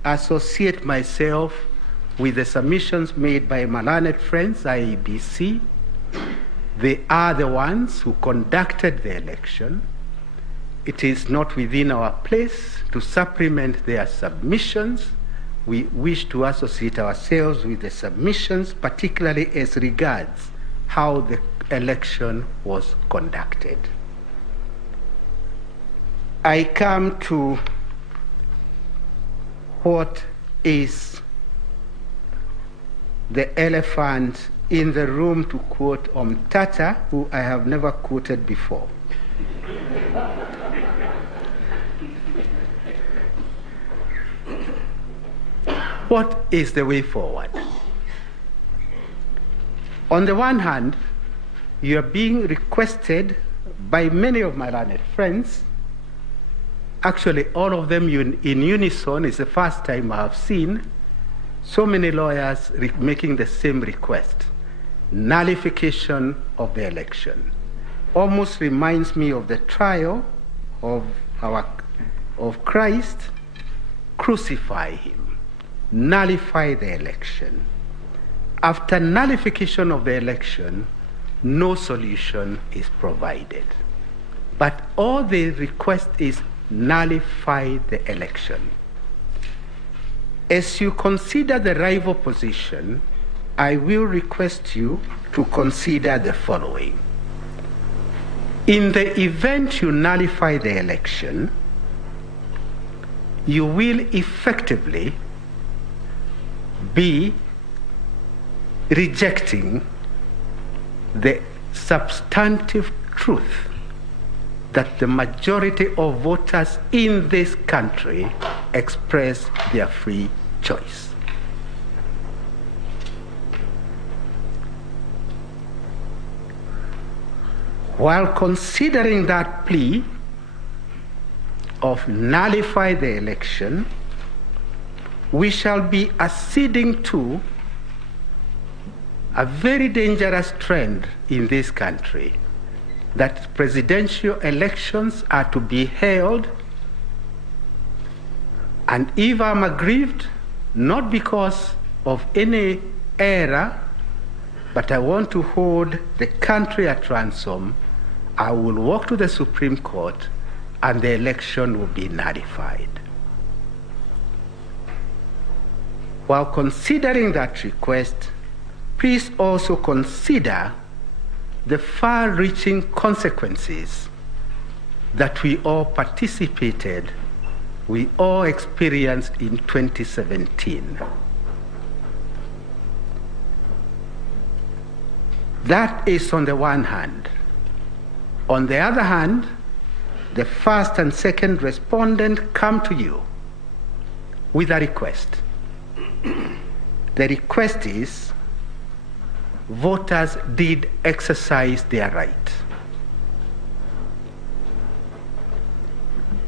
associate myself with the submissions made by my learned friends, IEBC. They are the ones who conducted the election. It is not within our place to supplement their submissions. We wish to associate ourselves with the submissions, particularly as regards how the election was conducted. I come to what is the elephant in the room, to quote Omtata, who I have never quoted before. What is the way forward? On the one hand, you are being requested by many of my learned friends, actually all of them in unison. It's the first time I have seen so many lawyers making the same request: nullification of the election. Almost reminds me of the trial of Christ. Crucify him, nullify the election. After nullification of the election, no solution is provided. But all they request is nullify the election. As you consider the rival position, I will request you to consider the following. In the event you nullify the election, you will effectively be rejecting the substantive truth that the majority of voters in this country express their free choice. While considering that plea of nullify the election, we shall be acceding to a very dangerous trend in this country, that presidential elections are to be held, and if I'm aggrieved, not because of any error, but I want to hold the country at ransom, I will walk to the Supreme Court and the election will be nullified. While considering that request, please also consider the far-reaching consequences that we all participated, we all experienced in 2017. That is on the one hand. On the other hand, the first and second respondent come to you with a request. The request is voters did exercise their right.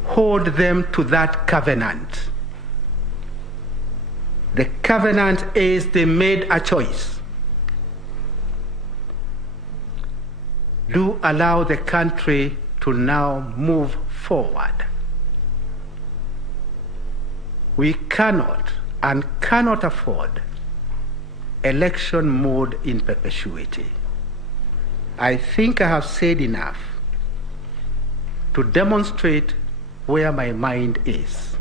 Hold them to that covenant. The covenant is they made a choice. Do allow the country to now move forward. We cannot and cannot afford election mode in perpetuity. I think I have said enough to demonstrate where my mind is.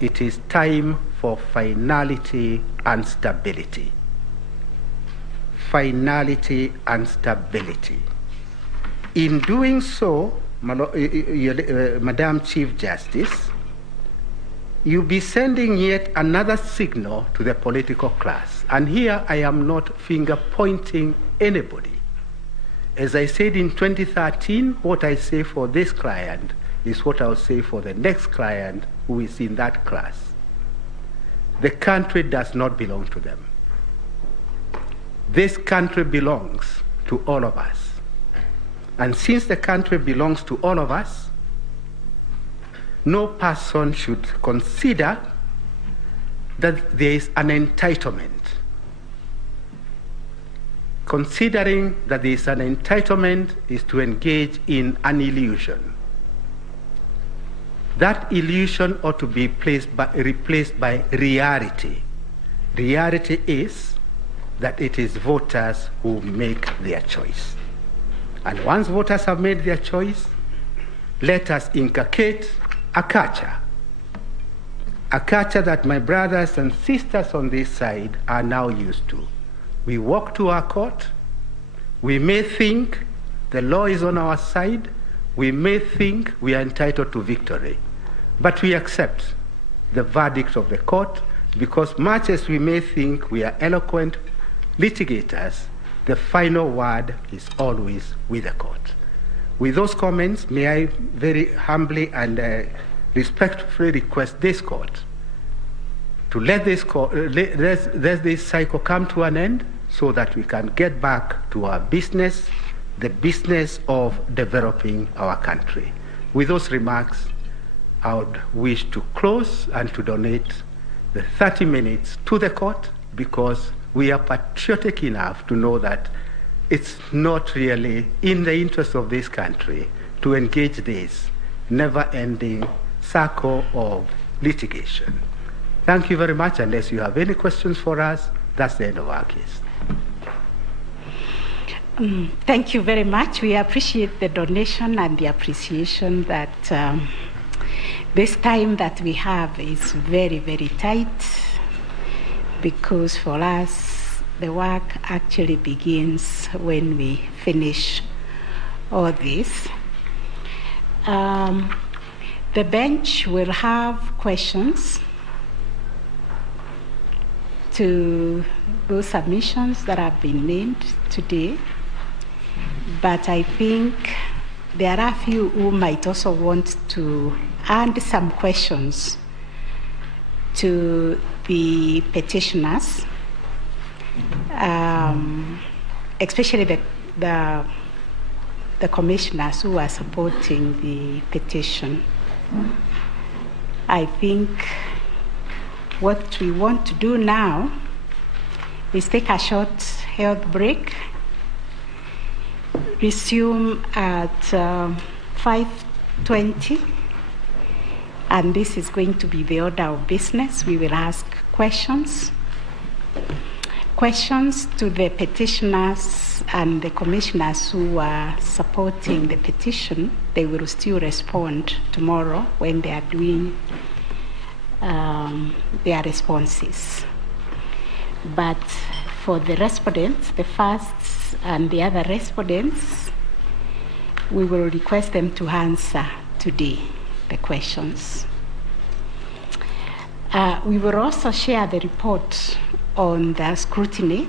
It is time for finality and stability. Finality and stability. In doing so, Madam Chief Justice, you'll be sending yet another signal to the political class. And here I am not finger pointing anybody. As I said in 2013, what I say for this client is what I'll say for the next client who is in that class. The country does not belong to them. This country belongs to all of us. And since the country belongs to all of us, no person should consider that there is an entitlement. Considering that there is an entitlement is to engage in an illusion. That illusion ought to be replaced by reality. Reality is that it is voters who make their choice. And once voters have made their choice, let us inculcate a culture that my brothers and sisters on this side are now used to. We walk to our court, we may think the law is on our side, we may think we are entitled to victory, but we accept the verdict of the court because much as we may think we are eloquent litigators, the final word is always with the court. With those comments, may I very humbly and respectfully request this court to let this cycle come to an end so that we can get back to our business, the business of developing our country. With those remarks, I would wish to close and to donate the 30 minutes to the court because we are patriotic enough to know that it's not really in the interest of this country to engage this never-ending circle of litigation. Thank you very much. Unless you have any questions for us, that's the end of our case. Thank you very much. We appreciate the donation and the appreciation that this time that we have is very, very tight because for us, the work actually begins when we finish all this. The bench will have questions to those submissions that have been made today, but I think there are a few who might also want to add some questions to the petitioners, especially the commissioners who are supporting the petition. I think what we want to do now is take a short health break, resume at 5:20, and this is going to be the order of business. We will ask questions to the petitioners and the commissioners who are supporting the petition. They will still respond tomorrow when they are doing their responses. But for the respondents, the first and the other respondents, we will request them to answer today the questions. We will also share the report on the scrutiny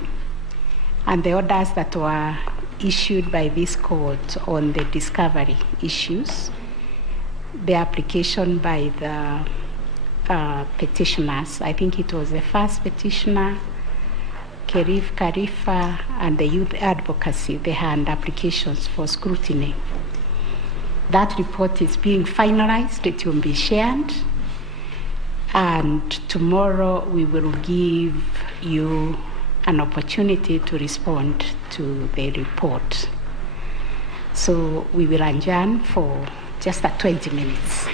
and the orders that were issued by this court on the discovery issues, the application by the petitioners. I think it was the first petitioner, Kerif Karifa and the Youth Advocacy, they had applications for scrutiny. That report is being finalized. It will be shared. And tomorrow we will give you an opportunity to respond to the report. So we will adjourn for just 20 minutes.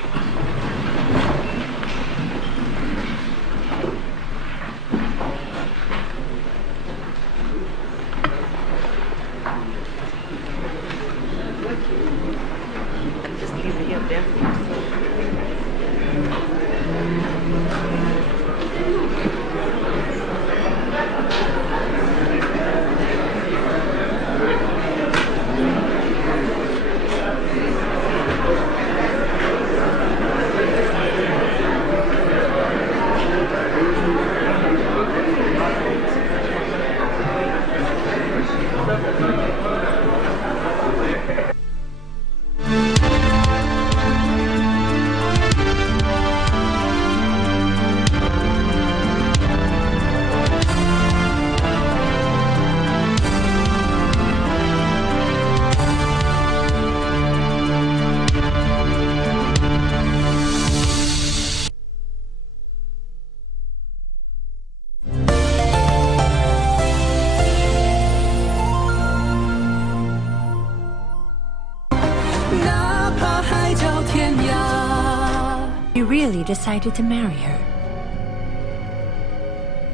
You really decided to marry her.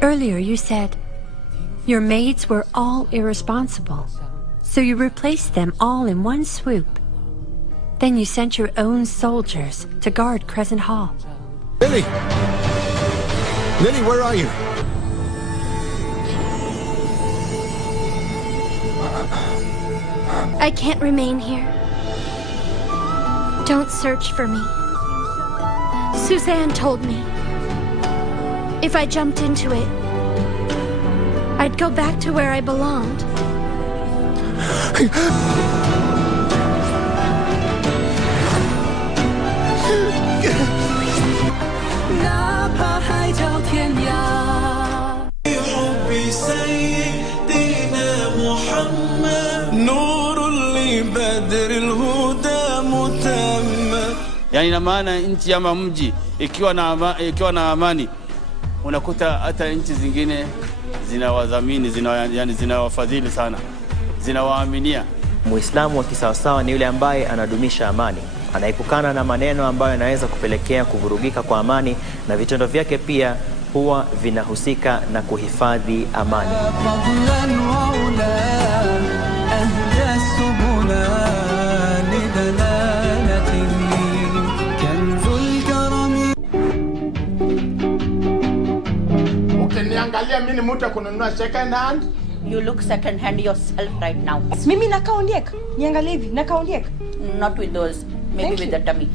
Earlier you said your maids were all irresponsible, so you replaced them all in one swoop. Then you sent your own soldiers to guard Crescent Hall. Lily! Lily, where are you? I can't remain here. Don't search for me. Suzanne told me if I jumped into it, I'd go back to where I belonged. Yani ina maana nchi ama mji ikiwa na amani, unakuta hata nchi zingine zinawadhamini, zinawafadhili sana, zinawaaminia. Muislamu wa kisawasawa ni yule ambaye anadumisha amani, anaepukana na maneno ambayo yanaweza kupelekea kuvurugika kwa amani, na vitendo vyake pia huwa vinahusika na kuhifadhi amani. Ukiniangalia mimi ni mtu kununua second hand. You look second hand yourself right now. Mimi nakaondieka. Niangalie hivi, nakaondieka. Not with those, maybe with the tummy.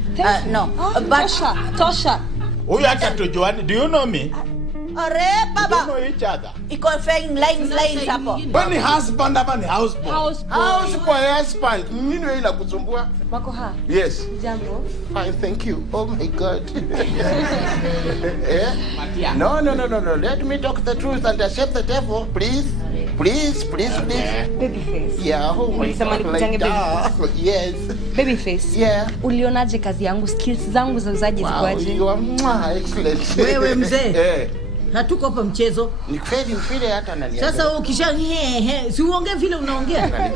No, but Tosha. Huyu hata tujuani. Do you know me? Arre baba. We don't know each other. Iko saying lines hapo. When husband ama ni houseboy? House kwa husband. Nini wewe inakusumbua? Wako ha? Yes. Jambo. Fine, thank you. Oh my God. Yeah? No. Let me talk the truth and accept the devil, please. Please. Babyface. Yeah. Oh my God. Like that. Yes. Babyface. Yeah. Ulionaje kazi yangu, skills zangu za uzaji zikwaje? You are excellent. Wewe mzee. Hatuko hapa mchezo. Ni kweli mfile hata nani. Sasa ukisha si uongee vile unaongea.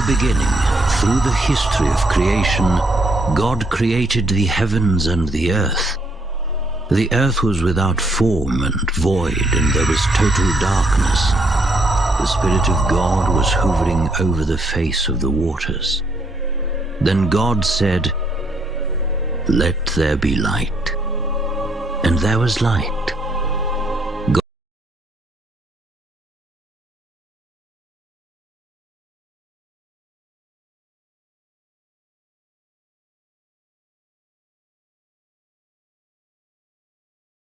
the beginning, through the history of creation, God created the heavens and the earth. The earth was without form and void, and there was total darkness. The Spirit of God was hovering over the face of the waters. Then God said, "Let there be light." And there was light.